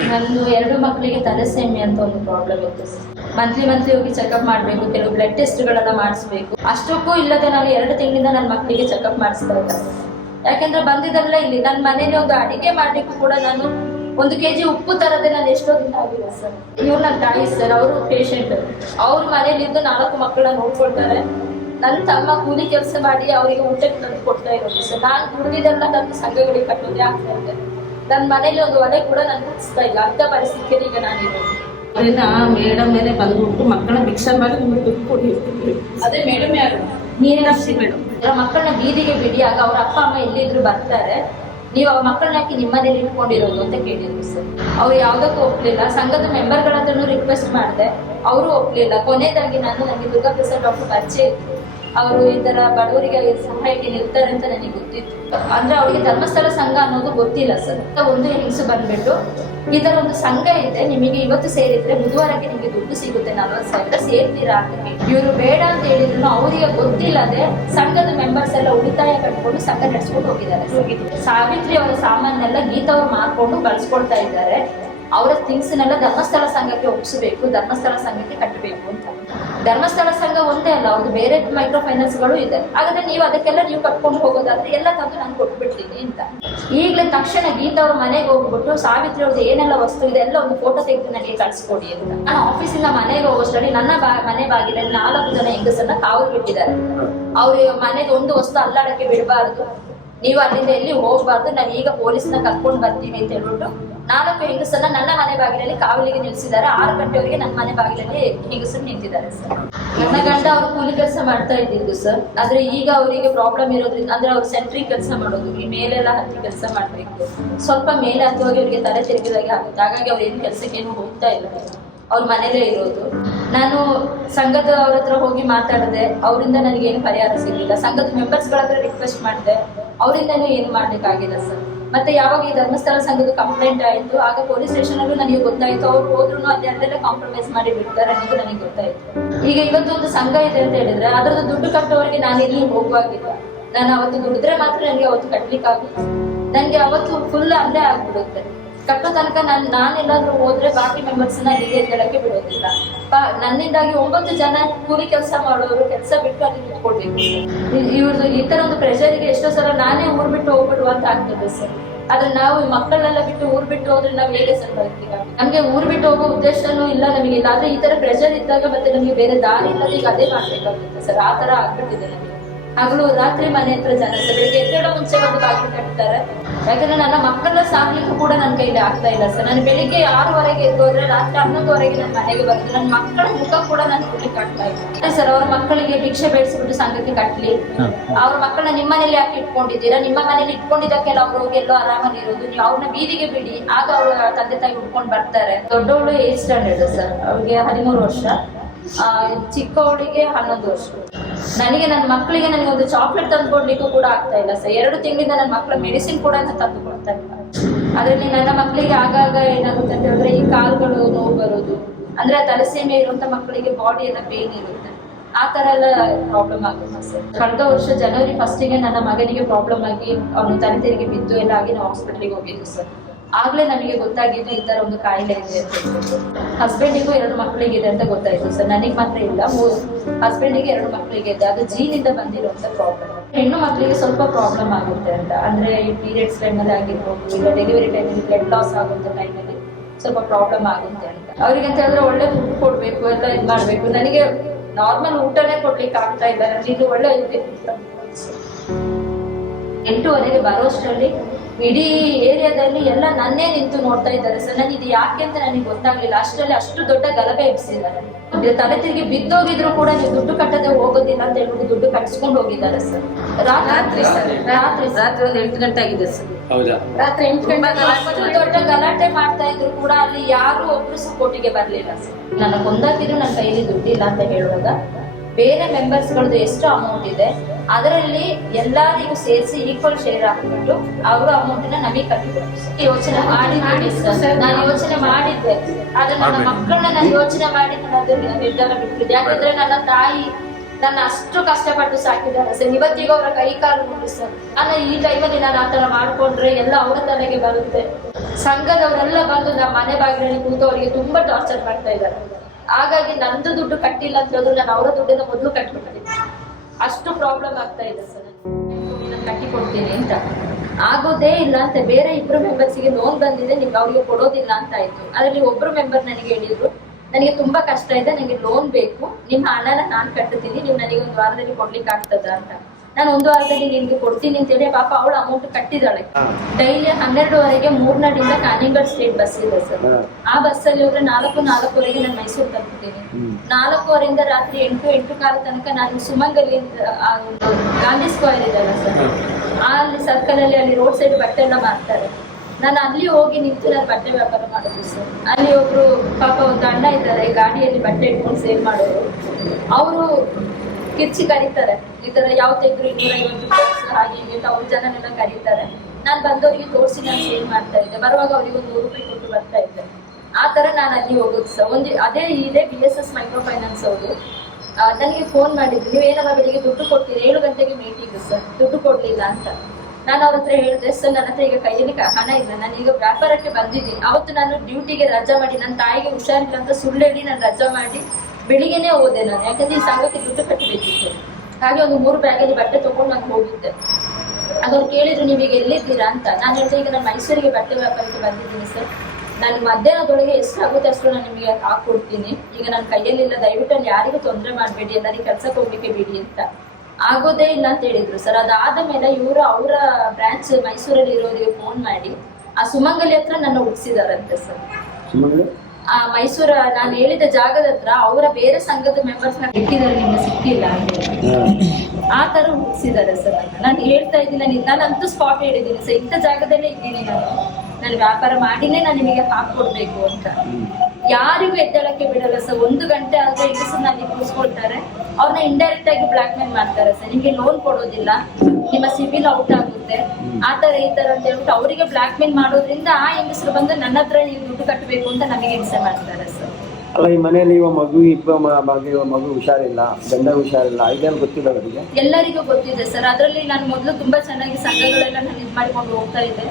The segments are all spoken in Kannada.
ನಂದು 2 ಮಕ್ಕಳಿಗೆ ತಲೆಸೇಮಿ ಅಂತ ಒಂದು ಪ್ರಾಬ್ಲಮ್ ಇತ್ತು ಸರ್. ಮಂತ್ಲಿ ಹೋಗಿ ಚೆಕಪ್ ಮಾಡಬೇಕು, ಕೆಲವು ಬ್ಲಡ್ ಟೆಸ್ಟ್ಗಳೆಲ್ಲ ಮಾಡಿಸ್ಬೇಕು. ಅಷ್ಟಕ್ಕೂ ಇಲ್ಲದೆ ನಾನು 2 ತಿಂಗಳಿಂದ ನನ್ನ ಮಕ್ಕಳಿಗೆ ಚೆಕಪ್ ಮಾಡಿಸ್ತಾ ಇಲ್ಲ. ಯಾಕೆಂದ್ರೆ ಬಂದಿದ್ದೆಲ್ಲ ಇಲ್ಲಿ ನನ್ನ ಮನೇಲಿ ಒಂದು ಅಡಿಗೆ ಮಾಡ್ಲಿಕ್ಕೂ ಕೂಡ ನಾನು 1 kg ಉಪ್ಪು ತರದೆ ನಾನು ಎಷ್ಟೋ ದಿನ ಆಗಿಲ್ಲ ಸರ್. ಇವ್ರು ನನ್ನ ತಾಯಿ ಸರ್, ಅವರು ಪೇಷಂಟ್. ಅವ್ರ ಮನೇಲಿದ್ದು 4 ಮಕ್ಕಳನ್ನ ನೋಡ್ಕೊಳ್ತಾರೆ. ನನ್ನ ತಮ್ಮ ಕೂಲಿ ಕೆಲಸ ಮಾಡಿ ಅವರಿಗೆ ಊಟಕ್ಕೆ ತಂದು ಕೊಡ್ತಾ ಇರೋದು ಸರ್. ನಾನು ದುಡಿದೆಲ್ಲ ನನ್ನ ಸಂಘಗಳಿಗೆ ಕಟ್ಟೋದೇ ಆಗ್ತಾ ಇದೆ. ನನ್ನ ಮನೇಲಿ ಒಂದು ಒಲೆ ಕೂಡ ನಾನು ಮುಗಿಸ್ತಾ ಇಲ್ಲ. ಅಂತ ಪರಿಸ್ಥಿತಿಯಲ್ಲಿ ಈಗ ನಾನಿರೋದು. ಅದರಿಂದ ಮೇಡಮ್ ಮೇಲೆ ಬಂದ್ಬಿಟ್ಟು ಮಕ್ಕಳನ್ನ ಭಿಕ್ಷೆ ಮಾಡಿ ನಿಮ್ಗೆ ದುಡ್ಡು ಕೊಡಿ. ಅದೇ ಮೇಡಮ್ ಯಾರು? ಮೀನಾಕ್ಷಿ ಮೇಡಮ್. ಮಕ್ಕಳನ್ನ ಬೀದಿಗೆ ಬಿಡಿ, ಆಗ ಅವ್ರ ಅಪ್ಪ ಅಮ್ಮ ಎಲ್ಲಿದ್ರು ಬರ್ತಾರೆ, ನೀವು ಅವ್ರ ಮಕ್ಕಳನ್ನ ಯಾಕೆ ನಿಮ್ಮ ಮನೇಲಿ ಇಟ್ಕೊಂಡಿರೋದು ಅಂತ ಕೇಳಿದ್ರು ಸರ್. ಅವ್ರು ಯಾವ್ದಕ್ಕೂ ಒಪ್ಲಿಲ್ಲ. ಸಂಘದ ಮೆಂಬರ್ಗಳ ಹತ್ರನೂ ರಿಕ್ವೆಸ್ಟ್ ಮಾಡಿದೆ, ಅವರು ಒಪ್ಲಿಲ್ಲ. ಕೊನೆಯದಾಗಿ ನನಗೆ ದುರ್ಗಾಪ್ರಸಾದ್ ಡಾಕ್ಟರ್ ಪರಿಚಯ ಇತ್ತು. ಅವರು ಈ ತರ ಬಡವರಿಗೆ ಸಹಾಯಕ್ಕೆ ನಿಲ್ತಾರೆ ಅಂತ ನನಗೆ ಗೊತ್ತಿತ್ತು. ಅಂದ್ರೆ ಅವರಿಗೆ ಧರ್ಮಸ್ಥಳ ಸಂಘ ಅನ್ನೋದು ಗೊತ್ತಿಲ್ಲ ಸರ್. ಒಂದು ಹೆಂಗಸು ಬಂದ್ಬಿಟ್ಟು ಈ ತರ ಒಂದು ಸಂಘ ಇದೆ, ನಿಮಗೆ ಇವತ್ತು ಸೇರಿದ್ರೆ ಬುಧವಾರಕ್ಕೆ ನಿಮಗೆ ದುಡ್ಡು ಸಿಗುತ್ತೆ 40,000, ಸೇರ್ತೀರಾ ಅಂತ ಹೇಳಿ. ಇವರು ಬೇಡ ಅಂತ ಹೇಳಿದ್ರು ಅವರಿಗೆ ಗೊತ್ತಿಲ್ಲದೆ ಸಂಘದ ಮೆಂಬರ್ಸ್ ಎಲ್ಲ ಉಳಿತಾಯ ಕಟ್ಕೊಂಡು ಸಂಘ ನಡೆಸ್ಕೊಂಡು ಹೋಗಿದ್ದಾರೆ. ಸಾವಿತ್ರಿ ಅವರ ಸಾಮಾನೆಲ್ಲ ಗೀತಾ ಅವ್ರು ಮಾರ್ಕೊಂಡು ಬಳಸ್ಕೊಳ್ತಾ ಇದ್ದಾರೆ. ಅವರ ಥಿಂಗ್ಸ್ನೆಲ್ಲ ಧರ್ಮಸ್ಥಳ ಸಂಘಕ್ಕೆ ಒಪ್ಪಿಸಬೇಕು, ಧರ್ಮಸ್ಥಳ ಸಂಘಕ್ಕೆ ಕಟ್ಟಬೇಕು ಅಂತ. ಧರ್ಮಸ್ಥಳ ಸಂಘ ಒಂದೇ ಅಲ್ಲ, ಅವ್ರದ್ದು ಬೇರೆ ಮೈಕ್ರೋ ಫೈನಾನ್ಸ್ಗಳು ಇದೆ. ಹಾಗಾದ್ರೆ ನೀವು ಅದಕ್ಕೆಲ್ಲ ನೀವು ಕಟ್ಕೊಂಡು ಹೋಗೋದಾದ್ರೆ ಎಲ್ಲ ತಂದು ನಾನು ಕೊಟ್ಬಿಡ್ತೀನಿ ಅಂತ. ಈಗಲೇ ತಕ್ಷಣ ಗೀತಾ ಅವ್ರ ಮನೆಗೆ ಹೋಗ್ಬಿಟ್ಟು ಸಾವಿತ್ರಿ ಅವ್ರದ್ದು ಏನೆಲ್ಲ ವಸ್ತು ಇದೆ ಎಲ್ಲ ಒಂದು ಫೋಟೋ ತೆಗೆದು ನನಗೆ ಕಳಿಸ್ಕೊಡಿ ಅಂತ. ನಾನು ಆಫೀಸಿಂದ ಮನೆಗೆ ಹೋಗೋಷ್ಟರಲ್ಲಿ ನನ್ನ ಮನೆ ಬಾಗಿಲಲ್ಲಿ 4 ಜನ ಹೆಂಗಸನ್ನ ಕಾವಲು ಬಿಟ್ಟಿದ್ದಾರೆ. ಅವ್ರ ಮನೆಗೆ ಒಂದು ವಸ್ತು ಅಲ್ಲಾಡಕ್ಕೆ ಬಿಡಬಾರ್ದು, ನೀವು ಅಲ್ಲಿಂದ ಎಲ್ಲಿ ಹೋಗ್ಬಾರ್ದು, ನಾವು ಈಗ ಪೊಲೀಸ್ನ ಕರ್ಕೊಂಡು ಬರ್ತೀವಿ ಅಂತ ಹೇಳ್ಬಿಟ್ಟು 4 ಹೆಂಗಸನ್ನ ನನ್ನ ಮನೆ ಬಾಗಿಲಲ್ಲಿ ಕಾವಲಿಗೆ ನಿಲ್ಸಿದ್ದಾರೆ. 6 ಗಂಟೆವರೆಗೆ ನನ್ನ ಮನೆ ಬಾಗಿಲಲ್ಲಿ ಹೆಂಗಸರು ನಿಂತಿದ್ದಾರೆ ಸರ್. ನನ್ನ ಗಂಡ ಅವ್ರು ಕೂಲಿ ಕೆಲಸ ಮಾಡ್ತಾ ಇದ್ದಿದ್ದು ಸರ್. ಆದ್ರೆ ಈಗ ಅವರಿಗೆ ಪ್ರಾಬ್ಲಮ್ ಇರೋದ್ರಿಂದ, ಅಂದ್ರೆ ಅವ್ರು ಸೆಂಟ್ರಿಗೆ ಕೆಲಸ ಮಾಡೋದು, ಈ ಮೇಲೆಲ್ಲ ಹತ್ತಿ ಕೆಲಸ ಮಾಡ್ಬೇಕು. ಸ್ವಲ್ಪ ಮೇಲೆ ಹತ್ತುವಾಗ ಅವರಿಗೆ ತಲೆ ತಿರುಗಿದಾಗೆ ಆಗುತ್ತೆ. ಹಾಗಾಗಿ ಅವ್ರು ಏನು ಕೆಲಸಕ್ಕೇನು ಹೋಗ್ತಾ ಇಲ್ಲ, ಅವ್ರ ಮನೇಲೇ ಇರೋದು. ನಾನು ಸಂಘದ ಅವ್ರ ಹತ್ರ ಹೋಗಿ ಮಾತಾಡಿದೆ, ಅವರಿಂದ ನನಗೇನು ಪರಿಹಾರ ಸಿಗಲಿಲ್ಲ. ಸಂಘದ ಮೆಂಬರ್ಸ್ಗಳ ಹತ್ರ ರಿಕ್ವೆಸ್ಟ್ ಮಾಡಿದೆ, ಅವರಿಂದನೂ ಏನು ಮಾಡ್ಲಿಕ್ಕಾಗಿಲ್ಲ ಸರ್. ಮತ್ತೆ ಯಾವಾಗ ಈ ಧರ್ಮಸ್ಥಳ ಸಂಘದ ಕಂಪ್ಲೇಂಟ್ ಆಯಿತು, ಆಗ ಪೊಲೀಸ್ ಸ್ಟೇಷನ್ ಅಲ್ಲೂ ನನಗೆ ಗೊತ್ತಾಯ್ತು. ಅವ್ರು ಹೋದ್ರು ಅಲ್ಲೇ ಕಾಂಪ್ರಮೈಸ್ ಮಾಡಿ ಬಿಡ್ತಾರೆ ಅನ್ನೋದು ನನಗೆ ಗೊತ್ತಾಯ್ತು. ಈಗ ಇವತ್ತು ಒಂದು ಸಂಘ ಇದೆ ಅಂತ ಹೇಳಿದ್ರೆ ಅದರದ್ದು ದುಡ್ಡು ಕಟ್ಟೋವರೆಗೆ ನಾನು ಇಲ್ಲಿ ಹೋಗುವಾಗಿಲ್ಲ. ನಾನು ಅವತ್ತು ದುಡಿದ್ರೆ ಮಾತ್ರ ನನಗೆ ಅವತ್ತು ಕಟ್ಲಿಕ್ಕೆ ಆಗುತ್ತೆ. ನನಗೆ ಅವತ್ತು ಫುಲ್ ಅಲ್ಲೇ ಆಗ್ಬಿಡುತ್ತೆ. ಕಟ್ಟೋ ತನಕ ನಾನೆಲ್ಲಾದ್ರೂ ಹೋದ್ರೆ ಬಾಕಿ ಮೆಂಬರ್ಸ್ನ ಇಲ್ಲಿ ಎದ್ದೇಳಕ್ಕೆ ಬಿಡೋದಿಲ್ಲ. ನನ್ನಿಂದಾಗಿ 9 ಜನ ಕೂಲಿ ಕೆಲಸ ಮಾಡೋರು ಕೆಲಸ ಬಿಟ್ಟು ಅಲ್ಲಿ ನಿಂತ್ಕೊಳ್ಬೇಕು. ಇವ್ರದ್ದು ಈ ತರ ಒಂದು ಪ್ರೆಷರ್ಗೆ ಎಷ್ಟೋ ಸಲ ನಾನೇ ಊರ್ ಬಿಟ್ಟು ಹೋಗ್ಬಿಡುವ ಅಂತ ಆಗ್ತದೆ ಸರ್. ಆದ್ರೆ ನಾವು ಮಕ್ಕಳನ್ನೆಲ್ಲ ಬಿಟ್ಟು ಊರ್ ಬಿಟ್ಟು ಹೋದ್ರೆ ನಾವ್ ಹೇಗೆ ಸರ್ ಬರ್ತೀವಿ? ನಮ್ಗೆ ಊರ್ ಬಿಟ್ಟು ಹೋಗೋ ಉದ್ದೇಶನೂ ಇಲ್ಲ ನಮಗಿಲ್ಲ. ಆದ್ರೆ ಈ ತರ ಪ್ರೆಷರ್ ಇದ್ದಾಗ ಮತ್ತೆ ನಮಗೆ ಬೇರೆ ದಾರಿ ಇಲ್ಲ, ಈಗ ಅದೇ ಮಾಡ್ಬೇಕಾಗುತ್ತೆ ಸರ್. ಆ ತರ ಆಗ್ಬಿಟ್ಟಿದೆ ನಮಗೆ. ಹಗಲು ರಾತ್ರಿ ಮನೆ ಹತ್ರ ಜನ ಸರ್. ಬೆಳಿಗ್ಗೆ ಎದ್ದೇಳೋ ಮುಂಚೆ ಒಂದು ಬಾಗಿಲು ಕಟ್ತಾರೆ. ಯಾಕಂದ್ರೆ ನನ್ನ ಮಕ್ಕಳನ್ನ ಸಾಕ್ಲಿಕ್ಕೂ ಕೂಡ ನನ್ನ ಕೈಲಿ ಆಗ್ತಾ ಇಲ್ಲ ಸರ್. ನಾನು ಬೆಳಿಗ್ಗೆ 6 ಎದ್ದೋದ್ರೆ ರಾತ್ರಿ 11 ನನ್ನ ಮನೆಗೆ ಬರುತ್ತೆ. ನನ್ನ ಮಕ್ಕಳ ಮುಖ ಕೂಡ ನಾನು ನೋಡ್ಲಿಕ್ಕೆ ಆಗ್ತಾ ಇಲ್ಲ ಸರ್. ಅವ್ರ ಮಕ್ಕಳಿಗೆ ಭಿಕ್ಷೆ ಬೇಡಿಸ್ಬಿಟ್ಟು ಸಂಘಕ್ಕೆ ಕಟ್ಲಿ. ಅವ್ರ ಮಕ್ಕಳನ್ನ ನಿಮ್ಮ ಮನೇಲಿ ಯಾಕೆ ಇಟ್ಕೊಂಡಿದ್ದೀರಾ? ನಿಮ್ಮ ಮನೇಲಿ ಇಟ್ಕೊಂಡಿದ್ದಕ್ಕೆಲ್ಲ ಅವ್ರು ಹೋಗಿ ಎಲ್ಲೋ ಆರಾಮಲ್ಲಿ ಇರೋದು. ನೀವು ಅವ್ರನ್ನ ಬೀದಿಗೆ ಬಿಡಿ, ಆಗ ಅವ್ರ ತಂದೆ ತಾಯಿ ಉಟ್ಕೊಂಡು ಬರ್ತಾರೆ. ದೊಡ್ಡವಳು 8th ಸ್ಟ್ಯಾಂಡರ್ಡ್ ಸರ್, ಅವ್ರಿಗೆ 13 ವರ್ಷ, ಚಿಕ್ಕವಳಿಗೆ 11 ವರ್ಷ. ನನಗೆ ನನ್ನ ಮಕ್ಕಳಿಗೆ ಒಂದು ಚಾಕ್ಲೇಟ್ ತಂದು ಕೊಡ್ಲಿಕ್ಕೂ ಕೂಡ ಆಗ್ತಾ ಇಲ್ಲ ಸರ್. 2 ತಿಂಗಳಿಂದ ನನ್ನ ಮಕ್ಕಳ ಮೆಡಿಸಿನ್ ಕೂಡ ತಂದು ಕೊಡ್ತಾ ಇಲ್ಲ. ಅದರಲ್ಲಿ ನನ್ನ ಮಕ್ಕಳಿಗೆ ಆಗಾಗ ಏನಾಗುತ್ತೆ ಅಂತ ಹೇಳಿದ್ರೆ ಈ ಕಾಲುಗಳು ನೋವು ಬರೋದು, ಅಂದ್ರೆ ತಲೆಸೇಮೆ ಇರುವಂತ ಮಕ್ಕಳಿಗೆ ಬಾಡಿ ಎಲ್ಲ ಪೇನ್ ಇರುತ್ತೆ. ಆ ತರ ಎಲ್ಲ ಪ್ರಾಬ್ಲಮ್ ಆಗುತ್ತೆ ಸರ್. ಕಳೆದ ವರ್ಷ ಜನವರಿ 1ಗೆ ನನ್ನ ಮಗನಿಗೆ ಪ್ರಾಬ್ಲಮ್ ಆಗಿ ಅವನು ತಲೆ ತಿರುಗಿ ಬಿದ್ದು ಎಲ್ಲ ಆಗಿ ನಾವು ಹಾಸ್ಪಿಟ್ಲಿಗೆ ಹೋಗಿದ್ದು ಸರ್. ಆಗ್ಲೇ ನಮಗೆ ಗೊತ್ತಾಗಿದ್ದು ಈ ತರ ಒಂದು ಕಾಯಿಲೆ ಇದೆ ಅಂತ ಹೇಳ್ಬಿಟ್ಟು. ಹಸ್ಬೆಂಡಿಗೂ 2 ಮಕ್ಕಳಿಗಿದೆ ಅಂತ ಗೊತ್ತಾಯ್ತು ಸರ್. ನನಗೆ ಮಾತ್ರ ಇಲ್ಲ, ಹಸ್ಬೆಂಡಿಗೆ 2 ಮಕ್ಕಳಿಗೆ ಇದೆ. ಅದು ಜೀನಿಂದ ಬಂದಿರುವಂತ ಪ್ರಾಬ್ಲಮ್. ಹೆಣ್ಣು ಮಕ್ಕಳಿಗೆ ಸ್ವಲ್ಪ ಪ್ರಾಬ್ಲಮ್ ಆಗುತ್ತೆ ಅಂತ, ಅಂದ್ರೆ ಈ ಪೀರಿಯಡ್ಸ್ ಟೈಮಲ್ಲಿ ಆಗಿರ್ಬೋದು, ಇಲ್ಲ ಡೆಲಿವರಿ ಟೈಮಲ್ಲಿ ಬ್ಲಡ್ ಲಾಸ್ ಆಗುವಂತ ಟೈಮಲ್ಲಿ ಸ್ವಲ್ಪ ಪ್ರಾಬ್ಲಮ್ ಆಗುತ್ತೆ ಅಂತ. ಅವ್ರಿಗೆ ಅಂತ ಹೇಳಿದ್ರೆ ಒಳ್ಳೆ ಫುಡ್ ಕೊಡ್ಬೇಕು, ಎಲ್ಲ ಇದು ಮಾಡ್ಬೇಕು. ನನಗೆ ನಾರ್ಮಲ್ ಊಟನೇ ಕೊಡ್ಲಿಕ್ಕೆ ಆಗ್ತಾ ಇಲ್ಲ. ನನಗೆ ಇದು ಒಳ್ಳೆ 8:30 ಬರೋಷ್ಟರಲ್ಲಿ ಇಡೀ ಏರಿಯಾದಲ್ಲಿ ಎಲ್ಲ ನನ್ನೇ ನಿಂತು ನೋಡ್ತಾ ಇದ್ದಾರೆ ಸರ್. ನಾನು ಇದು ಯಾಕೆ ಅಂತ ನನಗೆ ಗೊತ್ತಾಗ್ಲಿಲ್ಲ. ಅಷ್ಟರಲ್ಲಿ ಅಷ್ಟು ದೊಡ್ಡ ಗಲಭೆ ಎಬ್ಸಿದ್ದಾರೆ. ತಲೆ ತಿರುಗಿ ಬಿದ್ದೋಗಿದ್ರು ಕೂಡ ನೀವು ದುಡ್ಡು ಕಟ್ಟದೆ ಹೋಗೋದಿಲ್ಲ ಅಂತ ಹೇಳ್ಬಿಟ್ಟು ದುಡ್ಡು ಕಟ್ಸ್ಕೊಂಡು ಹೋಗಿದ್ದಾರೆ ಸರ್. ರಾತ್ರಿ ಒಂದು 8 ಗಂಟೆ ಆಗಿದೆ ಸರ್. ರಾತ್ರಿ 8 ಗಂಟೆ ಅಷ್ಟು ದೊಡ್ಡ ಗಲಾಟೆ ಮಾಡ್ತಾ ಇದ್ರು ಕೂಡ ಅಲ್ಲಿ ಯಾರು ಒಬ್ರು ಸಪೋರ್ಟಿಗೆ ಬರ್ಲಿಲ್ಲ ಸರ್. ನನ್ನ ಕೊಂದಾಕಿದ್ರು ನನ್ನ ಕೈಯಲ್ಲಿ ದುಡ್ಡಿಲ್ಲ ಅಂತ ಹೇಳುವಾಗ ಬೇರೆ ಮೆಂಬರ್ಸ್ಗಳದ್ದು ಎಷ್ಟು ಅಮೌಂಟ್ ಇದೆ ಅದರಲ್ಲಿ ಎಲ್ಲರಿಗೂ ಸೇರಿಸಿ ಈಕ್ವಲ್ ಶೇರ್ ಹಾಕ್ಬಿಟ್ಟು ಅವರು ಅಮೌಂಟ್ನ ನಮಗೆ ಕಟ್ಟಿದ್ರು. ಯೋಚನೆ ಮಾಡಿ ಸರ್, ನಾನು ಯೋಚನೆ ಮಾಡಿದ್ದೆ. ಆದ್ರೆ ನನ್ನ ಮಕ್ಕಳನ್ನ ನಾನು ಯೋಚನೆ ಮಾಡಿ ನಾನು ಅದನ್ನ ನಿರ್ಧಾರ ಬಿಟ್ಟಿದ್ದೆ. ಯಾಕಂದ್ರೆ ನನ್ನ ತಾಯಿ ನನ್ನ ಅಷ್ಟು ಕಷ್ಟಪಟ್ಟು ಸಾಕಿದ್ದಾರೆ ಸರ್. ಇವತ್ತಿಗೂ ಅವರ ಕೈ ಕಾಲು ನೋಡಿ ಸರ್. ನಾನು ಈ ಟೈಮಲ್ಲಿ ನಾನು ಆತರ ಮಾಡ್ಕೊಂಡ್ರೆ ಎಲ್ಲ ಅವರ ತಲೆಗೆ ಬರುತ್ತೆ. ಸಂಘದವರೆಲ್ಲ ಬಂದು ನಮ್ಮ ಮನೆ ಬಾಗಿಲಲ್ಲಿ ಕೂತು ಅವರಿಗೆ ತುಂಬಾ ಟಾರ್ಚರ್ ಮಾಡ್ತಾ ಇದ್ದಾರೆ. ಹಾಗಾಗಿ ನಂದು ದುಡ್ಡು ಕಟ್ಟಿಲ್ಲ ಅಂತ ಹೇಳಿದ್ರು ನಾನು ಅವರ ದುಡ್ಡನ್ನ ಮೊದಲು ಕಟ್ಬಿಟ್ಟಿದ್ದೆ. ಅಷ್ಟು ಪ್ರಾಬ್ಲಮ್ ಆಗ್ತಾ ಇದೆ ಸರ್. ನಾನು ಕಟ್ಟಿ ಕೊಡ್ತೀನಿ ಅಂತ ಆಗೋದೇ ಇಲ್ಲ ಅಂತ ಬೇರೆ 2 ಮೆಂಬರ್ಸ್ಗೆ ಲೋನ್ ಬಂದಿದೆ, ನಿಮ್ಗೆ ಅವ್ರಿಗೆ ಕೊಡೋದಿಲ್ಲ ಅಂತ ಆಯ್ತು. ಅದರಲ್ಲಿ ಒಬ್ರು ಮೆಂಬರ್ ನನಗೆ ಹೇಳಿದ್ರು, ನನಗೆ ತುಂಬಾ ಕಷ್ಟ ಇದೆ, ನನಗೆ ಲೋನ್ ಬೇಕು, ನಿಮ್ಮ ಹಣನ ನಾನು ಕಟ್ಟುತ್ತೀನಿ, ನೀವು ನನಗೆ 1 ವಾರದಲ್ಲಿ ಕೊಡ್ಲಿಕ್ಕೆ ಆಗ್ತದ ಅಂತ. ನಾನು 1 ವಾರದಲ್ಲಿ ನಿಮ್ಗೆ ಕೊಡ್ತೀನಿ ಅಂತ ಹೇಳಿ ಪಾಪ ಅವಳು ಅಮೌಂಟ್ ಕಟ್ಟಿದಾಳೆ. ಡೈಲಿ 12ವರೆಗೆ ಮೂರ್ನಾಡಿಂದ ಕಾನಿಂಗಡ್ ಸ್ಟೇಟ್ ಬಸ್ ಇದೆ ಸರ್. ಆ ಬಸ್ಸಲ್ಲಿ ಹೋದ್ರೆ 4:04ವರೆಗೆ ನಾನು ಮೈಸೂರು ತಲುಪ್ತೀನಿ. 4ವರೆಯಿಂದ ರಾತ್ರಿ 8:05 ತನಕ ನಾನು ಸುಮಂಗಲಿ ಗಾಂಧಿ ಸ್ಕ್ವೇರ್ ಇದೆಲ್ಲ ಸರ್, ಅಲ್ಲಿ ಸರ್ಕಲ್ ಅಲ್ಲಿ ರೋಡ್ ಸೈಡ್ ಬಟ್ಟೆ ಎಲ್ಲ ಮಾರ್ತಾರೆ. ನಾನು ಅಲ್ಲಿ ಹೋಗಿ ನಿಂತು ನಾನು ಬಟ್ಟೆ ವ್ಯಾಪಾರ ಮಾಡೋದು ಸರ್. ಅಲ್ಲಿ ಒಬ್ರು ಪಾಪ ಒಂದು ಅಣ್ಣ ಇದ್ದಾರೆ, ಗಾಡಿಯಲ್ಲಿ ಬಟ್ಟೆ ಇಟ್ಕೊಂಡು ಸೇಲ್ ಮಾಡೋರು. ಅವರು ಕಿರ್ಚಿ ಕರೀತಾರೆ, ಈ ತರ ಯಾವ ತೆಗ್ರು 250 ಹಾಗೆ ಹೀಗೆ ಅಂತ ಅವ್ರ ಜನನೆಲ್ಲ ಕರೀತಾರೆ. ನಾನು ಬಂದವರಿಗೆ ತೋರಿಸಿ ನಾನು ಸೇಲ್ ಮಾಡ್ತಾ ಇದ್ದೆ. ಬರುವಾಗ ಅವ್ರಿಗೆ ಒಂದು 100 ರೂಪಾಯಿ ಕೊಟ್ಟು ಬರ್ತಾ ಇದ್ದೆ. ಆ ತರ ನಾನು ಅಲ್ಲಿ ಹೋಗೋದು ಸರ್. ಅದೇ ಇದೆ BSS ಮೈಕ್ರೋ ಫೈನಾನ್ಸ್ ಅವರು ನನಗೆ ಫೋನ್ ಮಾಡಿದ್ರು, ನೀವು ಏನಮ್ಮ ಬೆಳಿಗ್ಗೆ ದುಡ್ಡು ಕೊಡ್ತೀರಿ, 7 ಗಂಟೆಗೆ ಮೀಟಿಂಗ್ ಸರ್, ದುಡ್ಡು ಕೊಡ್ಲಿಲ್ಲ ಅಂತ. ನಾನು ಅವ್ರ ಹತ್ರ ಹೇಳಿದೆ, ಸರ್ ನನ್ನ ಹತ್ರ ಈಗ ಕೈಯಲ್ಲಿ ಹಣ ಇಲ್ಲ, ನಾನು ಈಗ ವ್ಯಾಪಾರಕ್ಕೆ ಬಂದಿದ್ದೀನಿ. ಅವತ್ತು ನಾನು ಡ್ಯೂಟಿಗೆ ರಜಾ ಮಾಡಿ, ನನ್ನ ತಾಯಿಗೆ ಹುಷಾರಿಲ್ಲ ಅಂತ ಸುಳ್ಳು ಹೇಳಿ ನಾನು ರಜಾ ಮಾಡಿ ಬೆಳಿಗ್ಗೆನೆ ಹೋದೆ ನಾನು, ಯಾಕಂದ್ರೆ ಈ ಸಂಘಕ್ಕೆ ದುಡ್ಡು ಕಟ್ಟಬೇಕಿತ್ತು. ಹಾಗೆ ಒಂದು 3 ಬ್ಯಾಗಲ್ಲಿ ಬಟ್ಟೆ ತಗೊಂಡು ನಾನು ಹೋಗಿದ್ದೆ. ಅದವ್ರು ಕೇಳಿದ್ರು, ನೀವೀಗ ಎಲ್ಲಿದ್ದೀರಾ ಅಂತ. ನಾನು ಹೇಳಿದೆ, ಈಗ ನಾನು ಮೈಸೂರಿಗೆ ಬಟ್ಟೆ ವ್ಯಾಪಾರಕ್ಕೆ ಬಂದಿದ್ದೀನಿ ಸರ್, ನಾನು ಮಧ್ಯಾಹ್ನದೊಳಗೆ ಎಷ್ಟಾಗುತ್ತೆ ಅಷ್ಟು ನಾನು ನಿಮಗೆ ಹಾಕೊಡ್ತೀನಿ, ಈಗ ನನ್ನ ಕೈಯಲ್ಲಿಲ್ಲ, ದಯವಿಟ್ಟು ಅಲ್ಲಿ ಯಾರಿಗೂ ತೊಂದರೆ ಮಾಡಬೇಡಿ, ಎಲ್ಲರಿಗೆ ಕೆಲ್ಸಕ್ಕೆ ಹೋಗ್ಲಿಕ್ಕೆ ಬಿಡಿ ಅಂತ. ಆಗೋದೇ ಇಲ್ಲ ಅಂತ ಹೇಳಿದ್ರು ಸರ್. ಅದಾದ ಮೇಲೆ ಇವರು ಅವರ ಬ್ರಾಂಚ್ ಮೈಸೂರಲ್ಲಿ ಇರೋರಿಗೆ ಫೋನ್ ಮಾಡಿ ಆ ಸುಮಂಗಲಿ ಹತ್ರ ನನ್ನ ಹುಡ್ಸಿದಾರಂತೆ ಸರ್. ಆ ಮೈಸೂರ ನಾನು ಹೇಳಿದ ಜಾಗದ ಹತ್ರ ಅವರ ಬೇರೆ ಸಂಘದ ಮೆಂಬರ್ಸ್ ನ ಇಟ್ಟಿದ್ದಾರೆ, ನಿಮ್ಗೆ ಸಿಕ್ಕಿಲ್ಲ ಅಂತ ಆ ತರ ಹುಡ್ಸಿದ್ದಾರೆ ಸರ್. ನಾನು ಹೇಳ್ತಾ ಇದ್ದೀನಿ, ನಾನಂತೂ ಸ್ಪಾಟ್ ಹೇಳಿದ್ದೀನಿ ಸರ್, ಇಂಥ ಜಾಗದಲ್ಲೇ ಇದ್ದೀನಿ ನಾನು ವ್ಯಾಪಾರ ಮಾಡಿನೇ ನಾನು ನಿಮಗೆ ಹಾಕೊಡ್ಬೇಕು ಅಂತ. ಯಾರಿಗೂ ಎದ್ದೇಳಕ್ಕೆ ಬಿಡಲ್ಲ ಸರ್. 1 ಗಂಟೆ ಆದ್ರೆ ಹೆಂಗಸರಲ್ಲಿ ಕೂರಿಸ್ಕೊಳ್ತಾರೆ, ಅವ್ರನ್ನ ಇಂಡೈರೆಕ್ಟ್ ಆಗಿ ಬ್ಲಾಕ್ ಮೇಲ್ ಮಾಡ್ತಾರೆ ಸರ್. ನಿಮ್ಗೆ ಲೋನ್ ಕೊಡೋದಿಲ್ಲ, ನಿಮ್ಮ ಸಿಬಿಲ್ ಔಟ್ ಆಗುತ್ತೆ, ಆ ತರ ಈ ತರ ಅಂತ ಹೇಳ್ಬಿಟ್ಟು ಅವರಿಗೆ ಬ್ಲಾಕ್ ಮೇಲ್ ಮಾಡೋದ್ರಿಂದ ಆ ಹೆಂಗಸರು ಬಂದು ನನ್ನ ಹತ್ರ ನೀವು ದುಡ್ಡು ಕಟ್ಟಬೇಕು ಅಂತ ನಮಗೆ ಹಿಂಸೆ ಮಾಡ್ತಾರೆ ಸರ್. ಅಲ್ಲ, ಈ ಮನೆಯಲ್ಲಿ ಇವ ಮಗು ಹುಷಾರಿಲ್ಲ, ಗಂಡ ಹುಷಾರಿಲ್ಲ, ಇದೇನು ಗೊತ್ತಿಲ್ಲ ಅವರಿಗೆ? ಎಲ್ಲರಿಗೂ ಗೊತ್ತಿದೆ ಸರ್. ಅದರಲ್ಲಿ ನಾನು ಮೊದಲು ತುಂಬಾ ಚೆನ್ನಾಗಿ ಸಂಘಗಳೆಲ್ಲ ನಾನು ಇದು ಮಾಡಿಕೊಂಡು ಹೋಗ್ತಾ ಇದ್ದೆ.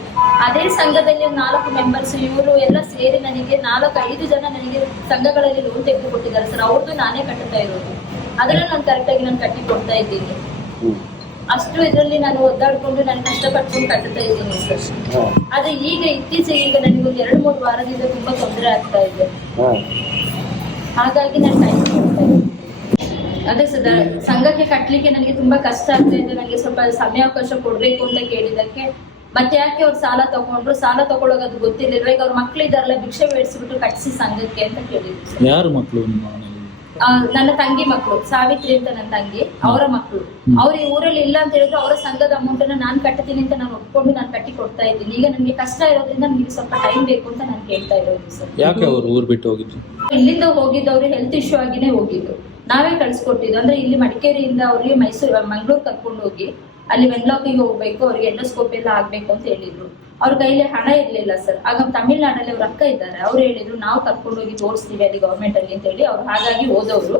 ಅದೇ ಸಂಘದಲ್ಲಿ 4 ಮೆಂಬರ್ಸ್ ಇವರು ಎಲ್ಲ ಸೇರಿ ನನಗೆ 4-5 ಜನ ನನಗೆ ಸಂಘಗಳಲ್ಲಿ ಲೋನ್ ತೆಗೆದು ಕೊಟ್ಟಿದ್ದಾರೆ ಸರ್. ಅವ್ರದ್ದು ನಾನೇ ಕಟ್ಟುತ್ತಾ ಇರೋದು. ಅದರಲ್ಲಿ ನಾನು ಕರೆಕ್ಟಾಗಿ ನಾನು ಕಟ್ಟಿ ಕೊಡ್ತಾ ಇದ್ದೀನಿ. ಅಷ್ಟು ಇದರಲ್ಲಿ ನಾನು ಒದ್ದಾಡ್ಕೊಂಡು ನಾನು ಕಷ್ಟಪಟ್ಟು ಕಟ್ಟುತ್ತಾ ಇದ್ದೀನಿ ಸರ್. ಆದ್ರೆ ಈಗ ಇತ್ತೀಚೆಗೆ ನನಗೆ ಒಂದು 2-3 ವಾರದಿಂದ ತುಂಬಾ ತೊಂದರೆ ಆಗ್ತಾ ಇದೆ. ಹಾಗಾಗಿ ನಾನು ಟೈಮ್ ಕೊಡ್ತಾ ಇದ್ದೀನಿ. ಅದೇ ಸರ್, ಸಂಘಕ್ಕೆ ಕಟ್ಟಲಿಕ್ಕೆ ನನಗೆ ತುಂಬಾ ಕಷ್ಟ ಆಗ್ತಾ ಇದೆ, ನನಗೆ ಸ್ವಲ್ಪ ಸಮಯಾವಕಾಶ ಕೊಡ್ಬೇಕು ಅಂತ ಕೇಳಿದಕ್ಕೆ ಮತ್ತೆ ಯಾಕೆ ಅವ್ರು ಸಾಲ ತಗೊಂಡ್ರು, ಸಾಲ ತಗೊಳ್ಳೋದು ಅದು ಗೊತ್ತಿರ್ಲಿಲ್ವ, ಈಗ ಅವ್ರ ಮಕ್ಳಿದಾರಲ್ಲ ಭಿಕ್ಷೆ ಬೇಡಿಸ್ಬಿಟ್ಟು ಕಟ್ಸಿ ಸಂಘಕ್ಕೆ ಅಂತ ಕೇಳಿದ್ರು. ಯಾರು ಮಕ್ಕಳು? ನನ್ನ ತಂಗಿ ಮಕ್ಕಳು, ಸಾವಿತ್ರಿ ಅಂತ ನನ್ನ ತಂಗಿ, ಅವರ ಮಕ್ಕಳು. ಅವ್ರ ಊರಲ್ಲಿ ಇಲ್ಲ ಅಂತ ಹೇಳಿದ್ರು ಅವರ ಸಂಘದ ಅಮೌಂಟ್ ಅನ್ನ ನಾನು ಕಟ್ತೀನಿ ಅಂತ ನಾನು ಒಪ್ಕೊಂಡು ನಾನು ಕಟ್ಟಿ ಕೊಡ್ತಾ ಇದ್ದೀನಿ. ಈಗ ನನಗೆ ಕಷ್ಟ ಇರೋದ್ರಿಂದ ನನಗೆ ಸ್ವಲ್ಪ ಟೈಮ್ ಬೇಕು ಅಂತ ನಾನು ಕೇಳ್ತಾ ಇರೋದು ಸರ್. ಯಾಕೆ ಅವರು ಊರು ಬಿಟ್ಟು ಹೋಗಿದ್ದು? ಇಲ್ಲಿಂದ ಹೋಗಿದ್ದವ್ರು ಹೆಲ್ತ್ ಇಶ್ಯೂ ಆಗಿನೇ ಹೋಗಿದ್ದು, ನಾವೇ ಕಳ್ಸಿಕೊಟ್ಟಿದ್ದು. ಅಂದ್ರೆ ಇಲ್ಲಿ ಮಡಿಕೇರಿಯಿಂದ ಅವ್ರಿಗೆ ಮಂಗಳೂರು ಕರ್ಕೊಂಡು ಹೋಗಿ ಅಲ್ಲಿ ವೆನ್ಲಾಕಿಗೆ ಹೋಗ್ಬೇಕು, ಅವ್ರಿಗೆ ಎಂಡೋಸ್ಕೋಪ್ ಎಲ್ಲ ಆಗ್ಬೇಕು ಅಂತ ಹೇಳಿದ್ರು. ಅವ್ರ ಕೈಲಿ ಹಣ ಇರ್ಲಿಲ್ಲ ಸರ್. ಆಗ ತಮಿಳ್ನಾಡಲ್ಲಿ ಅವ್ರ ಅಕ್ಕ ಇದ್ದಾರೆ, ಅವ್ರು ಹೇಳಿದ್ರು ನಾವು ಕರ್ಕೊಂಡು ಹೋಗಿ ತೋರಿಸ್ತೀವಿ ಅಲ್ಲಿ ಗವರ್ಮೆಂಟ್ ಅಲ್ಲಿ ಅಂತ ಹೇಳಿ. ಅವ್ರು ಹಾಗಾಗಿ ಹೋದವರು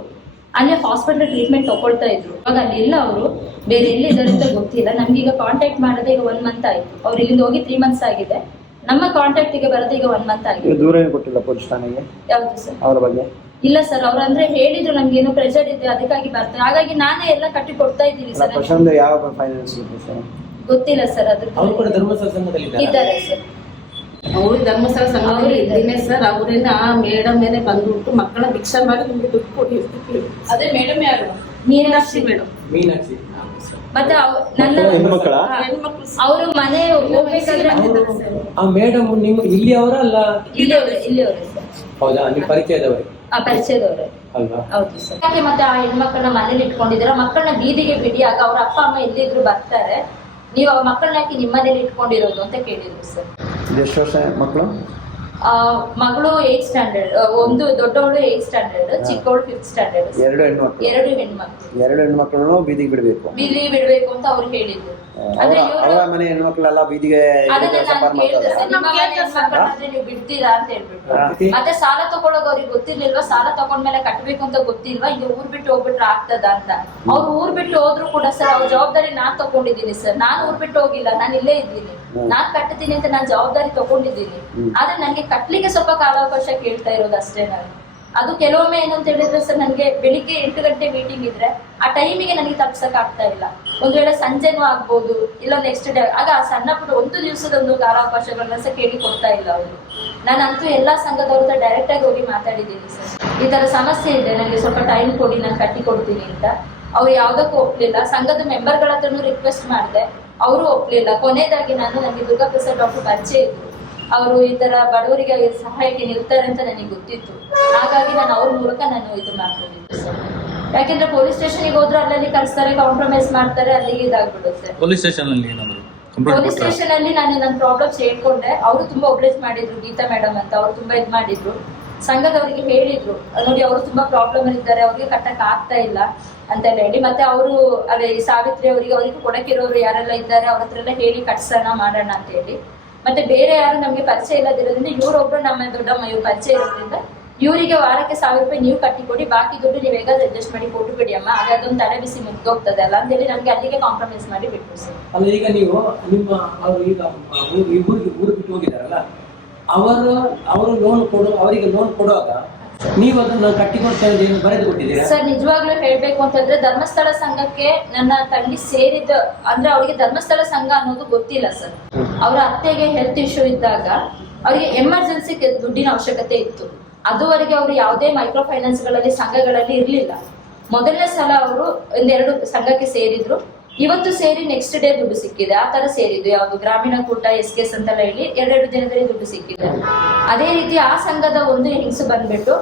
ಅಲ್ಲಿ ಹಾಸ್ಪಿಟಲ್ ಟ್ರೀಟ್ಮೆಂಟ್ ತಗೊಳ್ತಾ ಇದ್ರು. ಇವಾಗ ಅಲ್ಲಿ ಇಲ್ಲ, ಅವರು ಬೇರೆ ಎಲ್ಲಿದ್ದಾರೆ ಅಂತ ಗೊತ್ತಿಲ್ಲ. ನಮ್ಗೆ ಈಗ ಕಾಂಟ್ಯಾಕ್ಟ್ ಮಾಡದೆ ಈಗ 1 ಮಂತ್ ಆಯ್ತು. ಅವ್ರು ಇಲ್ಲಿಂದ ಹೋಗಿ 3 ಮಂತ್ಸ್ ಆಗಿದೆ. ನಮ್ಮ ಕಾಂಟ್ಯಾಕ್ಟ್ ಗೆ ಬರೋದು ಈಗ 1 ಮಂತ್ ಆಗಿದೆ. ದೂರ ಕೊಟ್ಟಿಲ್ಲ ಪೊಲೀಸ್ ಠಾಣೆಗೆ? ಯಾವುದು ಸರ್? ಅವರ ಬಗ್ಗೆ ಇಲ್ಲ ಸರ್. ಅವ್ರು ಅಂದ್ರೆ ಹೇಳಿದ್ರು ನಮ್ಗೆ ಏನೋ ಪ್ರೆಷರ್ ಇದೆ ಅದಕ್ಕಾಗಿ ಬರ್ತಾರೆ, ಹಾಗಾಗಿ ನಾನೇ ಎಲ್ಲ ಕಟ್ಟಿ ಕೊಡ್ತಾ ಇದ್ದೀನಿ ಸರ್. ಪ್ರಶಾಂತ್ ಯಾವ ಫೈನಾನ್ಸ್ ಗೊತ್ತಿಲ್ಲ ಸರ್. ಅದ್ರ ಧರ್ಮಸ್ಥಳ ಸಂಘದಲ್ಲಿ ಇದ್ದಾರೆ ಸರ್. ಅವರು ಧರ್ಮಸ್ಥಳ ಸಂಘದಲ್ಲಿ ಇದ್ದೀನಿ ಸರ್. ಅವರಿಂದ ಆ ಮೇಡಮ್ ಮೇಲೆ ಬಂದ್ಬಿಟ್ಟು ಮಕ್ಕಳ ಭಿಕ್ಷೆ ಮಾಡಿ ನಿಮ್ಗೆ ದುಡ್ಡು ಕೊಡಿ. ಅದೇ ಮೇಡಮ್ ಯಾರು? ಮೀನಾಕ್ಷಿ ಮೇಡಮ್. ಮೀನಾಕ್ಷಿ ಮತ್ತೆ ನನ್ನ ಹೆಣ್ಮಕ್ಳ ಅವರು ಮನೆ ಹೋಗ್ಬೇಕಾದ್ರೆ ಆ ಮೇಡಮ್ ನಿಮ್ಮ ಇಲ್ಲಿ ಅವರ ಅಲ್ಲ? ಇಲ್ಲಿಯವರೇ ಸರ್. ಹೌದಾ? ನಿಮ್ಮ ಪರಿಚಯದವರೇ? ಪರಿಚಯದವರೇ ಅಲ್ವಾ? ಹೌದು ಸರ್. ಯಾಕೆ ಮತ್ತೆ ಆ ಹೆಣ್ಮಕ್ಳನ್ನ ಮನೇಲಿ ಇಟ್ಕೊಂಡಿದ್ದೀರಾ, ಮಕ್ಕಳನ್ನ ಬೀದಿಗೆ ಬಿಡಿ, ಆಗ ಅವ್ರ ಅಪ್ಪ ಅಮ್ಮ ಎಲ್ಲಿದ್ರು ಬರ್ತಾರೆ, ನೀವು ಆ ಮಕ್ಕಳನ್ನ ಯಾಕೆ ನಿಮ್ಮ ಮನೇಲಿ ಇಟ್ಕೊಂಡಿರೋದು ಅಂತ ಕೇಳಿದ್ರು ಸರ್. ಎಷ್ಟು ವರ್ಷ ಮಕ್ಕಳು? ಮಗಳು 8th ಸ್ಟ್ಯಾಂಡರ್ಡ್, ಒಂದು ದೊಡ್ಡವಳು 8th ಸ್ಟ್ಯಾಂಡರ್ಡ್, ಚಿಕ್ಕವಳು 5th ಸ್ಟ್ಯಾಂಡರ್ಡ್. 2 ಹೆಣ್ಮಕ್ಳು. 2 ಹೆಣ್ಮಕ್ಳು. 2 ಹೆಣ್ಮಕ್ಳನ್ನು ಬೀದಿಗೆ ಬಿಡಬೇಕು ಬೀದಿಗೆ ಬಿಡ್ಬೇಕು ಅಂತ ಅವ್ರು ಹೇಳಿದ್ರು. ಅಂದ್ರೆ ಇವ್ರು- ಅವರ ಮನೆ ಹೆಣ್ಮಕ್ಳೆಲ್ಲ ಬೀದಿಗೆ ಅದನ್ನ ಸಫರ್ ನಾನು ಕೇಳಿದೆ ಮಾಡ್ತಾರೆ ಸರ್, ನಿಮ್ಮ ಮನೆ ಹೆಣ್ಮಕ್ಳಾದ್ರೆ ನೀವು ಬಿಡ್ತೀರಾ ಅಂತ ಹೇಳ್ಬಿಟ್ಟು. ಮತ್ತೆ ಸಾಲ ತಗೊಳ್ಳೋದು ಅವ್ರಿಗೆ ಗೊತ್ತಿರ್ಲಿಲ್ವಾ, ಸಾಲ ತಗೊಂಡ್ಮೇಲೆ ಕಟ್ಬೇಕು ಅಂತ ಗೊತ್ತಿಲ್ವಾ, ಈಗ ಊರ್ ಬಿಟ್ಟು ಹೋಗ್ಬಿಟ್ರೆ ಆಗ್ತದ ಅಂತ. ಅವ್ರು ಊರ್ ಬಿಟ್ಟು ಹೋದ್ರು ಕೂಡ ಸರ್ ಅವ್ರ ಜವಾಬ್ದಾರಿ ನಾನ್ ತಗೊಂಡಿದ್ದೀನಿ ಸರ್. ನಾನು ಊರ್ ಬಿಟ್ಟು ಹೋಗಿಲ್ಲ, ನಾನು ಇಲ್ಲೇ ಇದ್ದೀನಿ, ನಾನ್ ಕಟ್ತೀನಿ ಅಂತ ನಾನು ಜವಾಬ್ದಾರಿ ತಗೊಂಡಿದ್ದೀನಿ. ಆದ್ರೆ ನನ್ಗೆ ಕಟ್ಲಿಕ್ಕೆ ಸ್ವಲ್ಪ ಕಾಲಾವಕಾಶ ಕೇಳ್ತಾ ಇರೋದು ಅಷ್ಟೇ ನಾನು. ಅದು ಕೆಲವೊಮ್ಮೆ ಏನಂತ ಹೇಳಿದ್ರೆ ಸರ್, ನನ್ಗೆ ಬೆಳಿಗ್ಗೆ 8 ಗಂಟೆ ಮೀಟಿಂಗ್ ಇದ್ರೆ ಆ ಟೈಮಿಗೆ ನನಗೆ ತಪ್ಸಕ್ ಆಗ್ತಾ ಇಲ್ಲ. ಒಂದ್ ವೇಳೆ ಸಂಜೆನೂ ಆಗ್ಬೋದು, ಇಲ್ಲ ನೆಕ್ಸ್ಟ್ ಡೇ. ಆಗ ಆ ಸಣ್ಣ ಪುಟ್ಟ ಒಂದು ದಿವಸದೊಂದು ಕಾಲಾವಕಾಶಗಳನ್ನ ಸಹ ಕೇಳಿ ಕೊಡ್ತಾ ಇಲ್ಲ ಅವರು. ನಾನಂತೂ ಎಲ್ಲಾ ಸಂಘದವ್ರ ಹತ್ರ ಡೈರೆಕ್ಟ್ ಆಗಿ ಹೋಗಿ ಮಾತಾಡಿದ್ದೀನಿ ಸರ್, ಈ ತರ ಸಮಸ್ಯೆ ಇದೆ, ನನಗೆ ಸ್ವಲ್ಪ ಟೈಮ್ ಕೊಡಿ, ನಾನು ಕಟ್ಟಿ ಕೊಡ್ತೀನಿ ಅಂತ. ಅವ್ರು ಯಾವ್ದಕ್ಕೂ ಒಪ್ಲಿಲ್ಲ. ಸಂಘದ ಮೆಂಬರ್ಗಳ ಹತ್ರನೂ ರಿಕ್ವೆಸ್ಟ್ ಮಾಡಿದೆ, ಅವರು ಒಪ್ಲಿಲ್ಲ. ಕೊನೆಯದಾಗಿ ನನಗೆ ದುರ್ಗಾಪ್ರಸಾದ್ ಡಾಕ್ಟರ್ ಪರಿಚಯ ಇದ್ರು, ಅವರು ಈ ತರ ಬಡವರಿಗೆ ಸಹಾಯಕ್ಕೆ ನಿಲ್ತಾರೆ ಅಂತ ನನಗೆ ಗೊತ್ತಿತ್ತು. ಹಾಗಾಗಿ ನಾನು ಅವ್ರ ಮೂಲಕ ಇದು ಮಾಡ್ಕೊಂಡಿದ್ದೆ ಸರ್. ಯಾಕೆಂದ್ರೆ ಪೊಲೀಸ್ ಸ್ಟೇಷನ್ಗೆ ಹೋದ್ರೆ ಅಲ್ಲಲ್ಲಿ ಕಳಿಸ್ತಾರೆ, ಕಾಂಪ್ರಮೈಸ್ ಮಾಡ್ತಾರೆ, ಅಲ್ಲಿಗೆ ಇದಾಗ್ಬಿಡುತ್ತೆ. ಪೊಲೀಸ್ ಸ್ಟೇಷನ್ ಅಲ್ಲಿ ಏನಾದ್ರು ಪೊಲೀಸ್ ಸ್ಟೇಷನ್ ಅಲ್ಲಿ ನಾನು ನನ್ನ ಪ್ರಾಬ್ಲಮ್ಸ್ ಹೇಳ್ಕೊಂಡೆ. ಅವರು ತುಂಬಾ ಒಬ್ಲೇಜ್ ಮಾಡಿದ್ರು, ಗೀತಾ ಮೇಡಮ್ ಅಂತ, ಅವ್ರು ತುಂಬಾ ಮಾಡಿದ್ರು. ಸಂಘದವರಿಗೆ ಹೇಳಿದ್ರು, ನೋಡಿ ಅವರು ತುಂಬಾ ಪ್ರಾಬ್ಲಮ್ ಇದ್ದಾರೆ, ಅವ್ರಿಗೆ ಕಟ್ಟಕ್ ಆಗ್ತಾ ಇಲ್ಲ ಅಂತ ಹೇಳಿ. ಮತ್ತೆ ಅವರು ಅದೇ ಸಾವಿತ್ರಿ ಅವ್ರಿಗೆ ಕೊಡಕಿರೋರು ಯಾರೆಲ್ಲ ಇದ್ದಾರೆ ಅವ್ರ ಹತ್ರ ಎಲ್ಲ ಹೇಳಿ ಕಟ್ಸೋಣ ಮಾಡೋಣ ಅಂತ ಹೇಳಿ. ಮತ್ತೆ ಬೇರೆ ಯಾರು ನಮ್ಗೆ ಪರಿಚಯ ಇಲ್ಲದಿರೋದ್ರಿಂದ ಇವ್ರೊಬ್ರು ನಮ್ಮ ದೊಡ್ಡಮ್ಮ ಇವ್ರು ಪರಿಚಯ ಇರೋದ್ರಿಂದ ಇವರಿಗೆ ವಾರಕ್ಕೆ 1000 ರೂಪಾಯಿ ನೀವು ಕಟ್ಟಿಕೊಡಿ, ಬಾಕಿ ದುಡ್ಡು ನೀವು ಹೇಗಾದ್ರೂ ಅಡ್ಜಸ್ಟ್ ಮಾಡಿ ಕೊಟ್ಟು ಬಿಡಿ ಅಮ್ಮ, ಆಗ ಅದೊಂದು ತಲೆ ಬಿಸಿ ಮುಗ್ದೋಗ್ತದೆ ಅಲ್ಲ ಅಂತೇಳಿ ನಮ್ಗೆ ಅಲ್ಲಿಗೆ ಕಾಂಪ್ರಮೈಸ್ ಮಾಡಿ ಬಿಟ್ರು ಸರ್. ಅಲ್ಲ, ಈಗ ನೀವು ನಿಮ್ಮ ಅವರು ಈಗ ಊರು ಬಿಟ್ಟು ಹೋಗಿದಾರಲ್ಲ, ಅವರು ಅವರಿಗೆ ಲೋನ್ ಕೊಡುವಾಗ ನೀವು ಅದನ್ನ ಕಟ್ಟಿಕೊಡ್ತೇವೆ ಬರೆದು ಕೊಟ್ಟಿದ್ದೀರಾ ಸರ್? ನಿಜವಾಗ್ಲೂ ಹೇಳ್ಬೇಕು ಅಂತಂದ್ರೆ ಧರ್ಮಸ್ಥಳ ಸಂಘಕ್ಕೆ ನನ್ನ ತಂಗಿ ಸೇರಿದ, ಅಂದ್ರೆ ಅವಳಿಗೆ ಧರ್ಮಸ್ಥಳ ಸಂಘ ಅನ್ನೋದು ಗೊತ್ತಿಲ್ಲ ಸರ್. ಅವರ ಅತ್ತೆಗೆ ಹೆಲ್ತ್ ಇಶ್ಯೂ ಇದ್ದಾಗ ಅವರಿಗೆ ಎಮರ್ಜೆನ್ಸಿ ದುಡ್ಡಿನ ಅವಶ್ಯಕತೆ ಇತ್ತು. ಅದುವರೆಗೆ ಅವರು ಯಾವುದೇ ಮೈಕ್ರೋ ಫೈನಾನ್ಸ್ ಗಳಲ್ಲಿ ಸಂಘಗಳಲ್ಲಿ ಇರ್ಲಿಲ್ಲ. ಮೊದಲನೇ ಸಲ ಅವರು 1-2 ಸಂಘಕ್ಕೆ ಸೇರಿದ್ರು. ಇವತ್ತು ಸೇರಿ ನೆಕ್ಸ್ಟ್ ಡೇ ದುಡ್ಡು ಸಿಕ್ಕಿದೆ, ಆ ತರ ಸೇರಿದ್ದು. ಯಾವ್ದು ಗ್ರಾಮೀಣ ಕೂಟ SKS ಅಂತೆಲ್ಲ ಹೇಳಿ 2 ದಿನದಲ್ಲಿ ದುಡ್ಡು ಸಿಕ್ಕಿದೆ. ಅದೇ ರೀತಿ ಆ ಸಂಘದ ಒಂದು ಹೆಂಗಸು ಬಂದ್ಬಿಟ್ಟು,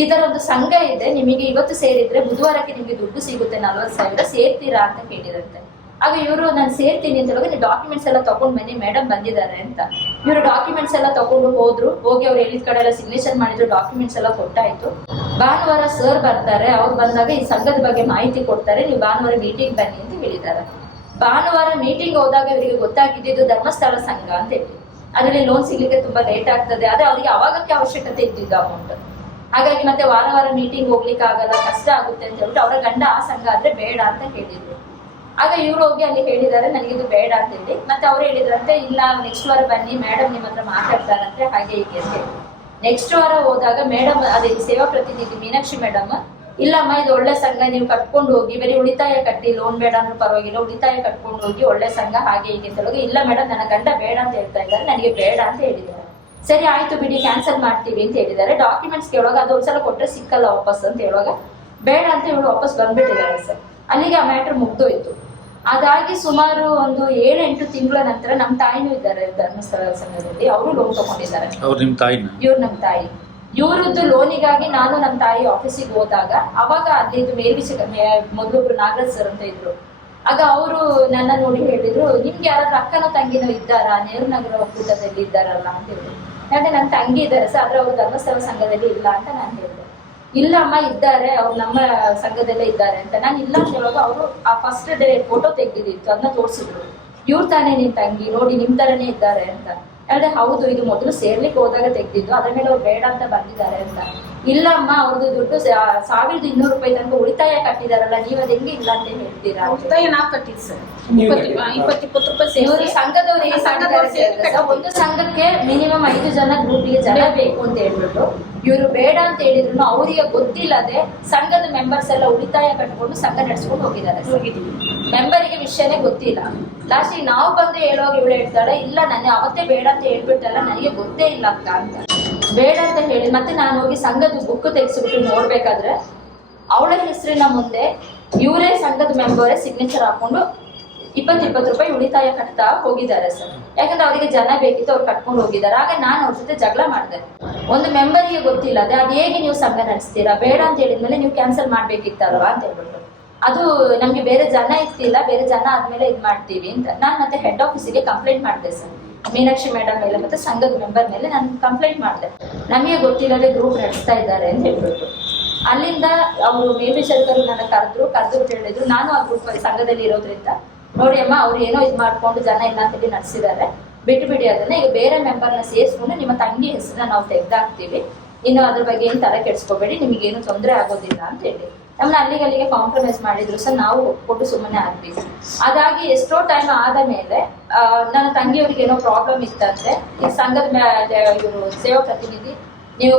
ಈ ತರ ಒಂದು ಸಂಘ ಇದೆ, ನಿಮಗೆ ಇವತ್ತು ಸೇರಿದ್ರೆ ಬುಧವಾರಕ್ಕೆ ನಿಮಗೆ ದುಡ್ಡು ಸಿಗುತ್ತೆ 40,000, ಸೇರ್ತೀರಾ ಅಂತ ಕೇಳಿರಂತೆ. ಆಗ ಇವರು ನಾನು ಸೇರ್ತೀನಿ ಅಂತ ಹೇಳುವಾಗ, ನೀವು ಡಾಕ್ಯುಮೆಂಟ್ಸ್ ಎಲ್ಲ ತಗೊಂಡ್ ಬನ್ನಿ, ಮೇಡಮ್ ಬಂದಿದ್ದಾರೆ ಅಂತ. ಇವರು ಡಾಕ್ಯುಮೆಂಟ್ಸ್ ಎಲ್ಲ ತಗೊಂಡು ಹೋದ್ರು. ಹೋಗಿ ಅವ್ರು ಹೇಳಿದ ಕಡೆ ಎಲ್ಲ ಸಿಗ್ನೇಚರ್ ಮಾಡಿದ್ರು, ಡಾಕ್ಯುಮೆಂಟ್ಸ್ ಎಲ್ಲ ಕೊಟ್ಟಾಯ್ತು. ಭಾನುವಾರ ಸರ್ ಬರ್ತಾರೆ. ಅವ್ರು ಬಂದಾಗ ಈ ಸಂಘದ ಬಗ್ಗೆ ಮಾಹಿತಿ ಕೊಡ್ತಾರೆ, ನೀವು ಭಾನುವಾರ ಮೀಟಿಂಗ್ ಬನ್ನಿ ಅಂತ ಹೇಳಿದ್ದಾರೆ. ಭಾನುವಾರ ಮೀಟಿಂಗ್ ಹೋದಾಗ ಇವರಿಗೆ ಗೊತ್ತಾಗಿದ್ದು ಧರ್ಮಸ್ಥಳ ಸಂಘ ಅಂತ ಹೇಳಿ. ಅದರಲ್ಲಿ ಲೋನ್ ಸಿಗ್ಲಿಕ್ಕೆ ತುಂಬಾ ಲೇಟ್ ಆಗ್ತದೆ, ಅದೇ ಅವ್ರಿಗೆ ಅವಾಗಕ್ಕೆ ಅವಶ್ಯಕತೆ ಇದ್ದಿದ್ದು ಅಮೌಂಟ್. ಹಾಗಾಗಿ ಮತ್ತೆ ವಾರ ಮೀಟಿಂಗ್ ಹೋಗ್ಲಿಕ್ಕೆ ಆಗಲ್ಲ, ಕಷ್ಟ ಆಗುತ್ತೆ ಅಂತ ಹೇಳ್ಬಿಟ್ಟು ಅವರ ಗಂಡ ಆ ಸಂಘ ಆದ್ರೆ ಬೇಡ ಅಂತ ಹೇಳಿದ್ರು. ಆಗ ಇವ್ರು ಹೋಗಿ ಅಲ್ಲಿ ಹೇಳಿದ್ದಾರೆ, ನನಗಿದು ಬೇಡ ಅಂತ ಹೇಳಿ. ಮತ್ತೆ ಅವ್ರು ಹೇಳಿದ್ರಂತೆ, ಇಲ್ಲ ನೆಕ್ಸ್ಟ್ ವಾರ ಬನ್ನಿ, ಮೇಡಮ್ ನಿಮ್ಮ ಹತ್ರ ಮಾತಾಡ್ತಾರಂತೆ, ಹಾಗೆ ಹೀಗೆ ಅಂತ ಹೇಳಿ. ನೆಕ್ಸ್ಟ್ ವಾರ ಹೋದಾಗ ಮೇಡಮ್, ಅದೇ ಸೇವಾ ಪ್ರತಿನಿಧಿ ಮೀನಾಕ್ಷಿ ಮೇಡಮ್, ಇಲ್ಲಮ್ಮ ಇದು ಒಳ್ಳೆ ಸಂಘ, ನೀವು ಕಟ್ಕೊಂಡು ಹೋಗಿ, ಬರೀ ಉಳಿತಾಯ ಕಟ್ಟಿ, ಲೋನ್ ಬೇಡ ಅಂದ್ರೂ ಪರವಾಗಿಲ್ಲ, ಉಳಿತಾಯ ಕಟ್ಕೊಂಡು ಹೋಗಿ, ಒಳ್ಳೆ ಸಂಘ ಹಾಗೆ ಹೀಗೆ ಅಂತ ಹೇಳುವಾಗ, ಇಲ್ಲ ಮೇಡಮ್ ನನ್ನ ಗಂಡ ಬೇಡ ಅಂತ ಹೇಳ್ತಾ ಇದ್ದಾರೆ, ನನಗೆ ಬೇಡ ಅಂತ ಹೇಳಿದ್ದಾರೆ. ಸರಿ ಆಯ್ತು ಬಿಡಿ, ಕ್ಯಾನ್ಸಲ್ ಮಾಡ್ತೀವಿ ಅಂತ ಹೇಳಿದ್ದಾರೆ. ಡಾಕ್ಯುಮೆಂಟ್ಸ್ ಕೇಳುವಾಗ ಅದು ಒಂದ್ಸಲ ಕೊಟ್ಟರೆ ಸಿಕ್ಕಲ್ಲ ವಾಪಸ್ ಅಂತ ಹೇಳುವಾಗ ಬೇಡ ಅಂತ ಹೇಳಿ ವಾಪಸ್ ಬಂದ್ಬಿಟ್ಟಿದ್ದಾರೆ ಸರ್. ಅಲ್ಲಿಗೆ ಆ ಮ್ಯಾಟರ್ ಮುಗ್ದೋಯ್ತು. ಅದಾಗಿ ಸುಮಾರು ಒಂದು 7-8 ತಿಂಗಳ ನಂತರ ನಮ್ಮ ತಾಯಿನೂ ಇದ್ದಾರೆ ಧರ್ಮಸ್ಥಳ ಸಂಘದಲ್ಲಿ, ಅವರು ಲೋನ್ ತಗೊಂಡಿದ್ದಾರೆ. ಇವ್ರು ನಮ್ಮ ತಾಯಿ. ಇವ್ರದ್ದು ಲೋನಿಗಾಗಿ ನಾನು ನಮ್ಮ ತಾಯಿ ಆಫೀಸಿಗೆ ಹೋದಾಗ, ಅವಾಗ ಅಲ್ಲಿದ್ದು ಮೊದಲೊಬ್ರು ನಾಗರಾಜ್ ಸರ್ ಅಂತ ಇದ್ರು. ಆಗ ಅವರು ನನ್ನ ನೋಡಿ ಹೇಳಿದ್ರು, ನಿಮ್ಗೆ ಯಾರಾದ್ರೂ ಅಕ್ಕನ ತಂಗಿನೋ ಇದ್ದಾರಾ, ನೇರುನಗರ ಒಕ್ಕೂಟದಲ್ಲಿ ಇದ್ದಾರಲ್ಲ ಅಂತ ಹೇಳಿದ್ರು. ಯಾಕಂದ್ರೆ ನನ್ನ ತಂಗಿ ಇದ್ದಾರೆ ಸರ್, ಆದ್ರೆ ಅವ್ರು ಧರ್ಮಸ್ಥಳ ಸಂಘದಲ್ಲಿ ಇಲ್ಲ ಅಂತ ನಾನು ಹೇಳಿದೆ. ಇಲ್ಲ ಅಮ್ಮ ಇದ್ದಾರೆ, ಅವ್ರು ನಮ್ಮ ಸಂಘದಲ್ಲೇ ಇದ್ದಾರೆ ಅಂತ. ನಾನು ಇಲ್ಲ ಅಂತ ಹೇಳುವಾಗ ಅವರು ಆ ಫಸ್ಟ್ ಡೇ ಫೋಟೋ ತೆಗ್ದಿದ್ದು ಅದನ್ನ ತೋರಿಸಿದ್ರು. ಇವ್ರು ತಾನೇ ನಿಮ್ ತಂಗಿ, ನೋಡಿ ನಿಮ್ ತರನೇ ಇದ್ದಾರೆ ಅಂತ ಹೇಳಿದೆ. ಹೌದು, ಇದು ಮೊದಲು ಸೇರ್ಲಿಕ್ಕೆ ಹೋದಾಗ ತೆಗ್ದಿದ್ದು, ಅದ್ರ ಮೇಲೆ ಅವ್ರು ಬೇಡ ಅಂತ ಬಂದಿದ್ದಾರೆ ಅಂತ. ಇಲ್ಲ ಅಮ್ಮ, ಅವ್ರದ್ದು ದುಡ್ಡು 1200 ರೂಪಾಯಿ ತನಕ ಉಳಿತಾಯ ಕಟ್ಟಿದಾರಲ್ಲ, ನೀವ್ ಅದ್ ಹೆಂಗೆ ಇಲ್ಲ ಅಂತ ಹೇಳ್ತೀರಾ? ಉಳಿತಾಯ ನಾವು ಕಟ್ಟಿದ್ ಸರ್, 20 ರೂಪಾಯಿ. ಇವರು ಸಂಘದವ್ರು ಏನ್ ಮಾಡಿದ್ದಾರೆ, ಒಂದು ಸಂಘಕ್ಕೆ ಮಿನಿಮಮ್ 5 ಜನ ಗ್ರೂಪ್ಗೆ ಜನ ಬೇಕು ಅಂತ ಹೇಳ್ಬಿಟ್ಟು ಇವರು ಬೇಡ ಅಂತ ಹೇಳಿದ್ರು. ಅವರಿಗೆ ಗೊತ್ತಿಲ್ಲದೆ ಸಂಘದ ಮೆಂಬರ್ಸ್ ಎಲ್ಲ ಉಳಿತಾಯ ಕಟ್ಕೊಂಡು ಸಂಘ ನಡೆಸ್ಕೊಂಡು ಹೋಗಿದ್ದಾರೆ. ಮೆಂಬರಿಗೆ ವಿಷಯನೇ ಗೊತ್ತಿಲ್ಲ. ಲಾಸ್ಟಿಗೆ ನಾವು ಬಂದು ಹೇಳುವಾಗ ಇವಳು ಹೇಳ್ತಾಳೆ, ಇಲ್ಲ ನಾನು ಅವತ್ತೇ ಬೇಡ ಅಂತ ಹೇಳ್ಬಿಟ್ಟಲ್ಲ, ನನಗೆ ಗೊತ್ತೇ ಇಲ್ಲ ಅಕ್ಕ ಅಂತ ಬೇಡ ಅಂತ ಹೇಳಿ. ಮತ್ತೆ ನಾನು ಹೋಗಿ ಸಂಘದ ಬುಕ್ ತೆಗೆಸ್ಬಿಟ್ಟು ನೋಡ್ಬೇಕಾದ್ರೆ ಅವಳ ಹೆಸರಿನ ಮುಂದೆ ಇವರೇ ಸಂಘದ ಮೆಂಬರೇ ಸಿಗ್ನೇಚರ್ ಹಾಕೊಂಡು 20 ರೂಪಾಯಿ ಉಳಿತಾಯ ಕಟ್ತಾ ಹೋಗಿದ್ದಾರೆ ಸರ್. ಯಾಕಂದ್ರೆ ಅವರಿಗೆ ಜನ ಬೇಕಿತ್ತು, ಅವ್ರು ಕಟ್ಕೊಂಡು ಹೋಗಿದ್ದಾರೆ. ಆಗ ನಾನು ಅವ್ರ ಜೊತೆ ಜಗಳ ಮಾಡಿದೆ. ಒಂದು ಮೆಂಬರ್ಗೆ ಗೊತ್ತಿಲ್ಲ ಅದೇ ಅದು ಹೇಗೆ ನೀವು ಸಂಘ ನಡೆಸ್ತೀರಾ, ಬೇಡ ಅಂತ ಹೇಳಿದ್ಮೇಲೆ ನೀವು ಕ್ಯಾನ್ಸಲ್ ಮಾಡ್ಬೇಕಿತ್ತಲ್ವಾ ಅಂತ ಹೇಳ್ಬಿಟ್ಟು. ಅದು ನಮ್ಗೆ ಬೇರೆ ಜನ ಇರ್ತಿಲ್ಲ, ಬೇರೆ ಜನ ಆದ್ಮೇಲೆ ಇದ್ ಮಾಡ್ತೀವಿ ಅಂತ ನಾನು ಮತ್ತೆ ಹೆಡ್ ಆಫೀಸಿಗೆ ಕಂಪ್ಲೇಂಟ್ ಮಾಡಿದೆ ಸರ್. ಮೀನಾಕ್ಷಿ ಮೇಡಮ್ ಮೇಲೆ ಮತ್ತೆ ಸಂಘದ ಮೆಂಬರ್ ಮೇಲೆ ನಾನು ಕಂಪ್ಲೇಂಟ್ ಮಾಡಿದೆ. ನಮಗೆ ಗೊತ್ತಿಲ್ಲದೆ ಗ್ರೂಪ್ ನಡೆಸ್ತಾ ಇದ್ದಾರೆ ಅಂತ ಹೇಳ್ಬಿಟ್ಟು. ಅಲ್ಲಿಂದ ಅವರು ಮೇಲ್ವಿಚಾರಕರು ನನ್ನ ಕರೆದ್ರು ಹೇಳಿದ್ರು, ನಾನು ಆ ಗ್ರೂಪ್ ಸಂಘದಲ್ಲಿ ಇರೋದ್ರಿಂದ ನೋಡಿ ಅಮ್ಮ ಅವ್ರು ಏನೋ ಇದು ಮಾಡ್ಕೊಂಡು ಜನ ಇಲ್ಲ ಅಂತ ಹೇಳಿ ನಡೆಸಿದ್ದಾರೆ, ಬಿಟ್ಟು ಬಿಡಿ ಅದನ್ನ. ಈಗ ಬೇರೆ ಮೆಂಬರ್ನ ಸೇರಿಸ್ಕೊಂಡು ನಿಮ್ಮ ತಂಗಿ ಹೆಸರನ್ನ ನಾವು ತೆಗ್ದಾಕ್ತೀವಿ, ಇನ್ನು ಅದ್ರ ಬಗ್ಗೆ ಏನು ತಲೆ ಕೆಡ್ಸ್ಕೋಬೇಡಿ, ನಿಮಗೇನು ತೊಂದರೆ ಆಗೋದಿಲ್ಲ ಅಂತ ಹೇಳಿ ನಮ್ಮನ್ನ ಅಲ್ಲಿಗೆ ಕಾಂಪ್ರಮೈಸ್ ಮಾಡಿದ್ರು ಸರ್. ನಾವು ಒಪ್ಕೊಂಡು ಸುಮ್ಮನೆ ಆದ್ವಿ. ಅದಾಗಿ ಎಷ್ಟೋ ಟೈಮ್ ಆದ ಮೇಲೆ ನನ್ನ ತಂಗಿಯವ್ರಿಗೆ ಏನೋ ಪ್ರಾಬ್ಲಮ್ ಇತ್ತಂತೆ. ಈ ಸಂಘದ ಇವರು ಸೇವಾ ಪ್ರತಿನಿಧಿ, ನೀವು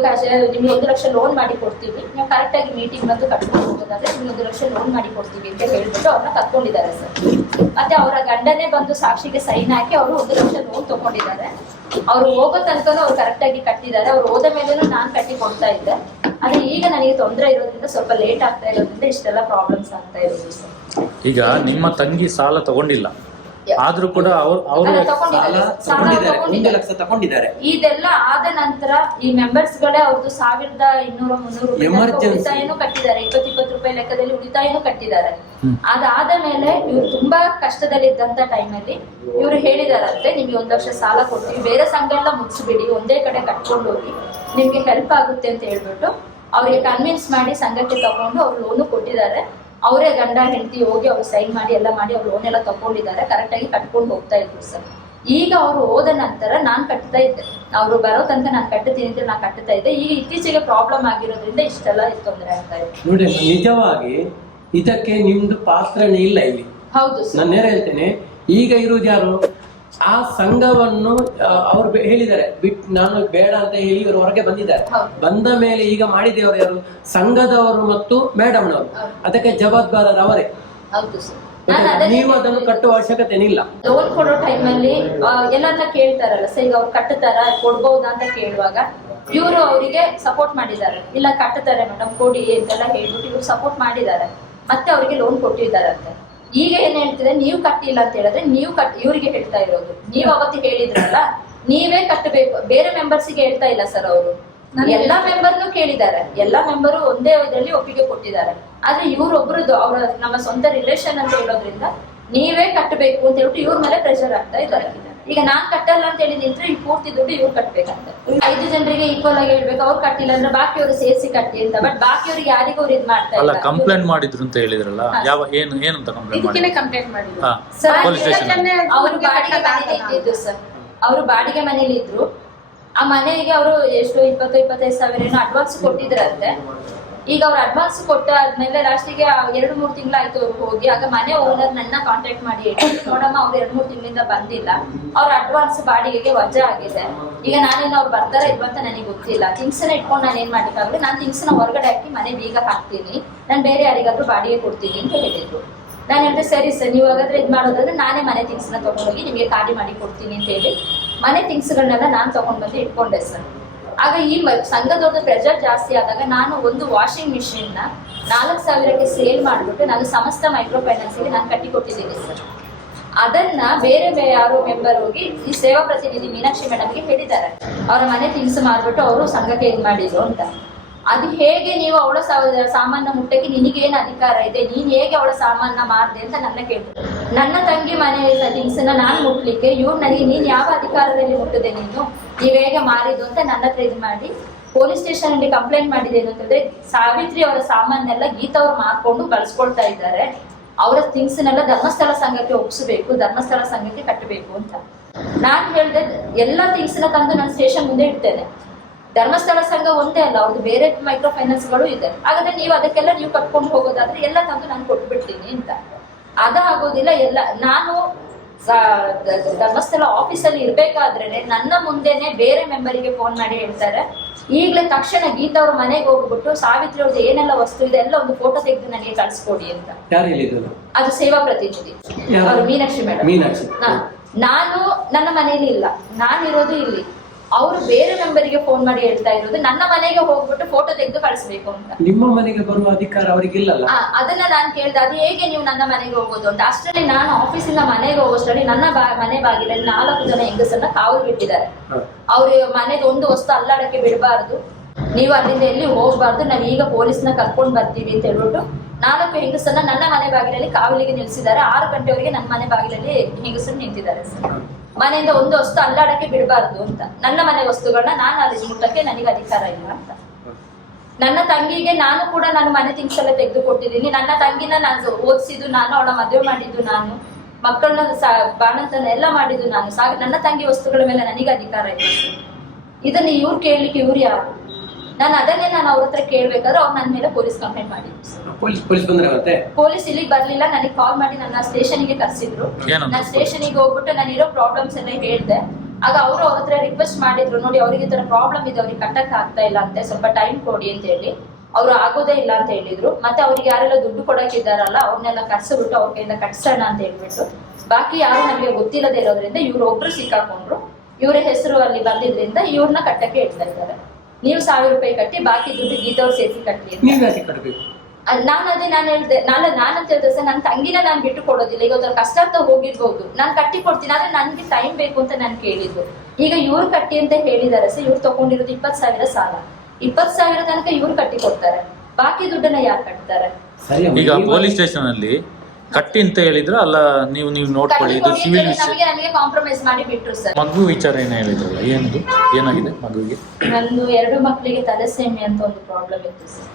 ನಿಮ್ಗೆ 1 ಲಕ್ಷ ಲೋನ್ ಮಾಡಿ ಕೊಡ್ತೀವಿ, ನೀವು ಕರೆಕ್ಟ್ ಆಗಿ ಮೀಟಿಂಗ್ ಬಂದು ಕಟ್ಕೊಂಡು ಹೋಗೋದಾದ್ರೆ ನಿಮ್ಗೆ 1 ಲಕ್ಷ ಲೋನ್ ಮಾಡಿ ಕೊಡ್ತೀವಿ ಅಂತ ಹೇಳ್ಬಿಟ್ಟು ಅವ್ರನ್ನ ಕರ್ಕೊಂಡಿದ್ದಾರೆ ಸರ್. ಮತ್ತೆ ಅವರ ಗಂಡನೇ ಬಂದು ಸಾಕ್ಷಿಗೆ ಸೈನ್ ಹಾಕಿ ಅವರು 1 ಲಕ್ಷ ಲೋನ್ ತಗೊಂಡಿದ್ದಾರೆ. ಅವ್ರು ಹೋಗೋ ತನಕನೂ ಅವ್ರು ಕರೆಕ್ಟ್ ಆಗಿ ಕಟ್ಟಿದ್ದಾರೆ. ಅವ್ರು ಹೋದ ಮೇಲೂ ನಾನು ಕಟ್ಟಿ ಕೊಡ್ತಾ ಇದ್ದೆ. ಆದ್ರೆ ಈಗ ನನಗೆ ತೊಂದರೆ ಇರೋದ್ರಿಂದ ಸ್ವಲ್ಪ ಲೇಟ್ ಆಗ್ತಾ ಇರೋದ್ರಿಂದ ಇಷ್ಟೆಲ್ಲ ಪ್ರಾಬ್ಲಮ್ಸ್ ಆಗ್ತಾ ಇರೋದು ಸರ್. ಈಗ ನಿಮ್ಮ ತಂಗಿ ಸಾಲ ತಗೊಂಡಿಲ್ಲ, ಆದ್ರೂ ಕೂಡ ತಗೊಂಡಿದ್ದಾರೆ, 1 ಲಕ್ಷ ತಗೊಂಡಿದ್ದಾರೆ. ಇದೆಲ್ಲ ಆದ ನಂತರ ಈ ಮೆಂಬರ್ಸ್ ಗಳೇ ಅವ್ರದ್ದು 1200-300 ರೂಪಾಯಿ ಉಳಿತಾಯನೂ ಕಟ್ಟಿದ್ದಾರೆ. 20 ರೂಪಾಯಿ ಲೆಕ್ಕದಲ್ಲಿ ಉಳಿತಾಯನೂ ಕಟ್ಟಿದ್ದಾರೆ. ಅದಾದ ಮೇಲೆ ಇವ್ರು ತುಂಬಾ ಕಷ್ಟದಲ್ಲಿದ್ದಂತ ಟೈಮಲ್ಲಿ ಇವ್ರು ಹೇಳಿದಾರಂತೆ, ನಿಮ್ಗೆ 1 ಲಕ್ಷ ಸಾಲ ಕೊಡ್ತೀವಿ, ಬೇರೆ ಸಂಘ ಎಲ್ಲ ಮುಗಿಸ್ಬಿಡಿ, ಒಂದೇ ಕಡೆ ಕಟ್ಕೊಂಡು ಹೋಗಿ, ನಿಮ್ಗೆ ಹೆಲ್ಪ್ ಆಗುತ್ತೆ ಅಂತ ಹೇಳ್ಬಿಟ್ಟು ಅವ್ರಿಗೆ ಕನ್ವಿನ್ಸ್ ಮಾಡಿ ಸಂಘಕ್ಕೆ ತಗೊಂಡು ಅವ್ರು ಲೋನು ಕೊಟ್ಟಿದ್ದಾರೆ. ಅವರೇ ಗಂಡ ಹೆಂಡತಿ ಹೋಗಿ ಅವ್ರು ಸೈನ್ ಮಾಡಿ ಎಲ್ಲ ಮಾಡಿ ಅವ್ರು ಲೋನ್ ಎಲ್ಲ ತಗೊಂಡಿದ್ದಾರೆ, ಕರೆಕ್ಟ್ ಆಗಿ ಕಟ್ಕೊಂಡು ಹೋಗ್ತಾ ಇದ್ರು ಸರ್. ಈಗ ಅವ್ರು ಹೋದ ನಂತರ ನಾನ್ ಕಟ್ತಾ ಇದ್ದೆ, ಅವ್ರು ಬರೋ ತನಕ ನಾನು ಕಟ್ಟುತ್ತೀನಿ ಅಂತ ನಾನು ಕಟ್ಟುತ್ತಾ ಇದ್ದೆ. ಈಗ ಇತ್ತೀಚೆಗೆ ಪ್ರಾಬ್ಲಮ್ ಆಗಿರೋದ್ರಿಂದ ಇಷ್ಟೆಲ್ಲ ತೊಂದರೆ ಆಗ್ತಾ ಇದೆ. ನೋಡಿ, ನಿಜವಾಗಿ ಇದಕ್ಕೆ ನಿಮ್ದು ಪಾತ್ರನೇ ಇಲ್ಲ ಇಲ್ಲಿ. ಹೌದು ಸರ್, ನಾನು ನೇರ ಹೇಳ್ತೇನೆ. ಈಗ ಇರುವುದು ಯಾರು? ಆ ಸಂಘವನ್ನು ಅವ್ರು ಹೇಳಿದ್ದಾರೆ, ನಾನು ಬೇಡ ಅಂತ ಹೇಳಿ ಇವರು ಹೊರಗೆ ಬಂದಿದ್ದಾರೆ. ಬಂದ ಮೇಲೆ ಈಗ ಮಾಡಿದವರು ಯಾರು? ಸಂಘದವರು ಮತ್ತು ಮೇಡಮ್ನವರು. ಅದಕ್ಕೆ ಜವಾಬ್ದಾರರು ಅವರೇ. ಹೌದು ಸರ್. ನೀವು ಅದನ್ನು ಕಟ್ಟುವ ಅವಶ್ಯಕತೆ ಇಲ್ಲ. ಲೋನ್ ಕೊಡೋ ಟೈಮಲ್ಲಿ ಎಲ್ಲರನ್ನ ಕೇಳ್ತಾರಲ್ಲ ಸರ್, ಈಗ ಅವ್ರು ಕಟ್ಟುತ್ತಾರ ಕೊಡ್ಬಹುದಾ ಅಂತ ಕೇಳುವಾಗ ಇವರು ಅವರಿಗೆ ಸಪೋರ್ಟ್ ಮಾಡಿದ್ದಾರೆ. ಇಲ್ಲ ಕಟ್ಟುತ್ತಾರೆ ಮೇಡಮ್ ಕೊಡಿ ಅಂತೆಲ್ಲ ಹೇಳ್ಬಿಟ್ಟು ಇವ್ರು ಸಪೋರ್ಟ್ ಮಾಡಿದ್ದಾರೆ. ಮತ್ತೆ ಅವರಿಗೆ ಲೋನ್ ಕೊಟ್ಟಿದ್ದಾರಂತೆ. ಈಗ ಏನ್ ಹೇಳ್ತಿದೆ, ನೀವು ಕಟ್ಟಿಲ್ಲ ಅಂತ ಹೇಳಿದ್ರೆ ನೀವು ಇವ್ರಿಗೆ ಹೇಳ್ತಾ ಇರೋದು. ನೀವು ಅವತ್ತಿಗೆ ಹೇಳಿದ್ರಲ್ಲ, ನೀವೇ ಕಟ್ಟಬೇಕು, ಬೇರೆ ಮೆಂಬರ್ಸಿಗೆ ಹೇಳ್ತಾ ಇಲ್ಲ ಸರ್. ಅವರು ಎಲ್ಲಾ ಮೆಂಬರ್ನು ಕೇಳಿದ್ದಾರೆ, ಎಲ್ಲಾ ಮೆಂಬರು ಒಂದೇ ಇದರಲ್ಲಿ ಒಪ್ಪಿಗೆ ಕೊಟ್ಟಿದ್ದಾರೆ. ಆದ್ರೆ ಇವ್ರೊಬ್ರದ್ದು ಅವ್ರ ನಮ್ಮ ಸ್ವಂತ ರಿಲೇಷನ್ ಅಂತ ಹೇಳೋದ್ರಿಂದ ನೀವೇ ಕಟ್ಟಬೇಕು ಅಂತ ಹೇಳ್ಬಿಟ್ಟು ಇವ್ರ ಮೇಲೆ ಪ್ರೆಷರ್ ಆಗ್ತಾ ಇದ್ದಾರೆ. ಈಗ ನಾನ್ ಕಟ್ಟಲ್ಲ ಅಂತ ಹೇಳಿ ನಿಂತ್ರೆ ಈ ಪೂರ್ತಿ ದುಡ್ಡು ಇವ್ರು ಕಟ್ಬೇಕಂತ. 5 ಜನರಿಗೆ ಈಕ್ವಲ್ ಆಗಿ ಹೇಳ್ಬೇಕು, ಅವ್ರು ಕಟ್ಟಿಲ್ಲ ಅಂದ್ರೆ ಬಾಕಿಯವರು ಸೇರಿಸಿ ಕಟ್ಟಿ ಅಂತ. ಬಟ್ ಬಾಕಿಯವ್ರಿಗೆ ಯಾರಿಗೂ ಅವ್ರು ಇದ್ ಮಾಡ್ತಾ ಅಲ್ಲ, ಇಲ್ಲ. ಕಂಪ್ಲೇಂಟ್ ಮಾಡಿದ್ರು ಅಂತ ಹೇಳಿದ್ರಲ್ಲ, ಯಾವ ಏನಂತ ಕಂಪ್ಲೇಂಟ್ ಮಾಡಿ? ಕಂಪ್ಲೇಂಟ್ ಮಾಡಿದ್ರು ಸರ್, ಪೊಲೀಸ್ ಸ್ಟೇಷನ್. ಅವ್ರು ಬಾಡಿಗೆ ಮನೇಲಿ ಇದ್ದಿದ್ದು ಸರ್. ಅವರು ಬಾಡಿಗೆ ಮನೇಲಿ ಇದ್ರು. ಆ ಮನೆಗೆ ಅವರು ಎಷ್ಟು 20-25 ಸಾವಿರ ಏನೋ ಅಡ್ವಾನ್ಸ್ ಕೊಟ್ಟಿದ್ರಂತೆ. ಈಗ ಅವ್ರು ಅಡ್ವಾನ್ಸ್ ಕೊಟ್ಟಾದ್ಮೇಲೆ ಲಾಸ್ಟಿಗೆ 2-3 ತಿಂಗಳಾಯ್ತು ಅವ್ರು ಹೋಗಿ. ಆಗ ಮನೆ ಓನರ್ ನನ್ನ ಕಾಂಟ್ಯಾಕ್ಟ್ ಮಾಡಿ ನೋಡಮ್ಮ, ಅವ್ರು 2-3 ತಿಂಗಳಿಂದ ಬಂದಿಲ್ಲ, ಅವ್ರ ಅಡ್ವಾನ್ಸ್ ಬಾಡಿಗೆಗೆ ವಜಾ ಆಗಿದೆ. ಈಗ ನಾನೇನು ಅವ್ರು ಬರ್ತಾರ ಇಲ್ವ ಅಂತ ನನಗೆ ಗೊತ್ತಿಲ್ಲ. ಥಿಂಗ್ಸ್ ನ ಇಟ್ಕೊಂಡು ನಾನು ಏನ್ ಮಾಡ್ಬೇಕಾದ್ರೆ, ನಾನು ಥಿಂಗ್ಸ್ ನ ಹೊರಗಡೆ ಹಾಕಿ ಮನೆ ಬೀಗ ಹಾಕ್ತೀನಿ, ನಾನು ಬೇರೆ ಯಾರಿಗಾದ್ರೂ ಬಾಡಿಗೆ ಕೊಡ್ತೀನಿ ಅಂತ ಹೇಳಿದ್ರು. ನಾನು ಹೇಳಿದೆ ಸರಿ ಸರ್, ನೀವು ಹಾಗಾದ್ರೆ ಇದು ಮಾಡೋದಾದ್ರೆ ನಾನೇ ಮನೆ ಥಿಂಗ್ಸ್ ನ ತಗೊಂಡೋಗಿ ನಿಮಗೆ ಖಾಲಿ ಮಾಡಿ ಕೊಡ್ತೀನಿ ಅಂತ ಹೇಳಿ ಮನೆ ಥಿಂಗ್ಸ್ಗಳನ್ನೆಲ್ಲ ನಾನು ತಗೊಂಡ್ ಬಂದು ಇಟ್ಕೊಂಡೆ ಸರ್. ಆಗ ಈ ಸಂಘದವ್ರದ್ದು ಪ್ರೆಷರ್ ಜಾಸ್ತಿ ಆದಾಗ ನಾನು ಒಂದು ವಾಷಿಂಗ್ ಮಿಷಿನ್ ನ 4,000ಕ್ಕೆ ಸೇಲ್ ಮಾಡ್ಬಿಟ್ಟು ನಾನು ಸಮಸ್ತ ಮೈಕ್ರೋ ಫೈನಾನ್ಸ್ ಗೆ ನಾನು ಕಟ್ಟಿ ಕೊಟ್ಟಿದ್ದೀನಿ ಸರ್. ಅದನ್ನ ಬೇರೆ ಯಾರೋ ಮೆಂಬರ್ ಹೋಗಿ ಈ ಸೇವಾ ಪ್ರತಿನಿಧಿ ಮೀನಾಕ್ಷಿ ಮೇಡಮ್ಗೆ ಹೇಳಿದ್ದಾರೆ, ಅವರ ಮನೆ ಥಿಂಗ್ಸ್ ಮಾರ್ಬಿಟ್ಟು ಅವರು ಸಂಘಕ್ಕೆ ಇದು ಮಾಡಿದ್ರು ಅಂತ. ಅದು ಹೇಗೆ ನೀವು ಅವಳ ಸಾಮಾನ ಮುಟ್ಟಕ್ಕೆ ನಿನಗೇನು ಅಧಿಕಾರ ಇದೆ, ನೀನ್ ಹೇಗೆ ಅವಳ ಸಾಮಾನ ಮಾರ್ದೆ ಅಂತ ನನ್ನ ಕೇಳಿದ್ರು. ನನ್ನ ತಂಗಿ ಮನೆ ಥಿಂಗ್ಸ್ ನ ನಾನು ಮುಟ್ಲಿಕ್ಕೆ ಇವ್ರು ನನಗೆ ನೀನ್ ಯಾವ ಅಧಿಕಾರದಲ್ಲಿ ಮುಟ್ಟದೆ, ನೀನು ಹೇಗೆ ಮಾರಿದ್ದು ಅಂತ ನನ್ನ ಹತ್ರ ಇದು ಮಾಡಿ ಪೊಲೀಸ್ ಸ್ಟೇಷನ್ ಅಲ್ಲಿ ಕಂಪ್ಲೇಂಟ್ ಮಾಡಿದ್ದೇನು ಅಂತಂದ್ರೆ, ಸಾವಿತ್ರಿ ಅವರ ಸಾಮಾನೆಲ್ಲ ಗೀತಾ ಅವ್ರು ಮಾರ್ಕೊಂಡು ಬಳಸ್ಕೊಳ್ತಾ ಇದ್ದಾರೆ, ಅವರ ಥಿಂಗ್ಸ್ ನೆಲ್ಲ ಧರ್ಮಸ್ಥಳ ಸಂಘಕ್ಕೆ ಒಪ್ಪಿಸಬೇಕು, ಧರ್ಮಸ್ಥಳ ಸಂಘಕ್ಕೆ ಕಟ್ಟಬೇಕು ಅಂತ. ನಾನ್ ಹೇಳ್ದೆ ಎಲ್ಲಾ ಥಿಂಗ್ಸ್ ನ ತಂದು ನಾನು ಸ್ಟೇಷನ್ ಮುಂದೆ ಇಡ್ತೇನೆ. ಧರ್ಮಸ್ಥಳ ಸಂಘ ಒಂದೇ ಅಲ್ಲ, ಅವ್ರದ್ದು ಬೇರೆ ಮೈಕ್ರೋ ಫೈನಾನ್ಸ್ ಗಳು ಇದೆ. ಹಾಗಾದ್ರೆ ನೀವು ಅದಕ್ಕೆಲ್ಲ ನೀವು ಕಟ್ಕೊಂಡು ಹೋಗೋದಾದ್ರೆ ಎಲ್ಲ ತಂದು ನಾನು ಕೊಟ್ಬಿಡ್ತೀನಿ ಅಂತ. ಅದಾಗೋದಿಲ್ಲ. ಎಲ್ಲ ನಾನು ಧರ್ಮಸ್ಥಳ ಆಫೀಸಲ್ಲಿ ಇರ್ಬೇಕಾದ್ರೇನೆ ನನ್ನ ಮುಂದೆನೆ ಬೇರೆ ಮೆಂಬರಿಗೆ ಫೋನ್ ಮಾಡಿ ಹೇಳ್ತಾರೆ, ಈಗಲೇ ತಕ್ಷಣ ಗೀತಾ ಅವ್ರ ಮನೆಗೆ ಹೋಗ್ಬಿಟ್ಟು ಸಾವಿತ್ರಿ ಅವ್ರದ್ದು ಏನೆಲ್ಲ ವಸ್ತು ಇದೆ ಎಲ್ಲ ಒಂದು ಫೋಟೋ ತೆಗೆದು ನನಗೆ ಕಳ್ಸ್ಕೊಡಿ ಅಂತ. ಅದು ಸೇವಾ ಪ್ರತಿನಿಧಿ ಅವರು ಮೀನಾಕ್ಷಿ ಮೇಡಮ್. ನಾನು ನನ್ನ ಮನೇಲಿ ಇಲ್ಲ, ನಾನಿರೋದು ಇಲ್ಲಿ. ಅವರು ಬೇರೆ ಮೆಂಬರಿಗೆ ಫೋನ್ ಮಾಡಿ ಹೇಳ್ತಾ ಇರೋದು ನನ್ನ ಮನೆಗೆ ಹೋಗ್ಬಿಟ್ಟು ಫೋಟೋ ತೆಗೆದು ಕಳಿಸ್ಬೇಕು ಅಂತ. ನಿಮ್ಮ ಮನೆಗೆ ಬರುವ ಅಧಿಕಾರ ಅವರಿಗಿಲ್ಲಲ್ಲ. ಅದನ್ನ ನಾನು ಕೇಳ್ದೆ, ಅದು ಹೇಗೆ ನೀವು ನನ್ನ ಮನೆಗೆ ಹೋಗೋದು ಅಂತ. ಅಷ್ಟರಲ್ಲಿ ನಾನು ಆಫೀಸಿಂದ ಮನೆಗೆ ಹೋಗೋಷ್ಟರಲ್ಲಿ ನನ್ನ ಮನೆ ಬಾಗಿಲಲ್ಲಿ 4 ಜನ ಹೆಂಗಸನ್ನ ಕಾವಲು ಬಿಟ್ಟಿದ್ದಾರೆ. ಅವ್ರ ಮನೆಗೆ ಒಂದು ವಸ್ತು ಅಲ್ಲಾಡಕ್ಕೆ ಬಿಡಬಾರ್ದು, ನೀವು ಅಲ್ಲಿಂದ ಎಲ್ಲಿ ಹೋಗ್ಬಾರ್ದು, ನಾವು ಈಗ ಪೊಲೀಸ್ನ ಕರ್ಕೊಂಡ್ ಬರ್ತೀವಿ ಅಂತ ಹೇಳ್ಬಿಟ್ಟು 4 ಹೆಂಗಸನ್ನ ನನ್ನ ಮನೆ ಬಾಗಿಲಲ್ಲಿ ಕಾವಲಿಗೆ ನಿಲ್ಸಿದ್ದಾರೆ. 6 ಗಂಟೆವರೆಗೆ ನನ್ನ ಮನೆ ಬಾಗಿಲಲ್ಲಿ ಹೆಂಗಸರು ನಿಂತಿದ್ದಾರೆ ಸರ್. ಮನೆಯಿಂದ ಒಂದು ವಸ್ತು ಅಲ್ಲಾಡಕ್ಕೆ ಬಿಡಬಾರ್ದು ಅಂತ. ನನ್ನ ಮನೆ ವಸ್ತುಗಳನ್ನ ನಾನು ಅಲ್ಲಿ ಮುಟ್ಟಕ್ಕೆ ನನಗೆ ಅಧಿಕಾರ ಇಲ್ಲ ಅಂತ. ನನ್ನ ತಂಗಿಗೆ ನಾನು ಕೂಡ ನಾನು ಮನೆ ಥಿಂಗ್ಸ್ ಎಲ್ಲ ತೆಗೆದು ಕೊಟ್ಟಿದ್ದೀನಿ. ನನ್ನ ತಂಗಿನ ನಾನು ಓದಿಸಿದ್ದು ನಾನು, ಅವಳ ಮದುವೆ ಮಾಡಿದ್ದು ನಾನು. ಮಕ್ಕಳನ್ನ ಬಾಣಂತನ ಎಲ್ಲ ಮಾಡಿದ್ದು ನಾನು. ನನ್ನ ತಂಗಿ ವಸ್ತುಗಳ ಮೇಲೆ ನನಗೆ ಅಧಿಕಾರ ಇದೆ ಸರ್. ಇದನ್ನ ಇವ್ರು ಕೇಳಲಿಕ್ಕೆ ಇವ್ರು ಯಾರು? ನಾನು ಅವ್ರ ಹತ್ರ ಕೇಳ್ಬೇಕಾದ್ರೆ ಅವ್ರು ನನ್ನ ಮೇಲೆ ಪೊಲೀಸ್ ಕಂಪ್ಲೇಂಟ್ ಮಾಡಿದ್ರು ಸರ್. ಪೊಲೀಸ್ ಬಂದ್ರೆ ಮತ್ತೆ ಪೊಲೀಸ್ ಇಲ್ಲಿಗೆ ಬರ್ಲಿಲ್ಲ, ನನಗೆ ಕಾಲ್ ಮಾಡಿ ನನ್ನ ಸ್ಟೇಷನ್ಗೆ ಕರ್ಸಿದ್ರು. ನಾನು ಸ್ಟೇಷನ್ಗೆ ಹೋಗ್ಬಿಟ್ಟು ನಾನು ಇರೋ ಪ್ರಾಬ್ಲಮ್ಸ್ ಎಲ್ಲ ಹೇಳ್ದೆ. ಆಗ ಅವರು ಅವ್ರ ಹತ್ರ ರಿಕ್ವೆಸ್ಟ್ ಮಾಡಿದ್ರು, ನೋಡಿ ಅವ್ರಿಗೆ ಈ ತರ ಪ್ರಾಬ್ಲಮ್ ಇದೆ, ಅವ್ರಿಗೆ ಕಟ್ಟಕ್ ಆಗ್ತಾ ಇಲ್ಲ ಅಂತೆ, ಸ್ವಲ್ಪ ಟೈಮ್ ಕೊಡಿ ಅಂತ ಹೇಳಿ. ಅವ್ರು ಆಗೋದೇ ಇಲ್ಲ ಅಂತ ಹೇಳಿದ್ರು. ಮತ್ತೆ ಅವ್ರಿಗೆ ಯಾರೆಲ್ಲ ದುಡ್ಡು ಕೊಡಕ್ಕಿದ್ದಾರಲ್ಲ ಅವ್ರನ್ನೆಲ್ಲ ಕರ್ಸಿಬಿಟ್ಟು ಅವ್ರ ಕೈಯಿಂದ ಕಟ್ಸೋಣ ಅಂತ ಹೇಳ್ಬಿಟ್ಟು, ಬಾಕಿ ಯಾರು ನಮಗೆ ಗೊತ್ತಿಲ್ಲದೆ ಇರೋದ್ರಿಂದ ಇವ್ರು ಒಬ್ರು ಸಿಕ್ಕಾಕೊಂಡ್ರು. ಇವರ ಹೆಸರು ಅಲ್ಲಿ ಬಂದಿದ್ರಿಂದ ಇವ್ರನ್ನ ಕಟ್ಟಕ್ಕೆ ಹೇಳ್ತಾ ಇದ್ದಾರೆ. ನೀವು 1000 ರೂಪಾಯಿ ಕಟ್ಟಿ, ಬಾಕಿ ದುಡ್ಡು ಗೀತವ್ರು ಸೇರಿಸಿ ಕಟ್ಲಿ. ನಾನು ಹೇಳ್ದೆ, ನಾನಂತ ಹೇಳಿದ್ರೆ ಸರ್, ನನ್ನ ತಂಗಿನ ನಾನು ಬಿಟ್ಟು ಕೊಡೋದಿಲ್ಲ. ಈಗ ಅದ್ರ ಕಷ್ಟ ಅಂತ ಹೋಗಿರ್ಬೋದು, ನಾನು ಕಟ್ಟಿ ಕೊಡ್ತೀನಿ, ಆದ್ರೆ ನನ್ಗೆ ಟೈಮ್ ಬೇಕು ಅಂತ ನಾನು ಕೇಳಿದ್ದು. ಈಗ ಇವ್ರು ಕಟ್ಟಿ ಅಂತ ಹೇಳಿದಾರೆ ಸರ್. ಇವ್ರು ತಗೊಂಡಿರೋದು 20,000 ಸಾಲ. 20,000 ತನಕ ಇವ್ರು ಕಟ್ಟಿ ಕೊಡ್ತಾರೆ, ಬಾಕಿ ದುಡ್ಡನ್ನ ಯಾರು ಕಟ್ತಾರೆ? ಈಗ ಪೊಲೀಸ್ ಸ್ಟೇಷನ್ ಅಲ್ಲಿ ಕಟ್ಟಿ ಅಂತ ಹೇಳಿದ್ರು ಅಲ್ಲ, ನೀವು ನೋಡ್ಕೊಳ್ಳಿ, ಇದು ಸಿವಿಲ್ ನಮಗೆ ಕಾಂಪ್ರಮೈಸ್ ಮಾಡಿ ಬಿಟ್ರು ಸರ್. ಮಗು ವಿಚಾರ ಏನು ಹೇಳಿದ್ರಲ್ಲ, ಏನಾಗಿದೆ ಮಗುವಿಗೆ? ನಂದು 2 ಮಕ್ಕಳಿಗೆ ತಲೆಸೇಮಿ ಅಂತ ಒಂದು ಪ್ರಾಬ್ಲಮ್ ಇತ್ತು ಸರ್.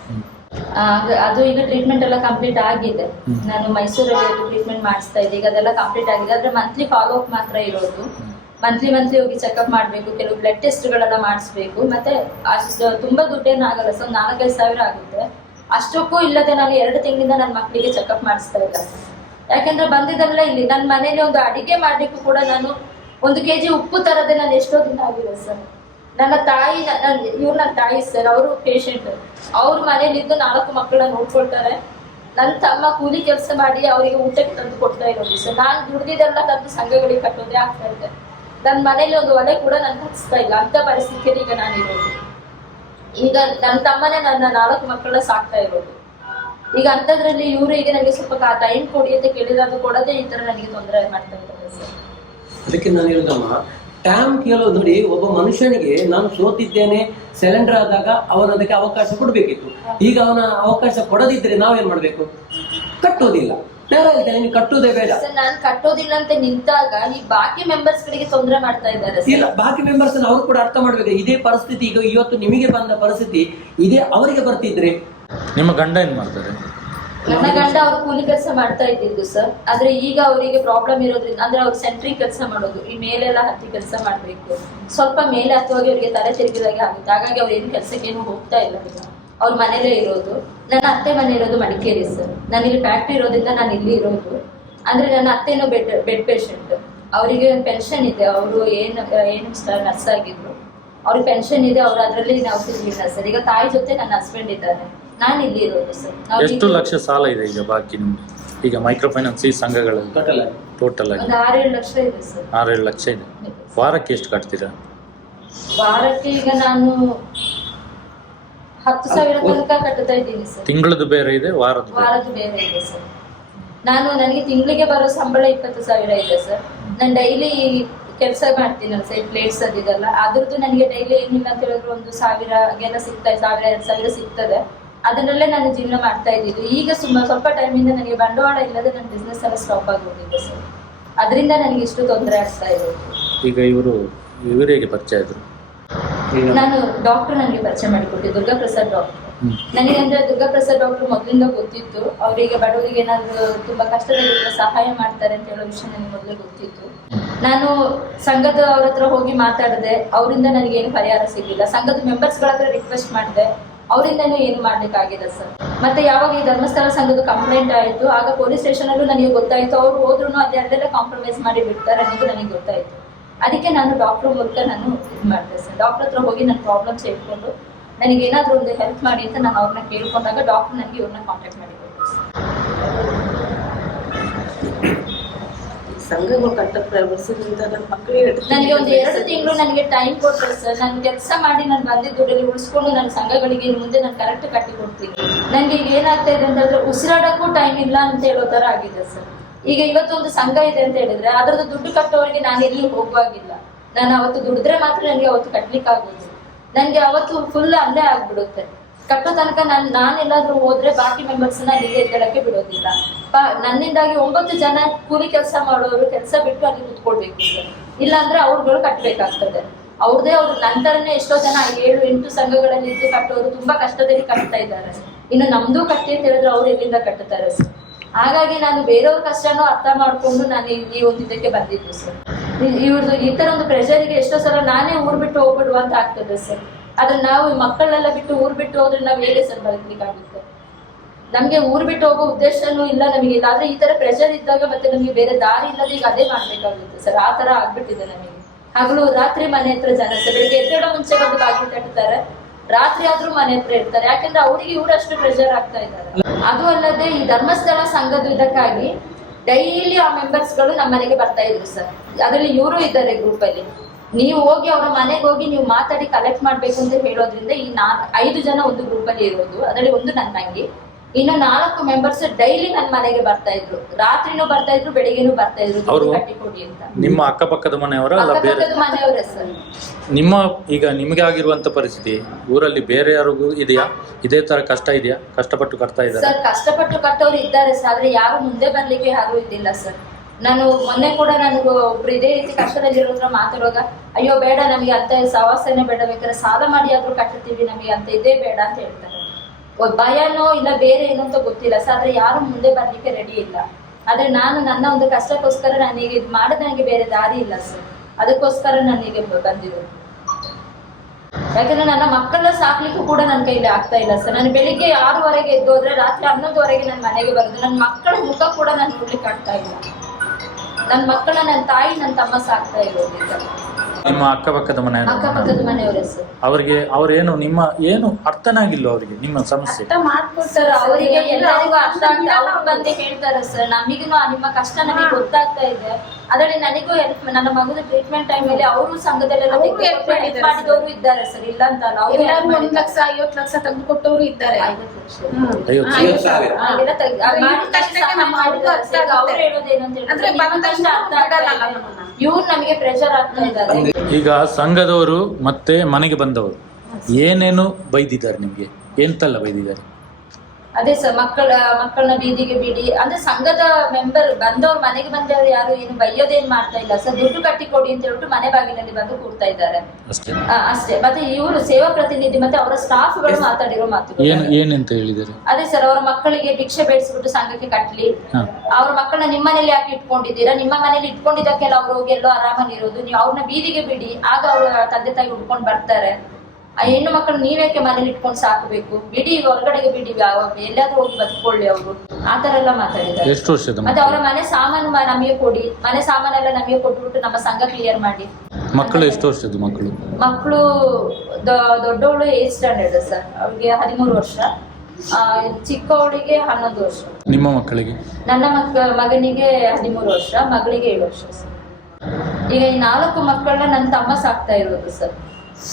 ಅದು ಈಗ ಟ್ರೀಟ್ಮೆಂಟ್ ಎಲ್ಲ ಕಂಪ್ಲೀಟ್ ಆಗಿದೆ. ನಾನು ಮೈಸೂರಲ್ಲಿ ಟ್ರೀಟ್ಮೆಂಟ್ ಮಾಡಿಸ್ತಾ ಇದ್ದೆ. ಈಗ ಅದೆಲ್ಲ ಕಂಪ್ಲೀಟ್ ಆಗಿದೆ. ಆದ್ರೆ ಮಂತ್ಲಿ ಫಾಲೋ ಅಪ್ ಮಾತ್ರ ಇರೋದು. ಮಂತ್ಲಿ ಹೋಗಿ ಚೆಕ್ಅಪ್ ಮಾಡ್ಬೇಕು, ಕೆಲವು ಬ್ಲಡ್ ಟೆಸ್ಟ್ ಗಳೆಲ್ಲ ಮಾಡಿಸ್ಬೇಕು. ಮತ್ತೆ ಅಷ್ಟು ತುಂಬಾ ದುಡ್ಡೇನಾಗಲ್ಲ ಸರ್, 4-5 ಸಾವಿರ ಆಗುತ್ತೆ. ಅಷ್ಟಕ್ಕೂ ಇಲ್ಲದೆ ನಾನು 2 ತಿಂಗಳಿಂದ ನನ್ನ ಮಕ್ಕಳಿಗೆ ಚೆಕ್ಅಪ್ ಮಾಡಿಸ್ತಾ ಇಲ್ಲ. ಯಾಕೆಂದ್ರೆ ಬಂದಿದ್ದೆಲ್ಲ ಇಲ್ಲಿ ನನ್ನ ಮನೇಲಿ ಒಂದು ಅಡಿಗೆ ಮಾಡ್ಲಿಕ್ಕೂ ಕೂಡ ನಾನು 1 kg ಉಪ್ಪು ತರದೆ ನಾನು ಎಷ್ಟೋ ದಿನ ಆಗಿದೆ ಸರ್. ನನ್ನ ತಾಯಿ, ಇವ್ರು ನನ್ನ ತಾಯಿ ಸರ್, ಅವರು ಪೇಷಂಟ್. ಅವ್ರ ಮನೇಲಿದ್ದು 4 ಮಕ್ಕಳನ್ನ ನೋಡ್ಕೊಳ್ತಾರೆ. ನನ್ನ ತಮ್ಮ ಕೂಲಿ ಕೆಲಸ ಮಾಡಿ ಅವರಿಗೆ ಊಟಕ್ಕೆ ತಂದು ಕೊಡ್ತಾ ಇರೋದು ಸರ್. ನಾನು ದುಡ್ದಿದ್ದೆಲ್ಲ ತಂದು ಸಂಘಗಳಿಗೆ ಕಟ್ಟೋದೇ ಆಗ್ತಾ ಇದೆ. ನನ್ನ ಮನೇಲಿ ಒಂದು ಒಲೆ ಕೂಡ ನಾನು ಹಚ್ತಾ ಇಲ್ಲ, ಅಂತ ಪರಿಸ್ಥಿತಿಯಲ್ಲಿ ಈಗ ನಾನಿರೋದು. ಈಗ ನನ್ನ ತಮ್ಮನೇ ನನ್ನ 4 ಮಕ್ಕಳನ್ನ ಸಾಕ್ತಾ ಇರೋದು. ಈಗ ಅಂತದ್ರಲ್ಲಿ ಇವರು ಈಗ ನನಗೆ ಸ್ವಲ್ಪ ಟೈಮ್ ಕೊಡಿ ಅಂತ ಕೇಳಿದ್ರೆ ಅದು ಕೊಡದೆ ಈ ತರ ನನಗೆ ತೊಂದರೆ ಮಾಡ್ತಾ ಇದ್ದಾರೆ ಸರ್. ಅದಕ್ಕೆ ನಾನು ಹೇಳುದಮ್ಮ, ಟೈಮ್ ಕೇಳೋದು ನೋಡಿ, ಒಬ್ಬ ಮನುಷ್ಯನಿಗೆ ನಾನು ಸೋತಿದ್ದೇನೆ ಸಿಲಿಂಡರ್ ಆದಾಗ ಅವನು ಅದಕ್ಕೆ ಅವಕಾಶ ಕೊಡ್ಬೇಕಿತ್ತು. ಈಗ ಅವನ ಅವಕಾಶ ಕೊಡದಿದ್ರೆ ನಾವೇನ್ ಮಾಡ್ಬೇಕು? ಕಟ್ಟೋದಿಲ್ಲ. ಕಟ್ಟುವುದೇ ಬೇಡ. ನಾನು ಕಟ್ಟೋದಿಲ್ಲ ಅಂತ ನಿಂತಾಗ ಈ ಬಾಕಿ ಮೆಂಬರ್ಸ್ ಗಳಿಗೆ ತೊಂದರೆ ಮಾಡ್ತಾ ಇದ್ದಾರೆ. ಇಲ್ಲ, ಬಾಕಿ ಮೆಂಬರ್ಸ್ ಅವ್ರು ಕೂಡ ಅರ್ಥ ಮಾಡ್ಬೇಕು. ಇದೇ ಪರಿಸ್ಥಿತಿ ಈಗ ಇವತ್ತು ನಿಮಗೆ ಬಂದ ಪರಿಸ್ಥಿತಿ ಇದೇ ಅವರಿಗೆ ಬರ್ತಿದ್ರೆ. ನಿಮ್ಮ ಗಂಡ ಏನ್ ಮಾಡ್ತಾರೆ? ನನ್ನ ಗಂಡ ಅವ್ರು ಕೂಲಿ ಕೆಲಸ ಮಾಡ್ತಾ ಇದ್ದಿದ್ದು ಸರ್. ಆದ್ರೆ ಈಗ ಅವರಿಗೆ ಪ್ರಾಬ್ಲಮ್ ಇರೋದ್ರಿಂದ, ಅಂದ್ರೆ ಅವ್ರು ಸೆಂಟ್ರಿ ಕೆಲಸ ಮಾಡೋದು, ಈ ಮೇಲೆಲ್ಲ ಹತ್ತಿ ಕೆಲಸ ಮಾಡ್ಬೇಕು. ಸ್ವಲ್ಪ ಮೇಲೆ ಹತ್ತುವಾಗ ಅವರಿಗೆ ತಲೆ ತಿರುಗಿದಾಗೆ ಆಗುತ್ತೆ. ಹಾಗಾಗಿ ಅವ್ರು ಏನು ಕೆಲಸಕ್ಕೆ ಏನು ಹೋಗ್ತಾ ಇಲ್ಲ. ಈಗ ಅವ್ರ ಮನೇಲೇ ಇರೋದು. ನನ್ನ ಅತ್ತೆ ಮನೆ ಇರೋದು ಮಡಿಕೇರಿ ಸರ್. ನಾನು ಇಲ್ಲಿ ಫ್ಯಾಕ್ಟ್ರಿ ಇರೋದ್ರಿಂದ ನಾನು ಇಲ್ಲಿ ಇರೋದು. ಅಂದ್ರೆ ನನ್ನ ಅತ್ತೆನೂ ಬೆಡ್ ಪೇಷಂಟ್. ಅವರಿಗೆ ಪೆನ್ಷನ್ ಇದೆ. ಅವರು ಏನು ನರ್ಸ್ ಆಗಿದ್ರು. ಅವ್ರಿಗೆ ಪೆನ್ಷನ್ ಇದೆ. ಅವ್ರು ಅದರಲ್ಲಿ ನಾವು ಸಿಗ್ಲಿಲ್ಲ ಸರ್. ಈಗ ತಾಯಿ ಜೊತೆ ನನ್ನ ಹಸ್ಬೆಂಡ್ ಇದ್ದಾರೆ. ನಾನು ಇಲ್ಲಿ ಇರೋದು ಸರ್. ಎಷ್ಟು ಲಕ್ಷ ಸಾಲ ಇದೆ ಈಗ ಬಾಕಿ ನಿಮ್ಗೆ? ಈಗ ಮೈಕ್ರೋ ಫೈನಾನ್ಸ್ ಈ ಸಂಘಗಳಲ್ಲಿ ಟೋಟಲ್ ಆಗಿ 6-7 ಲಕ್ಷ ಇದೆ ಸರ್. 6-7 ಲಕ್ಷ ಇದೆ. ವಾರಕ್ಕೆ ಎಷ್ಟು ಕಟ್ತೀರಾ? ವಾರಕ್ಕೆ ಈಗ ನಾನು 10,000 ತನಕ ಕಟ್ಟುತ್ತಾ ಇದ್ದೀನಿ ಸರ್. ತಿಂಗಳದ್ದು ಬೇರೆ ಇದೆ, ವಾರದ್ದು ಬೇರೆ ಇದೆ ಸರ್. ನನಗೆ ತಿಂಗಳಿಗೆ ಬರೋ ಸಂಬಳ 20,000 ಇದೆ ಸರ್. ನಾನು ಡೈಲಿ ಕೆಲಸ ಮಾಡ್ತೀನಲ್ಲ ಸರ್, ಪ್ಲೇಟ್ಸ್ ಅದಿದೆಲ್ಲ, ಅದ್ರದ್ದು ನನಗೆ ಡೈಲಿ ಏನಿಲ್ಲ ಅಂತ ಹೇಳಿದ್ರು 1,000 ಸಿಗ್ತಾ 1,000-2,000 ಸಿಗ್ತದೆ. ಅದರಲ್ಲೇ ನಾನು ಜೀವನ ಮಾಡ್ತಾ ಇದ್ದಿದ್ದು. ಈಗ ಸ್ವಲ್ಪ ಟೈಮಿಂದ ನನಗೆ ಬಂಡವಾಳ ಇಲ್ಲದೆ ನನ್ನ ಬಿಸ್ನೆಸ್ ಎಲ್ಲ ಸ್ಟಾಪ್ ಆಗಿ ಹೋಗಿದೆ ಸರ್. ಅದರಿಂದ ನನಗೆ ಇಷ್ಟು ತೊಂದರೆ ಆಗ್ತಾ ಇದೆ. ಈಗ ಇವರಿಗೆ ಪರಿಚಯ ಇದ್ರು? ನಾನು ಡಾಕ್ಟರ್ ನನಗೆ ಪರಿಚಯ ಮಾಡಿಕೊಟ್ಟೆ, ದುರ್ಗಾಪ್ರಸಾದ್ ಡಾಕ್ಟರ್. ನನಗೆ ಅಂದ್ರೆ ದುರ್ಗಾಪ್ರಸಾದ್ ಡಾಕ್ಟರ್ ಮೊದಲಿಂದ ಗೊತ್ತಿತ್ತು. ಅವರಿಗೆ ಬಡವರಿಗೆ ಏನಾದ್ರು ತುಂಬಾ ಕಷ್ಟದಲ್ಲಿದ್ರೆ ಸಹಾಯ ಮಾಡ್ತಾರೆ ಅಂತ ಹೇಳೋ ವಿಷಯ ನನಗೆ ಮೊದಲೇ ಗೊತ್ತಿತ್ತು. ನಾನು ಸಂಘದ ಅವ್ರ ಹತ್ರ ಹೋಗಿ ಮಾತಾಡಿದೆ. ಅವರಿಂದ ನನಗೆ ಏನು ಪರಿಹಾರ ಸಿಗಲಿಲ್ಲ. ಸಂಘದ ಮೆಂಬರ್ಸ್ ಗಳ ಹತ್ರ ರಿಕ್ವೆಸ್ಟ್ ಮಾಡಿದೆ. ಅವರಿಂದನೂ ಏನು ಮಾಡ್ಲಿಕ್ಕಾಗಿದೆ ಸರ್. ಮತ್ತೆ ಯಾವಾಗ ಈ ಧರ್ಮಸ್ಥಳ ಸಂಘದ ಕಂಪ್ಲೇಂಟ್ ಆಯಿತು, ಆಗ ಪೊಲೀಸ್ ಸ್ಟೇಷನ್ ಅಲ್ಲೂ ನನಗೆ ಗೊತ್ತಾಯ್ತು. ಅವ್ರು ಹೋದ್ರು ಅಲ್ಲೆಲ್ಲ ಕಾಂಪ್ರಮೈಸ್ ಮಾಡಿ ಬಿಡ್ತಾರೆ ಅನ್ನೋದು ನನಗೆ ಗೊತ್ತಾಯ್ತು. ಅದಕ್ಕೆ ನಾನು ಡಾಕ್ಟರ್ ಮೂಲಕ ನಾನು ಇದು ಮಾಡಿದೆ ಸರ್. ಡಾಕ್ಟರ್ ಹತ್ರ ಹೋಗಿ ನನ್ನ ಪ್ರಾಬ್ಲಮ್ಸ್ ಹೇಳ್ಕೊಂಡು ನನಗೆ ಏನಾದರೂ ಒಂದು ಹೆಲ್ಪ್ ಮಾಡಿ ಅಂತ ನಾನು ಅವ್ರನ್ನ ಕೇಳ್ಕೊಂಡಾಗ ಡಾಕ್ಟರ್ ನನಗೆ ಇವ್ರನ್ನ ಕಾಂಟ್ಯಾಕ್ಟ್ ಮಾಡಿ ಕೊಟ್ಟರು ಸರ್. ಸಂಘಗಳು ಕಟ್ಟಕ್ಕೆ ಮಕ್ಕಳಿಗೆ ನನಗೆ ಒಂದು 2 ತಿಂಗಳು ನನಗೆ ಟೈಮ್ ಕೊಟ್ಟರು ಸರ್. ನಾನು ಕೆಲಸ ಮಾಡಿ ನಾನು ಬಂದಿದ್ದ ದುಡ್ಡಲ್ಲಿ ಉಳಿಸ್ಕೊಂಡು ನನ್ನ ಸಂಘಗಳಿಗೆ ಮುಂದೆ ನಾನು ಕರೆಕ್ಟ್ ಕಟ್ಟಿ ಕೊಡ್ತೀನಿ. ನನಗೆ ಈಗ ಏನಾಗ್ತಾ ಇದೆ ಅಂತಂದ್ರೆ ಉಸಿರಾಡಕ್ಕೂ ಟೈಮ್ ಇಲ್ಲ ಅಂತ ಹೇಳೋ ತರ ಆಗಿದೆ ಸರ್. ಈಗ ಇವತ್ತು ಒಂದು ಸಂಘ ಇದೆ ಅಂತ ಹೇಳಿದ್ರೆ ಅದರದ್ದು ದುಡ್ಡು ಕಟ್ಟೋರಿಗೆ ನಾನು ಎಲ್ಲಿ ಹೋಗುವಾಗಿಲ್ಲ. ನಾನು ಅವತ್ತು ದುಡಿದ್ರೆ ಮಾತ್ರ ನನಗೆ ಅವತ್ತು ಕಟ್ಲಿಕ್ಕೆ ಆಗೋದು. ನನಗೆ ಅವತ್ತು ಫುಲ್ ಅಲ್ಲೇ ಆಗ್ಬಿಡುತ್ತೆ. ಕಟ್ಟೋ ತನಕ ನಾನೆಲ್ಲಾದ್ರೂ ಹೋದ್ರೆ ಬಾಕಿ ಮೆಂಬರ್ಸ್ ಇಲ್ಲಿ ಎದ್ದೇಳಕ್ಕೆ ಬಿಡೋದಿಲ್ಲ. ನನ್ನಿಂದಾಗಿ 9 ಜನ ಕೂಲಿ ಕೆಲಸ ಮಾಡೋರು ಕೆಲಸ ಬಿಟ್ಟು ಅಲ್ಲಿ ಕುತ್ಕೊಳ್ಬೇಕು ಸರ್. ಇಲ್ಲಾಂದ್ರೆ ಅವ್ರುಗಳು ಕಟ್ಟಬೇಕಾಗ್ತದೆ. ಅವ್ರದೇ ಅವ್ರ ನಂತರನೇ ಎಷ್ಟೋ ಜನ 7-8 ಸಂಘಗಳಲ್ಲಿ ಇದ್ದು ಕಟ್ಟೋರು ತುಂಬಾ ಕಷ್ಟದಲ್ಲಿ ಕಟ್ತಾ ಇದ್ದಾರೆ. ಇನ್ನು ನಮ್ದು ಕಟ್ಟಿ ಅಂತ ಹೇಳಿದ್ರೆ ಅವ್ರು ಎಲ್ಲಿಂದ ಕಟ್ಟುತ್ತಾರೆ ಸರ್. ಹಾಗಾಗಿ ನಾನು ಬೇರೆಯವ್ರ ಕಷ್ಟನೂ ಅರ್ಥ ಮಾಡ್ಕೊಂಡು ನಾನು ಈ ಒಂದು ಇದಕ್ಕೆ ಬಂದಿದ್ದು ಸರ್. ಇವ್ರದ್ದು ಈ ತರ ಒಂದು ಪ್ರೆಷರ್ಗೆ ಎಷ್ಟೋ ಸಲ ನಾನೇ ಊರ್ ಬಿಟ್ಟು ಹೋಗ್ಬಿಡುವ ಅಂತ ಆಗ್ತದೆ ಸರ್. ಆದ್ರೆ ನಾವು ಮಕ್ಕಳೆಲ್ಲ ಬಿಟ್ಟು ಊರ್ ಬಿಟ್ಟು ಹೋದ್ರೆ ನಾವ್ ಹೇಗೆ ಸರ್ ಬದುಕಲಿಕ್ಕಾಗುತ್ತೆ? ನಮ್ಗೆ ಊರ್ ಬಿಟ್ಟು ಹೋಗೋ ಉದ್ದೇಶನೂ ಇಲ್ಲ ನಮಗೆ ಇಲ್ಲ. ಆದ್ರೆ ಈ ತರ ಪ್ರೆಷರ್ ಇದ್ದಾಗ ಮತ್ತೆ ನಮಗೆ ಬೇರೆ ದಾರಿ ಇಲ್ಲದೆ ಈಗ ಅದೇ ಮಾಡ್ಬೇಕಾಗುತ್ತೆ ಸರ್. ಆ ತರ ಆಗ್ಬಿಟ್ಟಿದೆ ನಮಗೆ. ಹಗಲು ರಾತ್ರಿ ಮನೆ ಹತ್ರ ಜನ ಸರ್. ಬೆಳಿಗ್ಗೆ ಎದ್ದೇಳೋ ಮುಂಚೆ ಬಂದು ಬಾಗಿಲು ತಟ್ಟುತ್ತಾರೆ, ರಾತ್ರಿ ಆದ್ರೂ ಮನೆ ಹತ್ರ ಇರ್ತಾರೆ. ಯಾಕಂದ್ರೆ ಅವ್ರಿಗೆ ಇವರಷ್ಟು ಪ್ರೆಷರ್ ಆಗ್ತಾ ಇದ್ದಾರೆ. ಅದು ಅಲ್ಲದೆ ಈ ಧರ್ಮಸ್ಥಳ ಸಂಘದ ಇದಕ್ಕಾಗಿ ಡೈಲಿ ಆ ಮೆಂಬರ್ಸ್ ಗಳು ನಮ್ಮ ಮನೆಗೆ ಬರ್ತಾ ಇದ್ರು ಸರ್. ಅದರಲ್ಲಿ ಇವರು ಇದ್ದಾರೆ ಗ್ರೂಪ್ ಅಲ್ಲಿ. ನೀವು ಹೋಗಿ ಅವರ ಮನೆಗೆ ಹೋಗಿ ನೀವು ಮಾತಾಡಿ ಕಲೆಕ್ಟ್ ಮಾಡ್ಬೇಕು ಅಂತ ಹೇಳೋದ್ರಿಂದ ಈ 5 ಜನ ಒಂದು ಗ್ರೂಪ್ ಅಲ್ಲಿ ಇರೋದು. ಅದರಲ್ಲಿ ಒಂದು ನನ್ನ ತಂಗಿ, ಇನ್ನು 4 ಮೆಂಬರ್ಸ್ ಡೈಲಿ ನನ್ನ ಮನೆಗೆ ಬರ್ತಾ ಇದ್ರು. ರಾತ್ರಿನೂ ಬರ್ತಾ ಇದ್ರು, ಬೆಳಿಗ್ಗೆನೂ ಬರ್ತಾ ಇದ್ರು ದುಡ್ಡು ಕಟ್ಟಿಕೊಡಿ ಅಂತ. ನಿಮ್ಮ ಅಕ್ಕಪಕ್ಕದ ಮನೆಯವರ ಅಲ್ಲ ಬೇರೆ? ಅಕ್ಕಪಕ್ಕದ ಮನೆಯವರೇ ಸರ್. ಈಗ ನಿಮಗೆ ಆಗಿರುವಂತ ಪರಿಸ್ಥಿತಿ ಊರಲ್ಲಿ ಬೇರೆ ಯಾರಿಗೂ ಇದೆಯಾ? ಇದೇ ತರ ಕಷ್ಟ ಇದೆಯಾ? ಕಷ್ಟಪಟ್ಟು ಕಟ್ತಾ ಇದ್ದಾರೆ ಸರ್? ಕಷ್ಟಪಟ್ಟು ಕಟ್ಟೋರು ಇದ್ದಾರೆ ಸರ್, ಆದ್ರೆ ಯಾರು ಮುಂದೆ ಬರ್ಲಿಕ್ಕೆ ಯಾರು ಇದ್ದಿಲ್ಲ ಸರ್. ನಾನು ಮೊನ್ನೆ ಕೂಡ ನನಗೂ ಒಬ್ರು ಇದೇ ರೀತಿ ಕಷ್ಟದಲ್ಲಿರೋದ್ರ ಮಾತಾಡುವಾಗ, ಅಯ್ಯೋ ಬೇಡ ನಮಗೆ ಅಂತ ಸವಾಸನೆ ಬೇಡ, ಬೇಕಾದ್ರೆ ಸಾಲ ಮಾಡಿ ಆದ್ರೂ ಕಟ್ಟುತ್ತೀವಿ, ನಮಗೆ ಅಂತ ಇದೇ ಬೇಡ ಅಂತ ಹೇಳ್ತಾರೆ. ಭಯನೋ ಇಲ್ಲ ಬೇರೆ ಏನೋ ಅಂತ ಗೊತ್ತಿಲ್ಲ ಸರ್, ಆದ್ರೆ ಯಾರು ಮುಂದೆ ಬರ್ಲಿಕ್ಕೆ ರೆಡಿ ಇಲ್ಲ. ಆದ್ರೆ ನಾನು ನನ್ನ ಒಂದು ಕಷ್ಟಕ್ಕೋಸ್ಕರ ನಾನೀಗ ಇದು ಮಾಡಿದ, ನನಗೆ ಬೇರೆ ದಾರಿ ಇಲ್ಲ ಸರ್. ಅದಕ್ಕೋಸ್ಕರ ನಾನೀಗ ಬಂದಿರೋದು. ಯಾಕಂದ್ರೆ ನನ್ನ ಮಕ್ಕಳನ್ನ ಸಾಕ್ಲಿಕ್ಕೂ ಕೂಡ ನನ್ನ ಕೈಲಿ ಆಗ್ತಾ ಇಲ್ಲ ಸರ್. ನಾನು ಬೆಳಿಗ್ಗೆ 6:00 ಎದ್ದು ಹೋದ್ರೆ ರಾತ್ರಿ 11:00 ನನ್ನ ಮನೆಗೆ ಬರೋದು. ನನ್ನ ಮಕ್ಕಳ ಮುಖ ಕೂಡ ನಾನು ನೋಡ್ಲಿಕ್ಕೆ ಆಗ್ತಾ ಇಲ್ಲ. ನನ್ನ ಮಕ್ಕಳನ್ನ ನನ್ನ ತಾಯಿ ನನ್ನ ತಮ್ಮ ಸಾಕ್ತಾ ಇರೋದು. ನಿಮ್ಮ ಅಕ್ಕಪಕ್ಕದ ಅಕ್ಕಪಕ್ಕದ ಮನೆಯವರೇ ಸರ್. ಅವ್ರೇನು ನಿಮ್ಮ ಏನು ಅರ್ಥನಾಗಿಲ್ಲ ಅವರಿಗೆ ನಿಮ್ಮ ಸಮಸ್ಯೆ? ಸರ್ ಅವರಿಗೆ ಎಲ್ಲರಿಗೂ ಅರ್ಥ ಆಗ್ತಾ, ಅವ್ರು ಬಂದು ಹೇಳ್ತಾರೆ ಸರ್, ನಮಗೂ ನಿಮ್ಮ ಕಷ್ಟ ನಮಗೆ ಗೊತ್ತಾಗ್ತಾ ಇದೆ. ಅದರಲ್ಲಿ ನನಗೂ ನನ್ನ ಮಗುದ ಟ್ರೀಟ್ಮೆಂಟ್ ಟೈಮ್ ಅಲ್ಲಿ ಅವರು ಸಂಘದಲ್ಲೆಲ್ಲ ಮಾಡಿದವರು ಇದ್ದಾರೆ ಸರ್. ಇಲ್ಲ ಅಂತ ಅಲ್ಲ, ಅವ್ರು 1,50,000 ತೆಗೆದು ಕೊಟ್ಟವರು ಇದ್ದಾರೆ. 50 ಲಕ್ಷ ಅವ್ರು ಹೇಳೋದೇನು ಅಂತ ಹೇಳಿದ್ರೆ ಇವ್ರು ನಮಗೆ ಪ್ರೆಷರ್ ಆಗ್ತಾ ಇದ್ದಾರೆ. ಈಗ ಸಂಘದವರು ಮತ್ತೆ ಮನೆಗೆ ಬಂದವರು ಏನೇನು ಬೈದಿದ್ದಾರೆ ನಿಮ್ಗೆ? ಎಂತೆಲ್ಲ ಬೈದಿದ್ದಾರೆ? ಅದೇ ಸರ್, ಮಕ್ಕಳನ್ನ ಬೀದಿಗೆ ಬಿಡಿ ಅಂದ್ರೆ ಸಂಘದ ಮೆಂಬರ್ ಬಂದವ್ರು, ಮನೆಗೆ ಬಂದವರು ಯಾರು ಏನು ಬೈಯೋದೇನ್ ಮಾಡ್ತಾ ಇಲ್ಲ ಸರ್. ದುಡ್ಡು ಕಟ್ಟಿ ಕೊಡಿ ಅಂತ ಹೇಳ್ಬಿಟ್ಟು ಮನೆ ಬಾಗಿಲಲ್ಲಿ ಬಂದು ಕೂರ್ತಾ ಇದ್ದಾರೆ ಅಷ್ಟೇ. ಮತ್ತೆ ಇವರು ಸೇವಾ ಪ್ರತಿನಿಧಿ ಮತ್ತೆ ಅವರ ಸ್ಟಾಫ್ ಗಳು ಮಾತಾಡಿರೋ ಮಾತು ಏನಂತ ಹೇಳಿದ್ದಾರೆ? ಅದೇ ಸರ್, ಅವರ ಮಕ್ಕಳಿಗೆ ಭಿಕ್ಷೆ ಬೇಡಿಸ್ಬಿಟ್ಟು ಸಂಘಕ್ಕೆ ಕಟ್ಲಿ, ಅವ್ರ ಮಕ್ಕಳನ್ನ ನಿಮ್ಮ ಮನೇಲಿ ಯಾಕೆ ಇಟ್ಕೊಂಡಿದ್ದೀರಾ? ನಿಮ್ಮ ಮನೇಲಿ ಇಟ್ಕೊಂಡಿದ್ದಕ್ಕೆಲ್ಲ ಅವ್ರು ಹೋಗಿ ಎಲ್ಲೋ ಆರಾಮಲ್ಲಿ ಇರೋದು, ನೀವು ಅವ್ರನ್ನ ಬೀದಿಗೆ ಬಿಡಿ, ಆಗ ಅವ್ರ ತಂದೆ ತಾಯಿ ಉಟ್ಕೊಂಡು ಬರ್ತಾರೆ. ಆ ಹೆಣ್ಣು ಮಕ್ಕಳು ನೀವ್ಯಾಕೆ ಮನೇಲಿ ಇಟ್ಕೊಂಡು ಸಾಕಬೇಕು? ಬಿಡಿ, ಹೊರಗಡೆಗೆ ಬಿಡಿ, ಎಲ್ಲಾದ್ರೂ ಹೋಗಿ ಬದುಕೊಳ್ಳಿ ಅವರು. ಆತರ ಎಲ್ಲ ಮಾತಾಡಿದ್ದಾರೆ. ಎಷ್ಟು ವರ್ಷದ? ಮತ್ತೆ ಅವರ ಮನೆ ಸಾಮಾನು ನಮಗೆ ಕೊಡಿ, ಮನೆ ಸಾಮಾನೆಲ್ಲ ನಮಗೆ ಕೊಟ್ಬಿಟ್ಟು ನಮ್ಮ ಸಂಘ ಕ್ಲಿಯರ್ ಮಾಡಿ. ಮಕ್ಕಳು ಎಷ್ಟು ವರ್ಷದ ಮಕ್ಕಳು? ಮಕ್ಕಳು ದೊಡ್ಡವಳು 8th ಸ್ಟ್ಯಾಂಡರ್ಡ್ ಸರ್, ಅವ್ರಿಗೆ 13 ವರ್ಷ, ಚಿಕ್ಕವಳಿಗೆ 11 ವರ್ಷ. ನಿಮ್ಮ ಮಕ್ಕಳಿಗೆ? ನನ್ನ ಮಗನಿಗೆ 13 ವರ್ಷ, ಮಗಳಿಗೆ 7 ವರ್ಷ ಸರ್. ಈಗ ಈ 4 ಮಕ್ಕಳನ್ನ ನನ್ನ ತಮ್ಮ ಸಾಕ್ತಾ ಇರೋದು ಸರ್.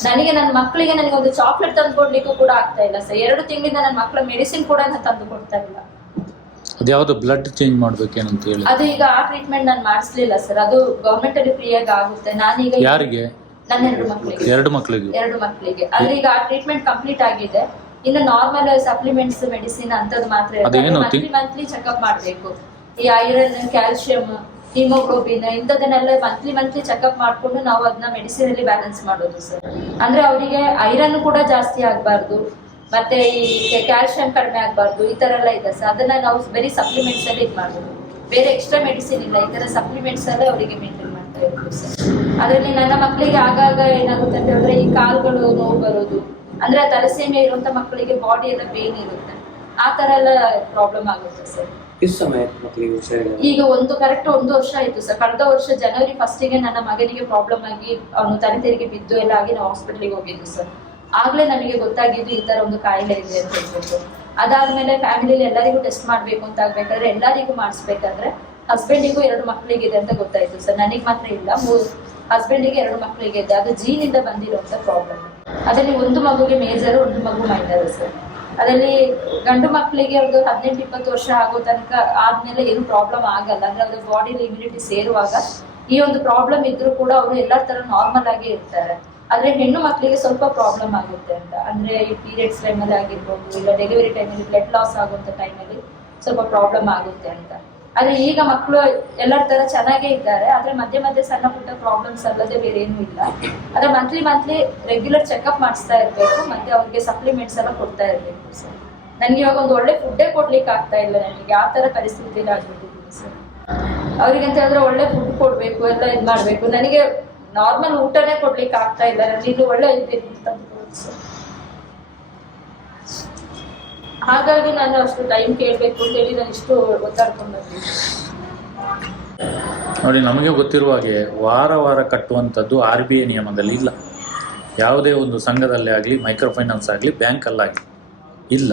ನನಗೆ ನನ್ನ ಮಕ್ಕಳಿಗೆ ನನಗೆ ಒಂದು ಚಾಕ್ಲೇಟ್ ತಂದು ಕೊಡ್ಲಿಕ್ಕೂ ಕೂಡ ಆಗ್ತಾ ಇಲ್ಲ ಸರ್. 2 ತಿಂಗಳಿಂದ ನನ್ನ ಮಕ್ಕಳ ಮೆಡಿಸಿನ್ ಕೂಡ ನಾನು ತಂದು ಕೊಡ್ತಾ ಇಲ್ಲ. ಅದ್ಯಾವುದು ಬ್ಲಡ್ ಚೇಂಜ್ ಮಾಡ್ಬೇಕೇನಂತ ಹೇಳಿ ಅದು ಈಗ ಆ ಟ್ರೀಟ್ಮೆಂಟ್ ನಾನು ಮಾಡಿಸ್ಲಿಲ್ಲ ಸರ್. ಅದು ಗವರ್ಮೆಂಟ್ ಅಲ್ಲಿ ಫ್ರೀ ಆಗಿ ಆಗುತ್ತೆ. ನಾನೀಗ ಯಾರಿಗೆ? ನನ್ನ 2 ಮಕ್ಕಳಿಗೆ. 2 ಮಕ್ಕಳಿಗೆ ಆದ್ರೆ ಈಗ ಆ ಟ್ರೀಟ್ಮೆಂಟ್ ಕಂಪ್ಲೀಟ್ ಆಗಿದೆ. ಇನ್ನು ನಾರ್ಮಲ್ ಸಪ್ಲಿಮೆಂಟ್ಸ್ ಮೆಡಿಸಿನ್ ಅಂತದ್ದು ಮಾತ್ರ ಮಂತ್ಲಿ ಚೆಕ್ಅಪ್ ಮಾಡ್ಬೇಕು. ಈ ಐರನ್, ಕ್ಯಾಲ್ಸಿಯಂ, ಹಿಮೋಗ್ಲೋಬಿನ್ ಇಂಥದನ್ನೆಲ್ಲ ಮಂತ್ಲಿ ಚೆಕ್ಅಪ್ ಮಾಡ್ಕೊಂಡು ನಾವು ಅದನ್ನ ಮೆಡಿಸಿನ್ ಅಲ್ಲಿ ಬ್ಯಾಲೆನ್ಸ್ ಮಾಡೋದು ಸರ್. ಅಂದ್ರೆ ಅವರಿಗೆ ಐರನ್ ಕೂಡ ಜಾಸ್ತಿ ಆಗ್ಬಾರ್ದು, ಮತ್ತೆ ಈ ಕ್ಯಾಲ್ಸಿಯಂ ಕಡಿಮೆ ಆಗ್ಬಾರ್ದು, ಈ ತರ ಎಲ್ಲ ಇದೆ ಸರ್. ಅದನ್ನ ನಾವು ಬರೀ ಸಪ್ಲಿಮೆಂಟ್ಸ್ ಅಲ್ಲಿ ಇದು ಮಾಡ್ಬೋದು, ಬೇರೆ ಎಕ್ಸ್ಟ್ರಾ ಮೆಡಿಸಿನ್ ಇಲ್ಲ. ಈ ತರ ಸಪ್ಲಿಮೆಂಟ್ಸ್ ಅಲ್ಲೇ ಅವರಿಗೆ ಮೇಂಟೈನ್ ಮಾಡ್ತಾ ಇರ್ಬೋದು ಸರ್. ಅದರಲ್ಲಿ ನನ್ನ ಮಕ್ಕಳಿಗೆ ಆಗಾಗ ಏನಾಗುತ್ತೆ ಅಂತ ಹೇಳಿದ್ರೆ ಈ ಕಾಲುಗಳು ನೋವು ಬರೋದು, ಅಂದ್ರೆ ತಲಸೇಮಿಯಾ ಇರುವಂತ ಮಕ್ಕಳಿಗೆ ಬಾಡಿ ಎಲ್ಲ ಪೇನ್ ಇರುತ್ತೆ, ಆ ತರ ಎಲ್ಲ ಪ್ರಾಬ್ಲಮ್ ಆಗುತ್ತೆ ಸರ್. ಈಗ ಕರೆಕ್ಟ್ 1 ವರ್ಷ ಆಯ್ತು ಸರ್. ಕಳೆದ ವರ್ಷ ಜನವರಿ 1ಗೆ ನನ್ನ ಮಗನಿಗೆ ಪ್ರಾಬ್ಲಮ್ ಆಗಿ ಅವನು ತಲೆ ತೆರಿಗೆ ಬಿದ್ದು ಎಲ್ಲ ಆಗಿ ನಾವು ಹಾಸ್ಪಿಟಲ್ಗೆ ಹೋಗಿದ್ವಿ ಸರ್. ಆಗ್ಲೇ ನಮಗೆ ಗೊತ್ತಾಗಿದ್ದು ಈ ತರ ಒಂದು ಕಾಯಿಲೆ ಇದೆ ಅಂತ ಹೇಳ್ಬಿಟ್ಟು. ಅದಾದ್ಮೇಲೆ ಫ್ಯಾಮಿಲಿಲಿ ಎಲ್ಲರಿಗೂ ಟೆಸ್ಟ್ ಮಾಡ್ಬೇಕು ಅಂತ ಆಗ್ಬೇಕಾದ್ರೆ ಎಲ್ಲರಿಗೂ ಮಾಡಿಸ್ಬೇಕಾದ್ರೆ ಹಸ್ಬೆಂಡಿಗೂ 2 ಮಕ್ಕಳಿಗಿದೆ ಅಂತ ಗೊತ್ತಾಯ್ತು ಸರ್. ನನಗೆ ಮಾತ್ರ ಇಲ್ಲ, ಹಸ್ಬೆಂಡಿಗೆ 2 ಮಕ್ಕಳಿಗೆ ಇದೆ. ಅದು ಜೀನಿಂದ ಬಂದಿರುವಂತ ಪ್ರಾಬ್ಲಮ್. ಅದರಲ್ಲಿ ಒಂದು ಮಗುಗೆ ಮೇಜರ್, ಒಂದು ಮಗು ಮೈನರ್ ಸರ್. ಅದರಲ್ಲಿ ಗಂಡು ಮಕ್ಕಳಿಗೆ ಅವ್ರದ್ದು 18-20 ವರ್ಷ ಆಗೋ ತನಕ ಆದ್ಮೇಲೆ ಏನು ಪ್ರಾಬ್ಲಮ್ ಆಗಲ್ಲ. ಅಂದ್ರೆ ಅವ್ರ ಬಾಡಿಲಿ ಇಮ್ಯುನಿಟಿ ಸೇರುವಾಗ ಈ ಒಂದು ಪ್ರಾಬ್ಲಮ್ ಇದ್ರೂ ಕೂಡ ಅವರು ಎಲ್ಲಾ ತರ ನಾರ್ಮಲ್ ಆಗಿ ಇರ್ತಾರೆ. ಆದ್ರೆ ಹೆಣ್ಣು ಮಕ್ಕಳಿಗೆ ಸ್ವಲ್ಪ ಪ್ರಾಬ್ಲಮ್ ಆಗುತ್ತೆ ಅಂತ, ಅಂದ್ರೆ ಈ ಪೀರಿಯಡ್ಸ್ ಟೈಮಲ್ಲಿ ಆಗಿರ್ಬೋದು, ಇಲ್ಲ ಡೆಲಿವರಿ ಟೈಮಲ್ಲಿ ಬ್ಲಡ್ ಲಾಸ್ ಆಗುವಂತ ಟೈಮಲ್ಲಿ ಸ್ವಲ್ಪ ಪ್ರಾಬ್ಲಮ್ ಆಗುತ್ತೆ ಅಂತ. ಆದ್ರೆ ಈಗ ಮಕ್ಕಳು ಎಲ್ಲರ ತರ ಚೆನ್ನಾಗೇ ಇದ್ದಾರೆ. ಆದ್ರೆ ಮಧ್ಯೆ ಸಣ್ಣ ಪುಟ್ಟ ಪ್ರಾಬ್ಲಮ್ಸ್ ಅಲ್ಲದೆ ಬೇರೆ ಏನೂ ಇಲ್ಲ. ಆದ್ರೆ ಮಂತ್ಲಿ ರೆಗ್ಯುಲರ್ ಚೆಕ್ಅಪ್ ಮಾಡಿಸ್ತಾ ಇರ್ಬೇಕು, ಮತ್ತೆ ಅವ್ರಿಗೆ ಸಪ್ಲಿಮೆಂಟ್ಸ್ ಎಲ್ಲ ಕೊಡ್ತಾ ಇರ್ಬೇಕು ಸರ್. ನನಗೆ ಇವಾಗ ಒಂದು ಒಳ್ಳೆ ಫುಡ್ಡೇ ಕೊಡ್ಲಿಕ್ಕೆ ಆಗ್ತಾ ಇಲ್ಲ. ನನಗೆ ಯಾವ ತರ ಪರಿಸ್ಥಿತಿಯಲ್ಲಿ ಆಗ್ಬಿಟ್ಟಿದ್ದೀನಿ ಸರ್. ಅವ್ರಿಗೆ ಅಂತ ಹೇಳಿದ್ರೆ ಒಳ್ಳೆ ಫುಡ್ ಕೊಡ್ಬೇಕು, ಎಲ್ಲ ಇದು ಮಾಡ್ಬೇಕು. ನನಗೆ ನಾರ್ಮಲ್ ಊಟನೇ ಕೊಡ್ಲಿಕ್ಕೆ ಆಗ್ತಾ ಇಲ್ಲ. ನನಗೆ ಇದು ಒಳ್ಳೆ ಸರ್. ಹಾಗಾಗಿ ನಾನು ಅಷ್ಟು ಟೈಮ್ ಕೇಳಬೇಕು ಅಂತ ಹೇಳಿ ನಾನು ಇಷ್ಟು ಒತ್ತಾಡ್ಕೊಂಡು ಬಂದಿದ್ದೀನಿ. ನೋಡಿ, ನಮಗೆ ಗೊತ್ತಿರುವ ಹಾಗೆ ವಾರ ವಾರ ಕಟ್ಟುವಂಥದ್ದು RBI ನಿಯಮದಲ್ಲಿ ಇಲ್ಲ. ಯಾವುದೇ ಒಂದು ಸಂಘದಲ್ಲೇ ಆಗಲಿ, ಮೈಕ್ರೋ ಫೈನಾನ್ಸ್ ಆಗಲಿ, ಬ್ಯಾಂಕಲ್ಲಾಗಲಿ ಇಲ್ಲ.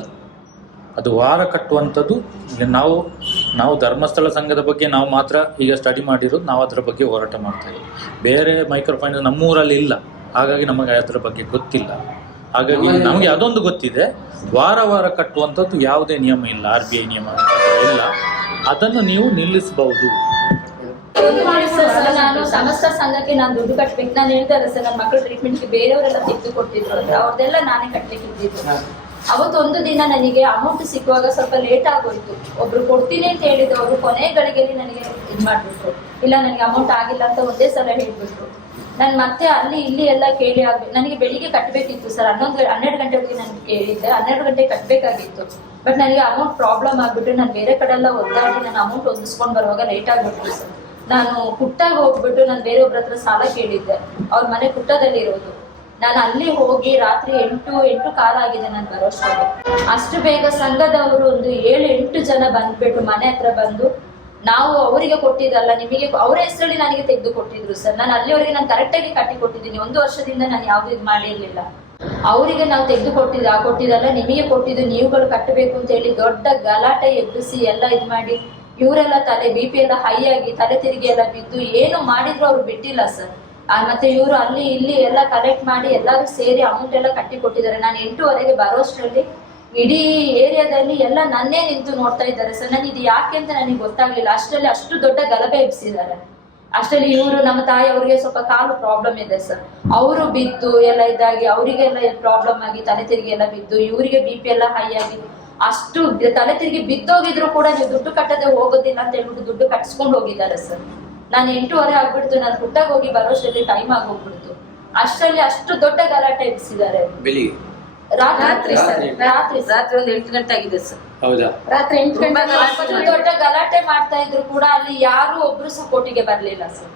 ಅದು ವಾರ ಕಟ್ಟುವಂಥದ್ದು. ನಾವು ಧರ್ಮಸ್ಥಳ ಸಂಘದ ಬಗ್ಗೆ ನಾವು ಮಾತ್ರ ಈಗ ಸ್ಟಡಿ ಮಾಡಿರೋದು, ನಾವು ಅದರ ಬಗ್ಗೆ ಹೋರಾಟ ಮಾಡ್ತಾಯಿದ್ದೀವಿ. ಬೇರೆ ಮೈಕ್ರೋ ಫೈನಾನ್ಸ್ ನಮ್ಮೂರಲ್ಲಿ ಇಲ್ಲ, ಹಾಗಾಗಿ ನಮಗೆ ಅದರ ಬಗ್ಗೆ ಗೊತ್ತಿಲ್ಲ. ಹಾಗಾಗಿ ನಮಗೆ ಅದೊಂದು ಗೊತ್ತಿದೆ, ವಾರ ವಾರ ಕಟ್ಟುವಂಥದ್ದು ಯಾವುದೇ ನಿಯಮ ಇಲ್ಲ, RBI ನಿಯಮ ಇಲ್ಲ. ಅದನ್ನು ನೀವು ನಿಲ್ಲಿಸಬಹುದು. ನಾನು ಸಮಸ್ತ ಸಂಘಕ್ಕೆ ನಾನು ದುಡ್ಡು ಕಟ್ಬೇಕು. ನಾನು ಹೇಳ್ತಾರೆ ಸರ್, ನನ್ನ ಮಕ್ಕಳ ಟ್ರೀಟ್ಮೆಂಟ್ಗೆ ಬೇರೆಯವರೆಲ್ಲ ತೆಗೆದು ಕೊಟ್ಟಿದ್ರು ಅಂದ್ರೆ ಅವ್ರದ್ದೆಲ್ಲ ನಾನೇ ಕಟ್ಲಿಕ್ಕೆ ಇದ್ದಿದ್ದು. ಅವತ್ತೊಂದು ದಿನ ನನಗೆ ಅಮೌಂಟ್ ಸಿಕ್ಕುವಾಗ ಸ್ವಲ್ಪ ಲೇಟ್ ಆಗೋಯ್ತು. ಒಬ್ರು ಕೊಡ್ತೀನಿ ಅಂತ ಹೇಳಿದವರು ಕೊನೆ ಗಳಿಗೆಯಲ್ಲಿ ನನಗೆ ಇದು ಮಾಡ್ಬಿಟ್ರು, ಇಲ್ಲ ನನಗೆ ಅಮೌಂಟ್ ಆಗಿಲ್ಲ ಅಂತ ಒಂದೇ ಸಲ ಹೇಳ್ಬಿಟ್ರು. ನಾನು ಮತ್ತೆ ಅಲ್ಲಿ ಇಲ್ಲಿ ಎಲ್ಲ ಕೇಳಿ ಆಗ್ಬೇಕು. ನನಗೆ ಬೆಳಿಗ್ಗೆ ಕಟ್ಟಬೇಕಿತ್ತು ಸರ್, 12 ಗಂಟೆಗೆ ನನಗೆ ಕೇಳಿದ್ದೆ, 12 ಗಂಟೆಗೆ ಕಟ್ಟಬೇಕಾಗಿತ್ತು. ಬಟ್ ನನಗೆ ಅಮೌಂಟ್ ಪ್ರಾಬ್ಲಮ್ ಆಗ್ಬಿಟ್ಟು ನಾನು ಬೇರೆ ಕಡೆ ಎಲ್ಲ ಒದ್ದಾಡಿ ನಾನು ಅಮೌಂಟ್ ಹೊಂದಿಸ್ಕೊಂಡು ಬರುವಾಗ ಲೇಟ್ ಆಗ್ಬಿಟ್ಟು ಸರ್. ನಾನು ಕುಟ್ಟಾಗ ಹೋಗ್ಬಿಟ್ಟು ನಾನು ಬೇರೆಯೊಬ್ಬರ ಹತ್ರ ಸಾಲ ಕೇಳಿದ್ದೆ. ಅವ್ರ ಮನೆ ಕುಟ್ಟದಲ್ಲಿರೋದು. ನಾನು ಅಲ್ಲಿ ಹೋಗಿ ರಾತ್ರಿ 8 ಕಾಲ ಆಗಿದೆ ನಾನು ಬರೋಷ್ಟರಲ್ಲಿ. ಅಷ್ಟು ಬೇಗ ಸಂಘದವರು ಒಂದು 7-8 ಜನ ಬಂದ್ಬಿಟ್ಟು ಮನೆ ಹತ್ರ ಬಂದು, ನಾವು ಅವರಿಗೆ ಕೊಟ್ಟಿದ್ದಲ್ಲ ನಿಮಗೆ, ಅವರ ಹೆಸರಲ್ಲಿ ನನಗೆ ತೆಗೆದು ಕೊಟ್ಟಿದ್ರು ಸರ್. ನಾನು ಅಲ್ಲಿವರೆಗೆ ನಾನು ಕರೆಕ್ಟಾಗಿ ಕಟ್ಟಿ ಕೊಟ್ಟಿದ್ದೀನಿ. 1 ವರ್ಷದಿಂದ ನಾನು ಯಾವ್ದು ಇದು ಮಾಡಿರ್ಲಿಲ್ಲ. ಅವರಿಗೆ ನಾವು ತೆಗೆದು ಕೊಟ್ಟಿದ್ದಲ್ಲ ನಿಮಗೆ ಕೊಟ್ಟಿದ್ದು, ನೀವುಗಳು ಕಟ್ಟಬೇಕು ಅಂತ ಹೇಳಿ ದೊಡ್ಡ ಗಲಾಟೆ ಎಬ್ಬಿಸಿ ಎಲ್ಲ ಇದು ಮಾಡಿ, ಇವರೆಲ್ಲ BP ಎಲ್ಲ ಹೈ ಆಗಿ ತಲೆ ತಿರುಗಿ ಎಲ್ಲ ಬಿದ್ದು ಏನು ಮಾಡಿದ್ರು ಅವ್ರು ಬಿಟ್ಟಿಲ್ಲ ಸರ್. ಮತ್ತೆ ಇವರು ಅಲ್ಲಿ ಇಲ್ಲಿ ಎಲ್ಲ ಕಲೆಕ್ಟ್ ಮಾಡಿ ಎಲ್ಲರೂ ಸೇರಿ ಅಮೌಂಟ್ ಎಲ್ಲ ಕಟ್ಟಿ ಕೊಟ್ಟಿದ್ದಾರೆ. ನಾನು 8:15 ಬರೋಷ್ಟರಲ್ಲಿ ಇಡೀ ಏರಿಯಾದಲ್ಲಿ ಎಲ್ಲ ನನ್ನೇ ನಿಂತು ನೋಡ್ತಾ ಇದ್ದಾರೆ ಸರ್. ನಾನು ಇದು ಯಾಕೆ ಅಂತ ನನಗೆ ಗೊತ್ತಾಗ್ಲಿಲ್ಲ. ಅಷ್ಟರಲ್ಲಿ ಅಷ್ಟು ದೊಡ್ಡ ಗಲಭೆ ಎಬ್ಸಿದ್ದಾರೆ. ಅಷ್ಟರಲ್ಲಿ ಇವರು ನಮ್ಮ ತಾಯಿ ಅವರಿಗೆ ಸ್ವಲ್ಪ ಕಾಲು ಪ್ರಾಬ್ಲಮ್ ಇದೆ ಸರ್. ಅವರು ಬಿದ್ದು ಎಲ್ಲ ಇದಾಗಿ ಅವರಿಗೆಲ್ಲ ಪ್ರಾಬ್ಲಮ್ ಆಗಿ ತಲೆ ತಿರುಗಿ ಎಲ್ಲ ಬಿದ್ದು, ಇವರಿಗೆ BP ಎಲ್ಲ ಹೈ ಆಗಿ ಅಷ್ಟು ತಲೆ ತಿರುಗಿ ಬಿದ್ದೋಗಿದ್ರು ಕೂಡ ನೀವು ದುಡ್ಡು ಕಟ್ಟದೆ ಹೋಗೋದಿಲ್ಲ ಅಂತ ಹೇಳ್ಬಿಟ್ಟು ದುಡ್ಡು ಕಟ್ಸ್ಕೊಂಡು ಹೋಗಿದ್ದಾರೆ ಸರ್. ನಾನು 8:15 ಆಗ್ಬಿಡ್ತು. ನಾನು ಪುಟ್ಟಾಗ ಹೋಗಿ ಬರೋಷ್ಟರಲ್ಲಿ ಟೈಮ್ ಆಗೋಗ್ಬಿಡ್ತು. ಅಷ್ಟರಲ್ಲಿ ಅಷ್ಟು ದೊಡ್ಡ ಗಲಾಟೆ ಎಬ್ಸಿದ್ದಾರೆ. ರಾತ್ರಿ 1 8 ಗಂಟೆ ಆಗಿದೆ ಸರ್. ಹೌದಾ? ರಾತ್ರಿ 8 ಗಂಟೆ ಅಷ್ಟು ದೊಡ್ಡ ಗಲಾಟೆ ಮಾಡ್ತಾ ಇದ್ರು ಕೂಡ ಅಲ್ಲಿ ಯಾರು ಒಬ್ರು ಸಪೋರ್ಟಿಗೆ ಬರ್ಲಿಲ್ಲ ಸರ್.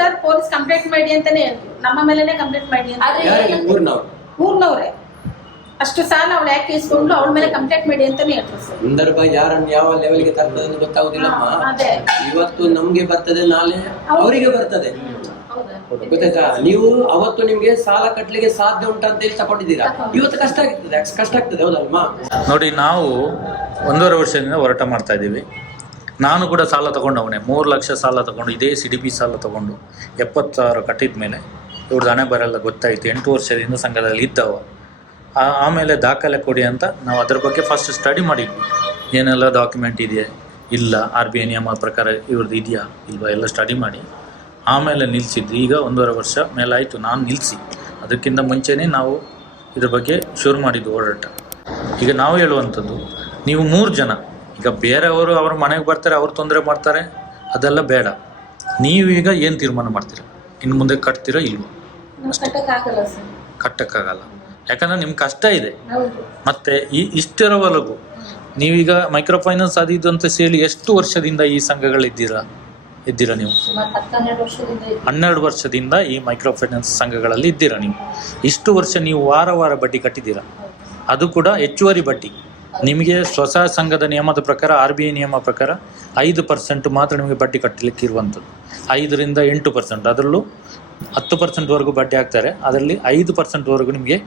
ಸರ್ ಪೊಲೀಸ್ ಕಂಪ್ಲೇಂಟ್ ಮಾಡಿ ಅಂತಾನೆ ಹೇಳಿದ್ರು, ನಮ್ಮ ಮೇಲೆನೆ ಕಂಪ್ಲೇಂಟ್ ಮಾಡಿ ಅಂತ. ಆದ್ರೆ ಊರ್ನವ್ರೆ ಅಷ್ಟು ಸಾಲ ಅವಳು ಯಾಕೆ ಇಸ್ಕೊಂಡು ಅವಳ ಮೇಲೆ ಕಂಪ್ಲೇಂಟ್ ಮಾಡಿ ಅಂತಾನೆ ಹೇಳ್ತಾರೆ ಸರ್. ಸಂದರ್ಭ ಯಾರನ್ನು ಯಾವ ಲೆವೆಲ್ಗೆ ತರ್ತದೆ ಅಂತ ಗೊತ್ತಾಗುದಿಲ್ಲಮ್ಮ. ಇವತ್ತು ನಮ್ಗೆ ಬರ್ತದೆ, ನಾಳೆ ಅವರಿಗೆ ಬರ್ತದೆ. ಗೊತ್ತಾಯ್ತಾ? ನೀವು ಅವತ್ತು ನಿಮ್ಗೆ ಸಾಲ ಕಟ್ಲಿಕ್ಕೆ ಸಾಧ್ಯ ಉಂಟಂತ ಹೇಳಿ ತಗೊಂಡಿದ್ದೀರಾ, ಇವತ್ತು ಕಷ್ಟ ಆಗ್ತದೆ. ಹೌದಲ್ವಾ? ನೋಡಿ, ನಾವು 1.5 ವರ್ಷದಿಂದ ಹೋರಾಟ ಮಾಡ್ತಾ ಇದ್ದೀವಿ. ನಾನು ಕೂಡ ಸಾಲ ತಗೊಂಡವನೇ, 3 ಲಕ್ಷ ಸಾಲ ತಗೊಂಡು, ಇದೇ CDP ಸಾಲ ತಗೊಂಡು 70,000 ಕಟ್ಟಿದ ಮೇಲೆ ಇವ್ರದ್ದು ಹಣೆ ಬರಲ್ಲ ಗೊತ್ತಾಯಿತು. 8 ವರ್ಷದಿಂದ ಸಂಘದಲ್ಲಿ ಇದ್ದವ. ಆಮೇಲೆ ದಾಖಲೆ ಕೊಡಿ ಅಂತ ನಾವು ಅದರ ಬಗ್ಗೆ ಫಸ್ಟ್ ಸ್ಟಡಿ ಮಾಡಿದ್ವಿ. ಏನೆಲ್ಲ ಡಾಕ್ಯುಮೆಂಟ್ ಇದೆಯಾ, ಇಲ್ಲ RBI ನಿಯಮ ಪ್ರಕಾರ ಇವ್ರದ್ದು ಇದೆಯಾ ಇಲ್ವಾ ಎಲ್ಲ ಸ್ಟಡಿ ಮಾಡಿ ಆಮೇಲೆ ನಿಲ್ಲಿಸಿದ್ವಿ. ಈಗ 1.5 ವರ್ಷ ಮೇಲಾಯಿತು ನಾನು ನಿಲ್ಲಿಸಿ. ಅದಕ್ಕಿಂತ ಮುಂಚೆನೇ ನಾವು ಇದ್ರ ಬಗ್ಗೆ ಶುರು ಮಾಡಿದ್ದು ಹೋರಾಟ. ಈಗ ನಾವು ಹೇಳುವಂಥದ್ದು, ನೀವು 3 ಜನ, ಈಗ ಬೇರೆಯವರು ಅವ್ರ ಮನೆಗೆ ಬರ್ತಾರೆ, ಅವ್ರು ತೊಂದರೆ ಮಾಡ್ತಾರೆ, ಅದೆಲ್ಲ ಬೇಡ. ನೀವು ಈಗ ಏನು ತೀರ್ಮಾನ ಮಾಡ್ತೀರಾ? ಇನ್ನು ಮುಂದೆ ಕಟ್ತೀರಾ ಇಲ್ವಾ? ಕಟ್ಟಕ್ಕಾಗಲ್ಲ, ಯಾಕಂದರೆ ನಿಮ್ಗೆ ಕಷ್ಟ ಇದೆ. ಮತ್ತು ಇಷ್ಟರವರೆಗೂ ನೀವೀಗ ಮೈಕ್ರೋ ಫೈನಾನ್ಸ್ ಅದು ಇದು ಅಂತ ಹೇಳಿ ಎಷ್ಟು ವರ್ಷದಿಂದ ಈ ಸಂಘಗಳಿದ್ದೀರಾ ನೀವು? 12 ವರ್ಷದಿಂದ ಈ ಮೈಕ್ರೋ ಫೈನಾನ್ಸ್ ಸಂಘಗಳಲ್ಲಿ ಇದ್ದೀರಾ ನೀವು. ಇಷ್ಟು ವರ್ಷ ನೀವು ವಾರ ವಾರ ಬಡ್ಡಿ ಕಟ್ಟಿದ್ದೀರಾ, ಅದು ಕೂಡ ಹೆಚ್ಚುವರಿ ಬಡ್ಡಿ. ನಿಮಗೆ ಸ್ವಸಹಾಯ ಸಂಘದ ನಿಯಮದ ಪ್ರಕಾರ, RBI ನಿಯಮ ಪ್ರಕಾರ 5% ಮಾತ್ರ ನಿಮಗೆ ಬಡ್ಡಿ ಕಟ್ಟಲಿಕ್ಕೆ ಇರುವಂಥದ್ದು. 5ರಿಂದ 8%, ಅದರಲ್ಲೂ 10%ವರೆಗೂ ಬಡ್ಡಿ ಹಾಕ್ತಾರೆ. ಅದರಲ್ಲಿ 5%ವರೆಗೂ ನಿಮಗೆ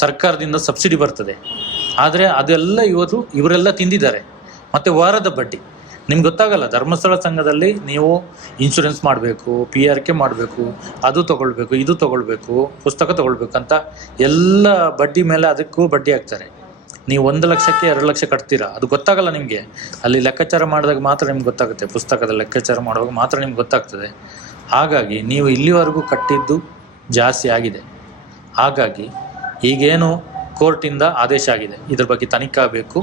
ಸರ್ಕಾರದಿಂದ ಸಬ್ಸಿಡಿ ಬರ್ತದೆ. ಆದರೆ ಅದೆಲ್ಲ ಇವರೆಲ್ಲ ತಿಂದಿದ್ದಾರೆ. ಮತ್ತು ವಾರದ ಬಡ್ಡಿ ನಿಮ್ಗೆ ಗೊತ್ತಾಗಲ್ಲ. ಧರ್ಮಸ್ಥಳ ಸಂಘದಲ್ಲಿ ನೀವು ಇನ್ಶೂರೆನ್ಸ್ ಮಾಡಬೇಕು, PRK ಮಾಡಬೇಕು, ಅದು ತೊಗೊಳ್ಬೇಕು, ಇದು ತೊಗೊಳ್ಬೇಕು, ಪುಸ್ತಕ ತೊಗೊಳ್ಬೇಕು ಅಂತ ಎಲ್ಲ ಬಡ್ಡಿ ಮೇಲೆ ಅದಕ್ಕೂ ಬಡ್ಡಿ ಹಾಕ್ತಾರೆ. ನೀವು 1 ಲಕ್ಷಕ್ಕೆ 2 ಲಕ್ಷ ಕಟ್ತೀರಾ, ಅದು ಗೊತ್ತಾಗಲ್ಲ ನಿಮಗೆ. ಅಲ್ಲಿ ಲೆಕ್ಕಾಚಾರ ಮಾಡಿದಾಗ ಮಾತ್ರ ನಿಮ್ಗೆ ಗೊತ್ತಾಗುತ್ತೆ, ಪುಸ್ತಕದ ಲೆಕ್ಕಾಚಾರ ಮಾಡುವಾಗ ಮಾತ್ರ ನಿಮ್ಗೆ ಗೊತ್ತಾಗ್ತದೆ. ಹಾಗಾಗಿ ನೀವು ಇಲ್ಲಿವರೆಗೂ ಕಟ್ಟಿದ್ದು ಜಾಸ್ತಿ ಆಗಿದೆ. ಹಾಗಾಗಿ ಈಗೇನು ಕೋರ್ಟಿಂದ ಆದೇಶ ಆಗಿದೆ, ಇದ್ರ ಬಗ್ಗೆ ತನಿಖೆ ಆಗಬೇಕು,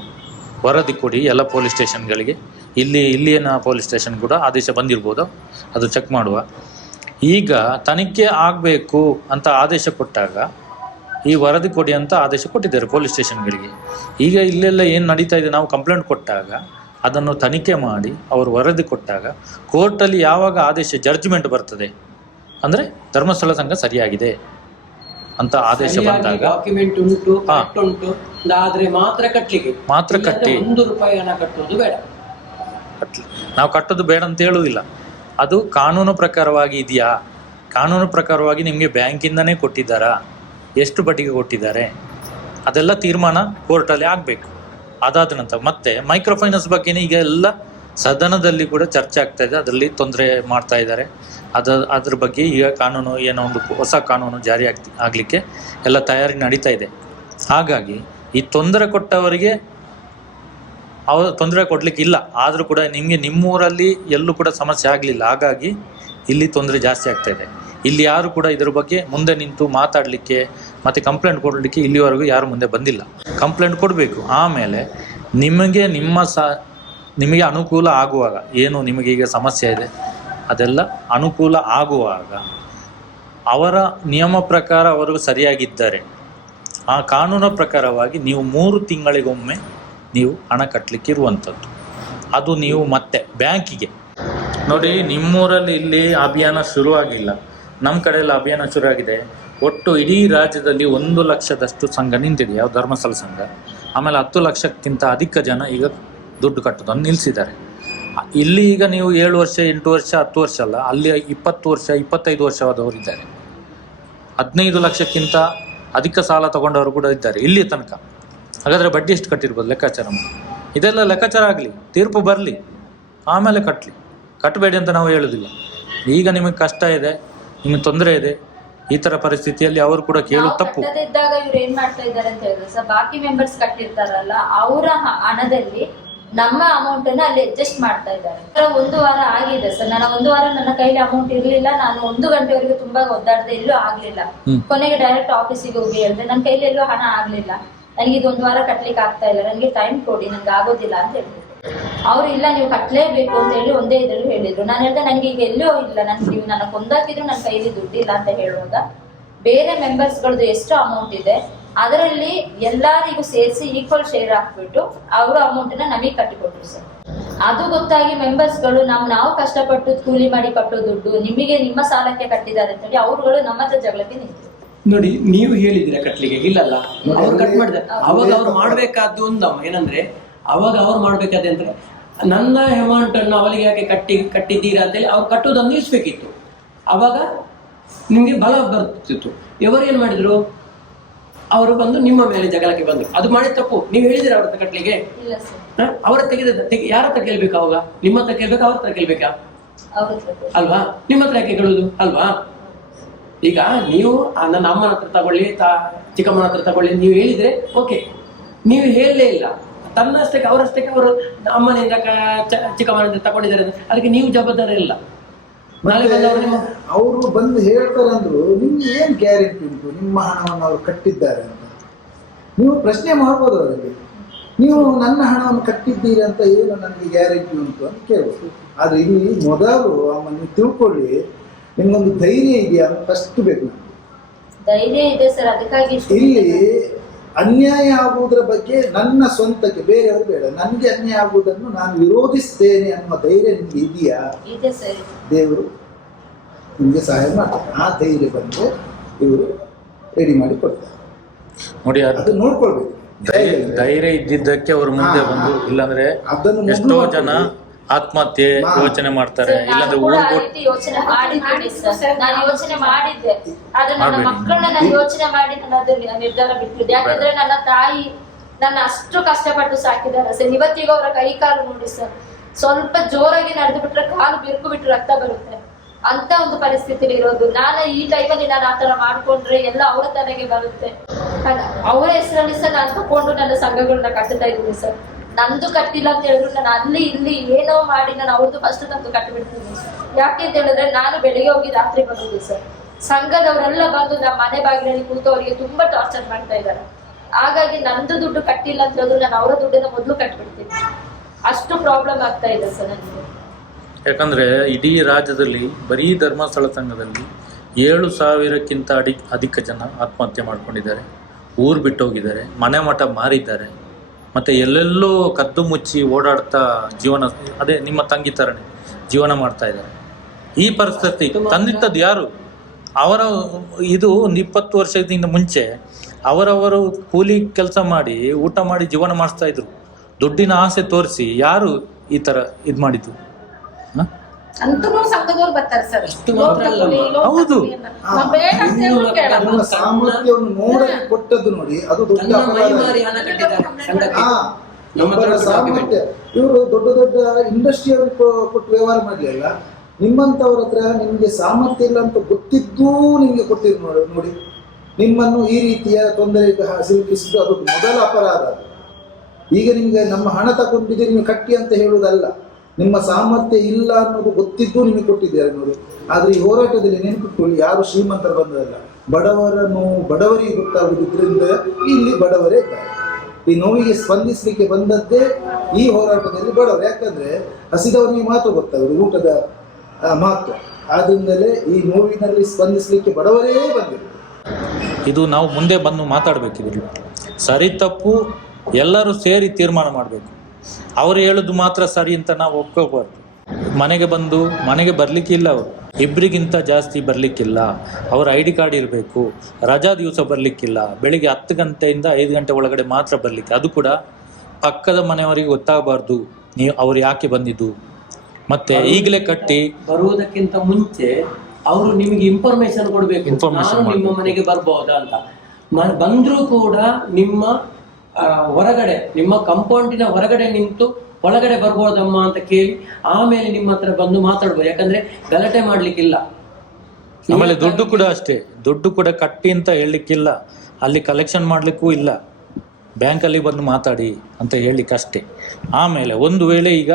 ವರದಿ ಕೊಡಿ ಎಲ್ಲ ಪೊಲೀಸ್ ಸ್ಟೇಷನ್ಗಳಿಗೆ. ಇಲ್ಲಿನ ಪೊಲೀಸ್ ಸ್ಟೇಷನ್ ಕೂಡ ಆದೇಶ ಬಂದಿರ್ಬೋದು, ಅದು ಚೆಕ್ ಮಾಡುವ. ಈಗ ತನಿಖೆ ಆಗಬೇಕು ಅಂತ ಆದೇಶ ಕೊಟ್ಟಾಗ ಈ ವರದಿ ಕೊಡಿ ಅಂತ ಆದೇಶ ಕೊಟ್ಟಿದ್ದಾರೆ ಪೊಲೀಸ್ ಸ್ಟೇಷನ್ಗಳಿಗೆ. ಈಗ ಇಲ್ಲೆಲ್ಲ ಏನು ನಡೀತಾ ಇದೆ, ನಾವು ಕಂಪ್ಲೇಂಟ್ ಕೊಟ್ಟಾಗ ಅದನ್ನು ತನಿಖೆ ಮಾಡಿ ಅವರು ವರದಿ ಕೊಟ್ಟಾಗ ಕೋರ್ಟಲ್ಲಿ ಯಾವಾಗ ಆದೇಶ ಜಡ್ಜ್ಮೆಂಟ್ ಬರ್ತದೆ ಅಂದರೆ ಧರ್ಮಸ್ಥಳ ಸಂಘ ಸರಿಯಾಗಿದೆ ಅಂತ ಆದೇಶ ಬಂದಾಗ ಡಾಕ್ಯುಮೆಂಟ್ ಉಂಟು, ಕರೆಕ್ಟ್ ಉಂಟು ಆದ್ರೆ ಮಾತ್ರ ಕಟ್ಲಿಕ್ಕೆ, ಮಾತ್ರ ಕಟ್ಟಿ ₹1 ಹಣ ಕಟ್ಟುವುದು ಬೇಡ. ನಾವು ಕಟ್ಟೋದು ಬೇಡ ಅಂತ ಹೇಳುವುದಿಲ್ಲ. ಅದು ಕಾನೂನು ಪ್ರಕಾರವಾಗಿ ಇದೆಯಾ, ಕಾನೂನು ಪ್ರಕಾರವಾಗಿ ನಿಮಗೆ ಬ್ಯಾಂಕಿಂದನೇ ಕೊಟ್ಟಿದ್ದಾರಾ, ಎಷ್ಟು ಬಡ್ಡಿಗೆ ಕೊಟ್ಟಿದ್ದಾರೆ, ಅದೆಲ್ಲ ತೀರ್ಮಾನ ಕೋರ್ಟಲ್ಲಿ ಆಗಬೇಕು. ಅದಾದ ನಂತರ ಮತ್ತೆ ಮೈಕ್ರೋ ಫೈನಾನ್ಸ್ ಬಗ್ಗೆನೇ ಈಗ ಎಲ್ಲ ಸದನದಲ್ಲಿ ಕೂಡ ಚರ್ಚೆ ಆಗ್ತಾ ಇದೆ, ಅದರಲ್ಲಿ ತೊಂದರೆ ಮಾಡ್ತಾ ಇದ್ದಾರೆ. ಅದ್ರ ಬಗ್ಗೆ ಈಗ ಕಾನೂನು ಏನೋ ಒಂದು ಹೊಸ ಕಾನೂನು ಜಾರಿ ಆಗಲಿಕ್ಕೆ ಎಲ್ಲ ತಯಾರಿ ನಡೀತಾ ಇದೆ. ಹಾಗಾಗಿ ಈ ತೊಂದರೆ ಕೊಟ್ಟವರಿಗೆ ಅವರು ತೊಂದರೆ ಕೊಡ್ಲಿಕ್ಕೆ ಇಲ್ಲ, ಆದರೂ ಕೂಡ ನಿಮಗೆ ನಿಮ್ಮೂರಲ್ಲಿ ಎಲ್ಲೂ ಕೂಡ ಸಮಸ್ಯೆ ಆಗಲಿಲ್ಲ, ಹಾಗಾಗಿ ಇಲ್ಲಿ ತೊಂದರೆ ಜಾಸ್ತಿ ಆಗ್ತಾ ಇದೆ. ಇಲ್ಲಿ ಯಾರು ಕೂಡ ಇದ್ರ ಬಗ್ಗೆ ಮುಂದೆ ನಿಂತು ಮಾತಾಡಲಿಕ್ಕೆ ಮತ್ತು ಕಂಪ್ಲೇಂಟ್ ಕೊಡಲಿಕ್ಕೆ ಇಲ್ಲಿವರೆಗೂ ಯಾರು ಮುಂದೆ ಬಂದಿಲ್ಲ. ಕಂಪ್ಲೇಂಟ್ ಕೊಡಬೇಕು, ಆಮೇಲೆ ನಿಮಗೆ ಅನುಕೂಲ ಆಗುವಾಗ, ಏನು ನಿಮಗೆ ಈಗ ಸಮಸ್ಯೆ ಇದೆ ಅದೆಲ್ಲ ಅನುಕೂಲ ಆಗುವಾಗ ಅವರ ನಿಯಮ ಪ್ರಕಾರ ಅವರು ಸರಿಯಾಗಿದ್ದಾರೆ, ಆ ಕಾನೂನು ಪ್ರಕಾರವಾಗಿ ನೀವು 3 ತಿಂಗಳಿಗೊಮ್ಮೆ ನೀವು ಹಣ ಕಟ್ಟಲಿಕ್ಕೆ ಇರುವಂಥದ್ದು. ಅದು ನೀವು ಮತ್ತೆ ಬ್ಯಾಂಕಿಗೆ ನೋಡಿ, ನಿಮ್ಮೂರಲ್ಲಿ ಇಲ್ಲಿ ಅಭಿಯಾನ ಶುರುವಾಗಿಲ್ಲ, ನಮ್ಮ ಕಡೆಯಲ್ಲಿ ಅಭಿಯಾನ ಶುರುವಾಗಿದೆ. ಒಟ್ಟು ಇಡೀ ರಾಜ್ಯದಲ್ಲಿ 1 ಲಕ್ಷದಷ್ಟು ಸಂಘ ನಿಂತಿದೆ, ಯಾವ ಧರ್ಮಸ್ಥಳ ಸಂಘ. ಆಮೇಲೆ 10 ಲಕ್ಷಕ್ಕಿಂತ ಅಧಿಕ ಜನ ಈಗ ದುಡ್ಡು ಕಟ್ಟೋದನ್ನು ನಿಲ್ಲಿಸಿದ್ದಾರೆ. ಇಲ್ಲಿ ಈಗ ನೀವು 7 ವರ್ಷ 8 ವರ್ಷ 10 ವರ್ಷ ಅಲ್ಲ, ಅಲ್ಲಿ 20 ವರ್ಷ 25 ವರ್ಷವಾದವರು ಇದ್ದಾರೆ. 15 ಲಕ್ಷಕ್ಕಿಂತ ಅಧಿಕ ಸಾಲ ತಗೊಂಡವರು ಕೂಡ ಇದ್ದಾರೆ ಇಲ್ಲಿ ತನಕ. ಹಾಗಾದರೆ ಬಡ್ಡಿ ಎಷ್ಟು ಕಟ್ಟಿರ್ಬೋದು ಲೆಕ್ಕಾಚಾರ ಮಾಡಿ. ಇದೆಲ್ಲ ಲೆಕ್ಕಾಚಾರ ಆಗಲಿ, ತೀರ್ಪು ಬರಲಿ, ಆಮೇಲೆ ಕಟ್ಟಬೇಡಿ ಅಂತ ನಾವು ಹೇಳೋದಿಲ್ಲ. ಈಗ ನಿಮಗೆ ಕಷ್ಟ ಇದೆ, ನಿಮಗೆ ತೊಂದರೆ ಇದೆ, ಈ ತರ ಪರಿಸ್ಥಿತಿಯಲ್ಲಿ ಅವರು ಕೂಡ ಕೇಳೋದು ತಪ್ಪು. ಇದ್ದಾಗ ಇವ್ರು ಏನ್ ಮಾಡ್ತಾ ಇದ್ದಾರೆ ಅಂತ ಹೇಳಿದ್ರೆ ಸರ್, ಬಾಕಿ ಮೆಂಬರ್ಸ್ ಕಟ್ಟಿರ್ತಾರಲ್ಲ ಅವರ ಹಣದಲ್ಲಿ ನಮ್ಮ ಅಮೌಂಟ್ ಅನ್ನ ಅಲ್ಲಿ ಅಡ್ಜಸ್ಟ್ ಮಾಡ್ತಾ ಇದ್ದಾರೆ. 1 ವಾರ ಆಗಿದೆ ಸರ್, ನಾನು 1 ವಾರ ನನ್ನ ಕೈಲಿ ಅಮೌಂಟ್ ಇರ್ಲಿಲ್ಲ, ನಾನು 1 ಗಂಟೆವರೆಗೂ ತುಂಬಾ ಒದ್ದಾಡದೆ ಎಲ್ಲೂ ಆಗ್ಲಿಲ್ಲ. ಕೊನೆಗೆ ಡೈರೆಕ್ಟ್ ಆಫೀಸಿಗೆ ಹೋಗಿ ಹೇಳಿದೆ ನನ್ನ ಕೈಲಿ ಎಲ್ಲೂ ಹಣ ಆಗ್ಲಿಲ್ಲ, ನನಗೆ ಇದು 1 ವಾರ ಕಟ್ಲಿಕ್ಕೆ ಆಗ್ತಾ ಇಲ್ಲ, ನನಗೆ ಟೈಮ್ ಕೊಡಿ, ನನ್ಗೆ ಆಗೋದಿಲ್ಲ ಅಂತ ಹೇಳಿದ್ರು. ಅವ್ರು ಇಲ್ಲ ನೀವು ಕಟ್ಲೇಬೇಕು ಅಂತ ಹೇಳಿ ಒಂದೇ ಇದ್ರಲ್ಲಿ ಹೇಳಿದ್ರು. ನಾನು ಹೇಳ್ದೆ ನನಗೆ ಈಗ ಎಲ್ಲೂ ಇಲ್ಲ, ನೀವು ನನ್ನ ಕೊಂದಾಕಿದ್ರು ನನ್ನ ಕೈಲಿ ದುಡ್ಡಿಲ್ಲ ಅಂತ ಹೇಳುವಾಗ ಬೇರೆ ಮೆಂಬರ್ಸ್ ಗಳದ್ದು ಎಷ್ಟು ಅಮೌಂಟ್ ಇದೆ ಅದರಲ್ಲಿ ಎಲ್ಲರಿಗೂ ಸೇರಿಸಿ ಈಕ್ವಲ್ ಶೇರ್ ಹಾಕ್ಬಿಟ್ಟು ಅವರ ಅಮೌಂಟ್ ನ ನಮಗೆ ಕಟ್ಟಿಕೊಟ್ರು ಸರ್. ಅದು ಗೊತ್ತಾಗಿ ಮೆಂಬರ್ಸ್ ಗಳು ನಾವು ಕಷ್ಟಪಟ್ಟು ಕೂಲಿ ಮಾಡಿ ಕಟ್ಟೋ ದುಡ್ಡು ನಿಮಗೆ ನಿಮ್ಮ ಸಾಲಕ್ಕೆ ಕಟ್ಟಿದ್ದಾರೆ ಅಂತ ಹೇಳಿ ಅವ್ರುಗಳು ನಮ್ಮ ಹತ್ರ ಜಗಳಕ್ಕೆ ನಿಂತರು. ನೋಡಿ, ನೀವು ಹೇಳಿದಿರ ಕಟ್ಲಿಕ್ಕೆ ಇಲ್ಲಲ್ಲ, ಅವ್ರು ಕಟ್ ಮಾಡಿದ್ದಾರೆ. ಅವಾಗ ಅವ್ರು ಮಾಡ್ಬೇಕಾದ್ದು ಏನಂದ್ರೆ, ಅವಾಗ ಅವ್ರು ಮಾಡ್ಬೇಕಾದ್ರೆ ಅಂದ್ರೆ ನನ್ನ ಅಮೌಂಟ್ ಅನ್ನು ಅವರಿಗೆ ಯಾಕೆ ಕಟ್ಟಿದ್ದೀರಾ ಅಂತೇಳಿ ಅವ್ರು ಕಟ್ಟುವುದನ್ನು ನಿಲ್ಲಿಸ್ಬೇಕಿತ್ತು. ಅವಾಗ ನಿಮ್ಗೆ ಬಲ ಬರ್ತಿತ್ತು. ಇವರು ಏನ್ ಮಾಡಿದ್ರು, ಅವರು ಬಂದು ನಿಮ್ಮ ಮೇಲೆ ಜಗಳಕ್ಕೆ ಬಂದ್ರು. ಅದು ಮಾಡಿದ ತಪ್ಪು. ನೀವು ಹೇಳಿದಿರ ಅವ್ರ ಹತ್ರ ಕಟ್ಲಿಕ್ಕೆ? ಅವರ ಯಾರ ಹತ್ರ ಕೇಳ್ಬೇಕು? ಅವಾಗ ನಿಮ್ಮ ಹತ್ರ ಕೇಳ್ಬೇಕಾ ಅವ್ರ ಹತ್ರ ಕೇಳ್ಬೇಕಾ? ಅಲ್ವಾ? ನಿಮ್ಮ ಹತ್ರ ಯಾಕೆ ಕೇಳುದು ಅಲ್ವಾ? ಈಗ ನೀವು ನನ್ನ ಅಮ್ಮನ ಹತ್ರ ತಗೊಳ್ಳಿ, ಚಿಕ್ಕಮ್ಮನ ಹತ್ರ ತಗೊಳ್ಳಿ ನೀವು ಹೇಳಿದ್ರೆ ಓಕೆ. ನೀವು ಹೇಳಲೇ ಇಲ್ಲ, ತನ್ನಷ್ಟಕ್ಕೆ ಅವರಷ್ಟಕ್ಕೆ ಅವರು ಅಮ್ಮನಿಂದ ಚಿಕ್ಕಮ್ಮನಿಂದ ತಗೊಂಡಿದ್ದಾರೆ, ಅದಕ್ಕೆ ನೀವು ಜವಾಬ್ದಾರಿ ಇಲ್ಲ. ನಾಳೆ ಬಂದವರು ಅವರು ಬಂದು ಹೇಳ್ತಾರೆ ಅಂದ್ರು ನಿಮ್ಗೆ ಏನ್ ಗ್ಯಾರಂಟಿ ಉಂಟು ನಿಮ್ಮ ಹಣವನ್ನು ಅವರು ಕಟ್ಟಿದ್ದಾರೆ ಅಂತ? ನೀವು ಪ್ರಶ್ನೆ ಮಾಡ್ಬೋದು ಅವರಿಗೆ, ನೀವು ನನ್ನ ಹಣವನ್ನು ಕಟ್ಟಿದ್ದೀರಿ ಅಂತ ಏನು ನನಗೆ ಗ್ಯಾರಂಟಿ ಉಂಟು ಅಂತ ಕೇಳ್ಬೋದು. ಆದ್ರೆ ಇಲ್ಲಿ ಮೊದಲು ಅಮ್ಮ ನೀವು ತಿಳ್ಕೊಳ್ಳಿ, ನಿಮ್ಗೊಂದು ಧೈರ್ಯ ಇದೆಯಾ ಅಂತ ಫಸ್ಟ್ ಬೇಕು. ಧೈರ್ಯ ಇದೆ ಸರ್, ಅದಕ್ಕಾಗಿ ಇಲ್ಲಿ ಅನ್ಯಾಯ ಆಗುವುದರ ಬಗ್ಗೆ ನನ್ನ ಸ್ವಂತಕ್ಕೆ, ಬೇರೆಯವರು ಬೇಡ, ನನಗೆ ಅನ್ಯಾಯ ಆಗುವುದನ್ನು ನಾನು ವಿರೋಧಿಸ್ತೇನೆ ಅನ್ನುವ ಧೈರ್ಯ ನಿಮ್ಗೆ ಇದೆಯಾ? ಇದೆ ಸರ್. ದೇವರು ನಿಮ್ಗೆ ಸಹಾಯ ಮಾಡ್ತಾರೆ. ಆ ಧೈರ್ಯ ಬಂದ್ರೆ ಇವರು ರೆಡಿ ಮಾಡಿ ಕೊಡ್ತಾರೆ ನೋಡಿ, ಅದು ನೋಡ್ಕೊಳ್ಬೇಕು. ಧೈರ್ಯ ಇದ್ದಿದ್ದಕ್ಕೆ ಅವರು ಮುಂದೆ ಬಂದು, ಇಲ್ಲಾಂದ್ರೆ ಅದನ್ನು ಎಷ್ಟೋ ಜನ ಆತ್ಮಹತ್ಯೆ ಯೋಚನೆ ಮಾಡ್ತಾರೆ. ಇಲ್ಲಾಂದ್ರೆ ಯೋಚನೆ ಮಾಡಿದ್ದೆ ಸರ್, ನಾನು ಯೋಚನೆ ಮಾಡಿದ್ದೆ, ಆದ್ರೆ ನನ್ನ ಮಕ್ಕಳನ್ನ ನಾನು ಯೋಚನೆ ಮಾಡಿ ನಾನು ಅದ್ರಲ್ಲಿ ನಿರ್ಧಾರ ಬಿಟ್ಟಿದ್ದೆ. ಯಾಕಂದ್ರೆ ನನ್ನ ತಾಯಿ ನನ್ನ ಅಷ್ಟು ಕಷ್ಟಪಟ್ಟು ಸಾಕಿದ್ದಾರೆ ಸರ್. ಇವತ್ತಿಗೂ ಅವರ ಕೈ ಕಾಲು ನೋಡಿ ಸರ್, ಸ್ವಲ್ಪ ಜೋರಾಗಿ ನಡೆದು ಬಿಟ್ರೆ ಕಾಲು ಬಿರುಕು ಬಿಟ್ಟು ರಕ್ತ ಬರುತ್ತೆ ಅಂತ ಒಂದು ಪರಿಸ್ಥಿತಿ ಇರೋದು. ನಾನು ಈ ಟೈಮಲ್ಲಿ ನಾನು ಆತರ ಮಾಡ್ಕೊಂಡ್ರೆ ಎಲ್ಲ ಅವರ ತಲೆಗೆ ಬರುತ್ತೆ. ಅವರ ಹೆಸರಲ್ಲಿ ಸರ್ ನಾನು ತಕೊಂಡು ನನ್ನ ಸಂಘಗಳನ್ನ ಕಟ್ಟುತ್ತಾ ಇದ್ದೀನಿ ಸರ್. ನಂದು ಕಟ್ಟಿಲ್ಲ ಅಂತ ಹೇಳಿದ್ರು ನಾನು ಅಲ್ಲಿ ಇಲ್ಲಿ ಏನೋ ಮಾಡಿ ನಾನು ಅವ್ರದ್ದು ಫಸ್ಟ್ ನಂದು ಕಟ್ಟಿಬಿಡ್ತೀನಿ. ಯಾಕೆ ಅಂತ ಹೇಳಿದ್ರೆ ನಾನು ಬೆಳಿಗ್ಗೆ ಹೋಗಿ ರಾತ್ರಿ ಬರೋದು ಸರ್. ಸಂಘದವರೆಲ್ಲ ಬಂದು ನಮ್ಮ ಮನೆ ಬಾಗಿಲಲ್ಲಿ ಕೂತು ಅವರಿಗೆ ತುಂಬಾ ಟಾರ್ಚರ್ ಮಾಡ್ತಾ ಇದ್ದಾರೆ. ಹಾಗಾಗಿ ನಂದು ದುಡ್ಡು ಕಟ್ಟಿಲ್ಲ ಅಂತ ಹೇಳಿದ್ರು ನಾನು ಅವರ ದುಡ್ಡನ್ನ ಮೊದಲು ಕಟ್ಬಿಡ್ತೀನಿ. ಅಷ್ಟು ಪ್ರಾಬ್ಲಮ್ ಆಗ್ತಾ ಇದೆ ಸರ್ ನನಗೆ. ಯಾಕಂದ್ರೆ ಇಡೀ ರಾಜ್ಯದಲ್ಲಿ ಬರೀ ಧರ್ಮಸ್ಥಳ ಸಂಘದಲ್ಲಿ 7,000ಕ್ಕಿಂತ ಅಧಿಕ ಜನ ಆತ್ಮಹತ್ಯೆ ಮಾಡ್ಕೊಂಡಿದ್ದಾರೆ, ಊರು ಬಿಟ್ಟು ಹೋಗಿದ್ದಾರೆ, ಮನೆ ಮಠ ಮಾರಿದ್ದಾರೆ, ಮತ್ತು ಎಲ್ಲೆಲ್ಲೋ ಕದ್ದು ಮುಚ್ಚಿ ಓಡಾಡ್ತಾ ಜೀವನ, ಅದೇ ನಿಮ್ಮ ತಂಗಿ ಥರನೇ ಜೀವನ ಮಾಡ್ತಾ ಇದ್ದಾರೆ. ಈ ಪರಿಸ್ಥಿತಿ ತಂದಿಟ್ಟದ್ದು ಯಾರು? ಅವರ ಇದು 20 ವರ್ಷದಿಂದ ಮುಂಚೆ ಅವರವರು ಕೂಲಿ ಕೆಲಸ ಮಾಡಿ ಊಟ ಮಾಡಿ ಜೀವನ ಮಾಡಿಸ್ತಾ ಇದ್ರು. ದುಡ್ಡಿನ ಆಸೆ ತೋರಿಸಿ ಯಾರು ಈ ಥರ ಇದು ಮಾಡಿದ್ದು? ಅಂತೂ ಸಂಘದವ್ರು ಬರ್ತಾರೆ ಸರ್. ಅಷ್ಟು ಮಾತ್ರ ಅಲ್ಲ. ಹೌದು. ಬೇಡ ಅಂತ ಹೇಳಿದ್ರು ಕೇಳಲ್ಲ. ನಿಮ್ಮ ಸಾಮರ್ಥ್ಯವನ್ನು ನೋಡಲು ಕೊಟ್ಟದ್ದು ನೋಡಿ, ಅದು ದೊಡ್ಡ ತನ್ನ ಅಪರಾಧ. ಮೈಮಾರಿ ಹಣ ಕಟ್ಟಿದ್ದಾರೆ ಸಂಘಕ್ಕೆ. ಹಾ, ನಮ್ಮ ಹತ್ರ ಇವರ ಸಾಮರ್ಥ್ಯ. ಇವರು ದೊಡ್ಡ ದೊಡ್ಡ ಇಂಡಸ್ಟ್ರಿ ಅವ್ರಿಗೆ ಕೊಟ್ಟು ವ್ಯವಹಾರ ಮಾಡಲಿಲ್ಲ. ನಿಮ್ಮಂತವ್ರ ಹತ್ರ ನಿಮ್ಗೆ ಸಾಮರ್ಥ್ಯ ಇಲ್ಲ ಅಂತ ಗೊತ್ತಿದ್ದೂ ನಿಮ್ಗೆ ಕೊಟ್ಟಿದ್ರು ನೋಡಿ. ನಿಮ್ಮನ್ನು ಈ ರೀತಿಯ ತೊಂದರೆಗೆ ಸಿಲುಕಿಸಿದ್ದು ಅದು ಮೊದಲ ಅಪರಾಧ. ಈಗ ನಿಮ್ಗೆ ನಮ್ಮ ಹಣ ತಗೊಂಡಿದ್ದೀರಿ ನೀವು ಕಟ್ಟಿ ಅಂತ ಹೇಳುವುದಲ್ಲ, ನಿಮ್ಮ ಸಾಮರ್ಥ್ಯ ಇಲ್ಲ ಅನ್ನೋದು ಗೊತ್ತಿದ್ದು ನಿಮಗೆ ಕೊಟ್ಟಿದ್ದಾರೆ ನೋಡಿ. ಆದರೆ ಈ ಹೋರಾಟದಲ್ಲಿ ನೆನಪಿಟ್ಕೊಳ್ಳಿ, ಯಾರು ಶ್ರೀಮಂತರು ಬಂದದಲ್ಲ, ಬಡವರಿಗೆ ಗೊತ್ತಾಗುವುದರಿಂದ ಇಲ್ಲಿ ಬಡವರೇ ಇದ್ದಾರೆ. ಈ ನೋವಿಗೆ ಸ್ಪಂದಿಸಲಿಕ್ಕೆ ಬಂದದ್ದೇ ಈ ಹೋರಾಟದಲ್ಲಿ ಬಡವರು. ಯಾಕಂದ್ರೆ ಹಸಿದವನಿಗೆ ಮಾತ್ರ ಗೊತ್ತಾಗುದು ಊಟದ ಮಹತ್ವ. ಆದ್ರಿಂದಲೇ ಈ ನೋವಿನಲ್ಲಿ ಸ್ಪಂದಿಸಲಿಕ್ಕೆ ಬಡವರೇ ಬಂದಿದ್ದಾರೆ. ಇದು ನಾವು ಮುಂದೆ ಬಂದು ಮಾತಾಡಬೇಕಿದ್ರು. ಸರಿ ತಪ್ಪು ಎಲ್ಲರೂ ಸೇರಿ ತೀರ್ಮಾನ ಮಾಡಬೇಕು. ಅವರು ಹೇಳೋದು ಮಾತ್ರ ಸರಿ ಅಂತ ನಾವು ಒಪ್ಕೋಬಾರ್ದು. ಮನೆಗೆ ಬರಲಿಕ್ಕಿಲ್ಲ, ಅವರು ಇಬ್ಬರಿಗಿಂತ ಜಾಸ್ತಿ ಬರಲಿಕ್ಕಿಲ್ಲ. ಅವ್ರ ID ಕಾರ್ಡ್ ಇರಬೇಕು, ರಜಾ ದಿವಸ ಬರಲಿಕ್ಕಿಲ್ಲ, ಬೆಳಿಗ್ಗೆ 10 ಗಂಟೆಯಿಂದ 5 ಗಂಟೆ ಒಳಗಡೆ ಮಾತ್ರ ಬರಲಿಕ್ಕೆ. ಅದು ಕೂಡ ಪಕ್ಕದ ಮನೆಯವರಿಗೆ ಗೊತ್ತಾಗಬಾರ್ದು ಅವ್ರು ಯಾಕೆ ಬಂದಿದ್ದು. ಮತ್ತೆ ಈಗಲೇ ಕಟ್ಟಿ ಬರುವುದಕ್ಕಿಂತ ಮುಂಚೆ ಅವರು ನಿಮಗೆ ಇನ್ಫಾರ್ಮೇಶನ್ ಕೊಡ್ಬೇಕು. ನಾನು ನಿಮ್ಮ ಮನೆಗೆ ಬರ್ಬಹುದಾ ಅಂತ. ಬಂದ್ರೂ ಕೂಡ ನಿಮ್ಮ ಹೊರಗಡೆ, ನಿಮ್ಮ ಕಂಪೌಂಡಿನ ಹೊರಗಡೆ ನಿಂತು ಒಳಗಡೆ ಬರ್ಬೋದಮ್ಮ ಅಂತ ಕೇಳಿ ಆಮೇಲೆ ನಿಮ್ಮ ಹತ್ರ ಬಂದು ಮಾತಾಡ್ಬೋದು. ಯಾಕಂದ್ರೆ ಗಲಾಟೆ ಮಾಡ್ಲಿಕ್ಕಿಲ್ಲ. ಆಮೇಲೆ ದುಡ್ಡು ಕೂಡ ಅಷ್ಟೇ, ದುಡ್ಡು ಕೂಡ ಕಟ್ಟಿ ಅಂತ ಹೇಳಲಿಕ್ಕಿಲ್ಲ, ಅಲ್ಲಿ ಕಲೆಕ್ಷನ್ ಮಾಡ್ಲಿಕ್ಕೂ ಇಲ್ಲ. ಬ್ಯಾಂಕಲ್ಲಿ ಬಂದು ಮಾತಾಡಿ ಅಂತ ಹೇಳಲಿಕ್ಕೆ ಅಷ್ಟೇ. ಆಮೇಲೆ ಒಂದು ವೇಳೆ ಈಗ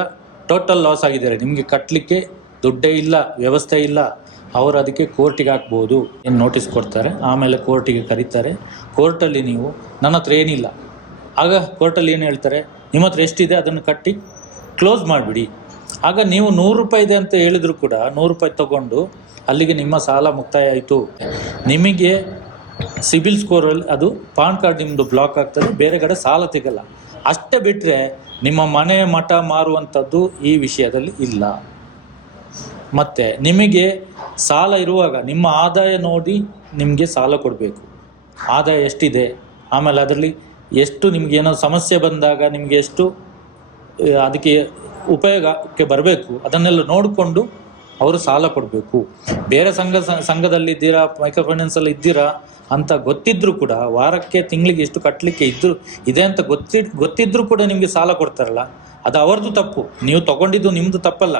ಟೋಟಲ್ ಲಾಸ್ ಆಗಿದ್ದಾರೆ, ನಿಮಗೆ ಕಟ್ಟಲಿಕ್ಕೆ ದುಡ್ಡೇ ಇಲ್ಲ, ವ್ಯವಸ್ಥೆ ಇಲ್ಲ, ಅವರು ಅದಕ್ಕೆ ಕೋರ್ಟಿಗೆ ಹಾಕ್ಬೋದು. ಏನು ನೋಟಿಸ್ ಕೊಡ್ತಾರೆ, ಆಮೇಲೆ ಕೋರ್ಟಿಗೆ ಕರೀತಾರೆ. ಕೋರ್ಟಲ್ಲಿ ನೀವು ನನ್ನ ಹತ್ರ ಏನಿಲ್ಲ, ಆಗ ಕೋರ್ಟಲ್ಲಿ ಏನು ಹೇಳ್ತಾರೆ, ನಿಮ್ಮ ಹತ್ರ ಎಷ್ಟಿದೆ ಅದನ್ನು ಕಟ್ಟಿ ಕ್ಲೋಸ್ ಮಾಡಿಬಿಡಿ. ಆಗ ನೀವು 100 ರೂಪಾಯಿ ಇದೆ ಅಂತ ಹೇಳಿದ್ರು ಕೂಡ 100 ರೂಪಾಯಿ ತಗೊಂಡು ಅಲ್ಲಿಗೆ ನಿಮ್ಮ ಸಾಲ ಮುಕ್ತಾಯ ಆಯಿತು. ನಿಮಗೆ ಸಿಬಿಲ್ ಸ್ಕೋರಲ್ಲಿ ಅದು ಪಾನ್ ಕಾರ್ಡ್ ನಿಮ್ಮದು ಬ್ಲಾಕ್ ಆಗ್ತದೆ, ಬೇರೆ ಕಡೆ ಸಾಲ ತೆಗಲ್ಲ. ಅಷ್ಟೇ ಬಿಟ್ಟರೆ ನಿಮ್ಮ ಮನೆ ಮಠ ಮಾರುವಂಥದ್ದು ಈ ವಿಷಯದಲ್ಲಿ ಇಲ್ಲ. ಮತ್ತು ನಿಮಗೆ ಸಾಲ ಇರುವಾಗ ನಿಮ್ಮ ಆದಾಯ ನೋಡಿ ನಿಮಗೆ ಸಾಲ ಕೊಡಬೇಕು. ಆದಾಯ ಎಷ್ಟಿದೆ, ಆಮೇಲೆ ಅದರಲ್ಲಿ ಎಷ್ಟು ನಿಮ್ಗೆ ಏನೋ ಸಮಸ್ಯೆ ಬಂದಾಗ ನಿಮಗೆ ಎಷ್ಟು ಅದಕ್ಕೆ ಉಪಯೋಗಕ್ಕೆ ಬರಬೇಕು ಅದನ್ನೆಲ್ಲ ನೋಡಿಕೊಂಡು ಅವರು ಸಾಲ ಕೊಡಬೇಕು. ಬೇರೆ ಸಂಘದಲ್ಲಿದ್ದೀರಾ, ಮೈಕ್ರೋ ಫೈನಾನ್ಸಲ್ಲಿ ಇದ್ದೀರಾ ಅಂತ ಗೊತ್ತಿದ್ರೂ ಕೂಡ, ವಾರಕ್ಕೆ ತಿಂಗಳಿಗೆ ಎಷ್ಟು ಕಟ್ಟಲಿಕ್ಕೆ ಇದೆ ಅಂತ ಗೊತ್ತಿದ್ರೂ ಕೂಡ ನಿಮಗೆ ಸಾಲ ಕೊಡ್ತಾರಲ್ಲ, ಅದು ಅವ್ರದ್ದು ತಪ್ಪು. ನೀವು ತಗೊಂಡಿದ್ದು ನಿಮ್ಮದು ತಪ್ಪಲ್ಲ.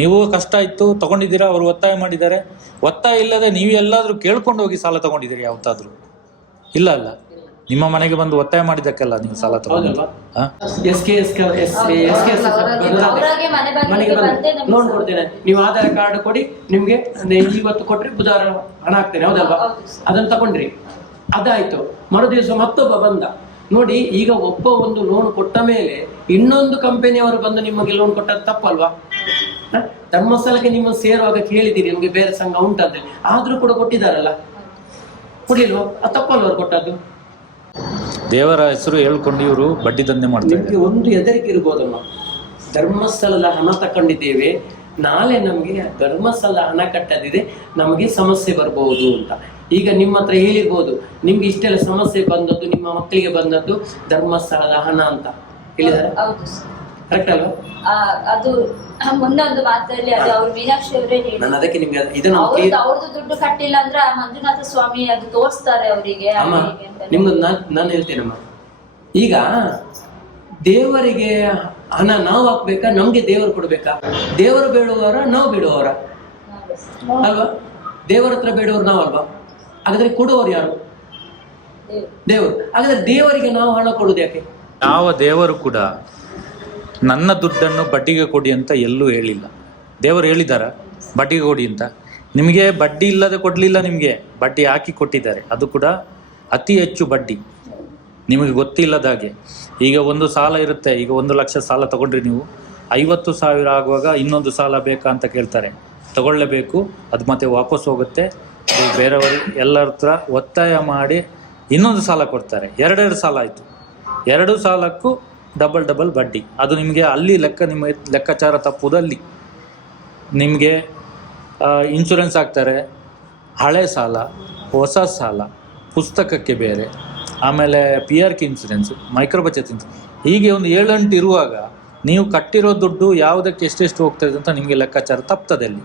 ನೀವು ಕಷ್ಟ ಇತ್ತು ತಗೊಂಡಿದ್ದೀರಾ, ಅವರು ಒತ್ತಾಯ ಮಾಡಿದ್ದಾರೆ. ಒತ್ತಾಯ ಇಲ್ಲದೆ ನೀವು ಎಲ್ಲಾದರೂ ಕೇಳ್ಕೊಂಡು ಹೋಗಿ ಸಾಲ ತಗೊಂಡಿದ್ದೀರಿ ಯಾವತ್ತಾದರೂ? ಇಲ್ಲ ಅಲ್ಲ, ನಿಮ್ಮ ಮನೆಗೆ ಬಂದು ಒತ್ತಾಯ ಮಾಡಿದ್ದಕ್ಕೆಲ್ಲ ನೀವು ಸಾಲ ತಗೊಂಡಿಲ್ಲ. ಲೋನ್ ಕೊಡ್ತೇನೆ, ನೀವು ಆಧಾರ್ ಕಾರ್ಡ್ ಕೊಡಿ, ನಿಮ್ಗೆ ಇವತ್ತು ಕೊಟ್ರಿ ಬುಧವಾರ ಹಣ ಹಾಕ್ತೇನೆ, ಹೌದಲ್ವಾ? ಅದನ್ನ ತಗೊಂಡ್ರಿ, ಅದಾಯ್ತು. ಮರುದಿವಸ ಮತ್ತೊಬ್ಬ ಬಂದ. ನೋಡಿ, ಈಗ ಒಬ್ಬ ಒಂದು ಲೋನ್ ಕೊಟ್ಟ ಮೇಲೆ ಇನ್ನೊಂದು ಕಂಪನಿಯವರು ಬಂದು ನಿಮಗೆ ಲೋನ್ ಕೊಟ್ಟದ್ದು ತಪ್ಪಲ್ವಾ? ಧರ್ಮಸ್ಥಳಕ್ಕೆ ನಿಮ್ಮ ಸೇರುವಾಗ ಕೇಳಿದ್ದೀರಿ ನಿಮ್ಗೆ ಬೇರೆ ಸಂಘ ಉಂಟಂತೆ, ಆದ್ರೂ ಕೂಡ ಕೊಟ್ಟಿದ್ದಾರಲ್ಲ, ಕೊಡಿಲ್ವಾ? ಅದು ತಪ್ಪಲ್ವ ಅವ್ರು ಕೊಟ್ಟದ್ದು? ದೇವರ ಹೆಸರು ಹೇಳ್ಕೊಂಡು ಇವರು ಬಡ್ಡಿ ದಂಧೆ ಮಾಡ್ತಾರೆ. ನಿಮ್ಗೆ ಒಂದು ಹೆದರಿಕೆ ಇರ್ಬೋದಮ್ಮ, ಧರ್ಮಸ್ಥಳದ ಹಣ ತಕೊಂಡಿದ್ದೇವೆ, ನಾಳೆ ನಮ್ಗೆ ಧರ್ಮಸ್ಥಳದ ಹಣ ಕಟ್ಟದಿದೆ, ನಮಗೆ ಸಮಸ್ಯೆ ಬರ್ಬಹುದು ಅಂತ. ಈಗ ನಿಮ್ಮ ಹತ್ರ ಹೇಳಿರ್ಬೋದು, ನಿಮ್ಗೆ ಇಷ್ಟೆಲ್ಲ ಸಮಸ್ಯೆ ಬಂದದ್ದು, ನಿಮ್ಮ ಮಕ್ಕಳಿಗೆ ಬಂದದ್ದು ಧರ್ಮಸ್ಥಳದ ಹಣ ಅಂತ ಹೇಳಿದ್ದಾರೆ. ಕರೆಕ್ಟ್ ಅಲ್ವಾ? ಅದು ಮುಂದೊಂದು ಮಾತಲ್ಲಿ ಅದು ಅವ್ರು ಮೀನಾಕ್ಷಿ ಅವರೇ ನಾನು ಅದಕ್ಕೆ ನಿಮ್ಗೆ ಇದನ್ನು ಅವ್ರದ್ದು ದುಡ್ಡು ಕಟ್ಟಿಲ್ಲ ಅಂದ್ರೆ ಮಂಜುನಾಥ ಸ್ವಾಮಿ ಅದು ತೋರಿಸ್ತಾರೆ ಅವರಿಗೆ. ನಿಮ್ಗೆ ನಾನು ಹೇಳ್ತೇನಮ್ಮ, ಈಗ ದೇವರಿಗೆ ಹಣ ನಾವು ಹಾಕ್ಬೇಕಾ, ನಮ್ಗೆ ದೇವರು ಕೊಡ್ಬೇಕಾ? ದೇವರು ಬೇಡುವವರ ನಾವು ಬೇಡುವವರ ಅಲ್ವಾ? ದೇವರ ಹತ್ರ ಬೇಡುವವರು ನಾವಲ್ವಾ? ಹಾಗಾದ್ರೆ ಕೊಡುವವರು ಯಾರು? ದೇವರು. ಹಾಗಾದ್ರೆ ದೇವರಿಗೆ ನಾವು ಹಣ ಕೊಡುದು ಯಾಕೆ? ಯಾವ ದೇವರು ಕೂಡ ನನ್ನ ದುಡ್ಡನ್ನು ಬಡ್ಡಿಗೆ ಕೊಡಿ ಅಂತ ಎಲ್ಲೂ ಹೇಳಿಲ್ಲ. ದೇವರು ಹೇಳಿದಾರ ಬಡ್ಡಿಗೆ ಕೊಡಿ ಅಂತ? ನಿಮಗೆ ಬಡ್ಡಿ ಇಲ್ಲದೆ ಕೊಡಲಿಲ್ಲ, ನಿಮಗೆ ಬಡ್ಡಿ ಹಾಕಿ ಕೊಟ್ಟಿದ್ದಾರೆ. ಅದು ಕೂಡ ಅತಿ ಹೆಚ್ಚು ಬಡ್ಡಿ, ನಿಮಗೆ ಗೊತ್ತಿಲ್ಲದ ಹಾಗೆ. ಈಗ ಒಂದು ಸಾಲ ಇರುತ್ತೆ, ಈಗ 1 ಲಕ್ಷ ಸಾಲ ತಗೊಂಡ್ರಿ ನೀವು, 50,000 ಆಗುವಾಗ ಇನ್ನೊಂದು ಸಾಲ ಬೇಕಾ ಅಂತ ಕೇಳ್ತಾರೆ, ತಗೊಳ್ಳೇಬೇಕು. ಅದು ಮತ್ತೆ ವಾಪಸ್ ಹೋಗುತ್ತೆ. ಬೇರೆಯವರು ಎಲ್ಲರ ಹತ್ರ ಒತ್ತಾಯ ಮಾಡಿ ಇನ್ನೊಂದು ಸಾಲ ಕೊಡ್ತಾರೆ. 2 ಸಾಲ ಆಯಿತು. 2 ಸಾಲಕ್ಕೂ ಡಬಲ್ ಬಡ್ಡಿ. ಅದು ನಿಮಗೆ ಅಲ್ಲಿ ನಿಮ್ಮ ಲೆಕ್ಕಾಚಾರ ತಪ್ಪುದಲ್ಲಿ ನಿಮಗೆ ಇನ್ಶೂರೆನ್ಸ್ ಹಾಕ್ತಾರೆ, ಹಳೆ ಸಾಲ, ಹೊಸ ಸಾಲ, ಪುಸ್ತಕಕ್ಕೆ ಬೇರೆ, ಆಮೇಲೆ PRK ಇನ್ಶೂರೆನ್ಸು, ಮೈಕ್ರೋ ಬಚತ್ ಇನ್ಶೂರೆನ್ಸ್, ಹೀಗೆ ಒಂದು 7-8 ಇರುವಾಗ ನೀವು ಕಟ್ಟಿರೋ ದುಡ್ಡು ಯಾವುದಕ್ಕೆ ಎಷ್ಟೆಷ್ಟು ಹೋಗ್ತದೆ ಅಂತ ನಿಮಗೆ ಲೆಕ್ಕಾಚಾರ ತಪ್ತದೆ ಅಲ್ಲಿ.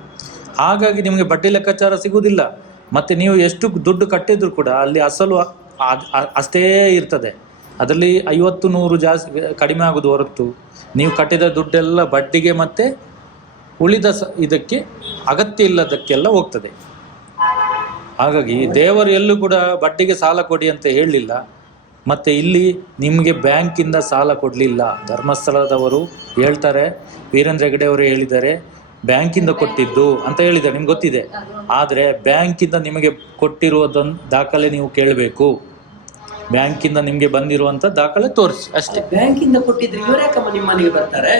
ಹಾಗಾಗಿ ನಿಮಗೆ ಬಡ್ಡಿ ಲೆಕ್ಕಾಚಾರ ಸಿಗುವುದಿಲ್ಲ. ಮತ್ತು ನೀವು ಎಷ್ಟು ದುಡ್ಡು ಕಟ್ಟಿದ್ರು ಕೂಡ ಅಲ್ಲಿ ಅಸಲು ಅಷ್ಟೇ ಇರ್ತದೆ. ಅದರಲ್ಲಿ 50-100 ಜಾಸ್ತಿ ಕಡಿಮೆ ಆಗೋದು ಹೊರತು ನೀವು ಕಟ್ಟಿದ ದುಡ್ಡೆಲ್ಲ ಬಡ್ಡಿಗೆ ಮತ್ತು ಉಳಿದ ಇದಕ್ಕೆ ಅಗತ್ಯ ಇಲ್ಲದಕ್ಕೆಲ್ಲ ಹೋಗ್ತದೆ. ಹಾಗಾಗಿ ದೇವರು ಎಲ್ಲೂ ಕೂಡ ಬಡ್ಡಿಗೆ ಸಾಲ ಕೊಡಿ ಅಂತ ಹೇಳಲಿಲ್ಲ. ಮತ್ತು ಇಲ್ಲಿ ನಿಮಗೆ ಬ್ಯಾಂಕಿಂದ ಸಾಲ ಕೊಡಲಿಲ್ಲ. ಧರ್ಮಸ್ಥಳದವರು ಹೇಳ್ತಾರೆ, ವೀರೇಂದ್ರ ಹೆಗಡೆ ಅವರು ಹೇಳಿದ್ದಾರೆ, ಬ್ಯಾಂಕಿಂದ ಕೊಟ್ಟಿದ್ದು ಅಂತ ಹೇಳಿದ್ದಾರೆ, ನಿಮ್ಗೆ ಗೊತ್ತಿದೆ. ಆದರೆ ಬ್ಯಾಂಕಿಂದ ನಿಮಗೆ ಕೊಟ್ಟಿರುವುದನ್ನು ದಾಖಲೆ ನೀವು ಕೇಳಬೇಕು. ಬ್ಯಾಂಕಿಂದ ನಿಮಗೆ ಬಂದಿರುವಂಥ ದಾಖಲೆ ತೋರಿಸಿ ಅಷ್ಟೇ. ಬ್ಯಾಂಕಿಂದ ಕೊಟ್ಟಿದ್ರೆ ಇವ್ರು ಯಾಕಮ್ಮ ನಿಮ್ಮ ಮನೆಗೆ ಬರ್ತಾರೆ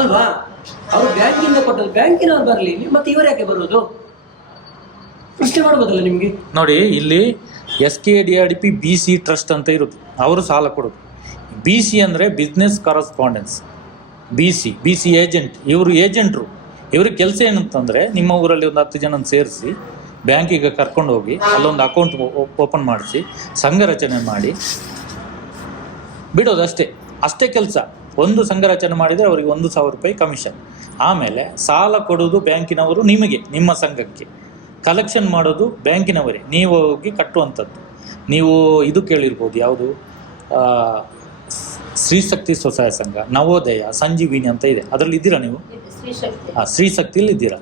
ಅಲ್ವಾ? ಅವ್ರು ಬ್ಯಾಂಕಿಂದ ಕೊಟ್ಟದ್ದು ಬ್ಯಾಂಕಿನವ್ರು ಬರಲಿ, ಮತ್ತೆ ಇವರು ಯಾಕೆ ಬರುವುದು? ಪ್ರಶ್ನೆ ಮಾಡ್ಬೋದಲ್ಲ ನಿಮಗೆ. ನೋಡಿ, ಇಲ್ಲಿ SKDRDP BC ಟ್ರಸ್ಟ್ ಅಂತ ಇರುತ್ತೆ, ಅವರು ಸಾಲ ಕೊಡೋದು. BC ಅಂದರೆ ಬಿಸ್ನೆಸ್ ಕರಸ್ಪಾಂಡೆನ್ಸ್. BC agent. ಇವರು ಏಜೆಂಟ್ರು. ಇವ್ರ ಕೆಲಸ ಏನಂತಂದರೆ, ನಿಮ್ಮ ಊರಲ್ಲಿ ಒಂದು 10 ಜನ ಸೇರಿಸಿ ಬ್ಯಾಂಕಿಗೆ ಕರ್ಕೊಂಡು ಹೋಗಿ ಅಲ್ಲೊಂದು ಅಕೌಂಟ್ ಓಪನ್ ಮಾಡಿಸಿ ಸಂಘ ರಚನೆ ಮಾಡಿ ಬಿಡೋದು ಅಷ್ಟೇ ಕೆಲಸ. ಒಂದು ಸಂಘ ರಚನೆ ಮಾಡಿದರೆ ಅವರಿಗೆ 1,000 ರೂಪಾಯಿ ಕಮಿಷನ್. ಆಮೇಲೆ ಸಾಲ ಕೊಡೋದು ಬ್ಯಾಂಕಿನವರು ನಿಮಗೆ, ನಿಮ್ಮ ಸಂಘಕ್ಕೆ. ಕಲೆಕ್ಷನ್ ಮಾಡೋದು ಬ್ಯಾಂಕಿನವರೇ, ನೀವು ಹೋಗಿ ಕಟ್ಟುವಂಥದ್ದು. ನೀವು ಇದು ಕೇಳಿರ್ಬೋದು, ಯಾವುದು ಸ್ತ್ರೀಶಕ್ತಿ ಸ್ವಸಹಾಯ ಸಂಘ, ನವೋದಯ, ಸಂಜೀವಿನಿ ಅಂತ ಇದೆ. ಅದರಲ್ಲಿ ಇದ್ದೀರಾ ನೀವು? ಸ್ತ್ರೀಶಕ್ತಿಯಲ್ಲಿ ಇದ್ದೀರಾ?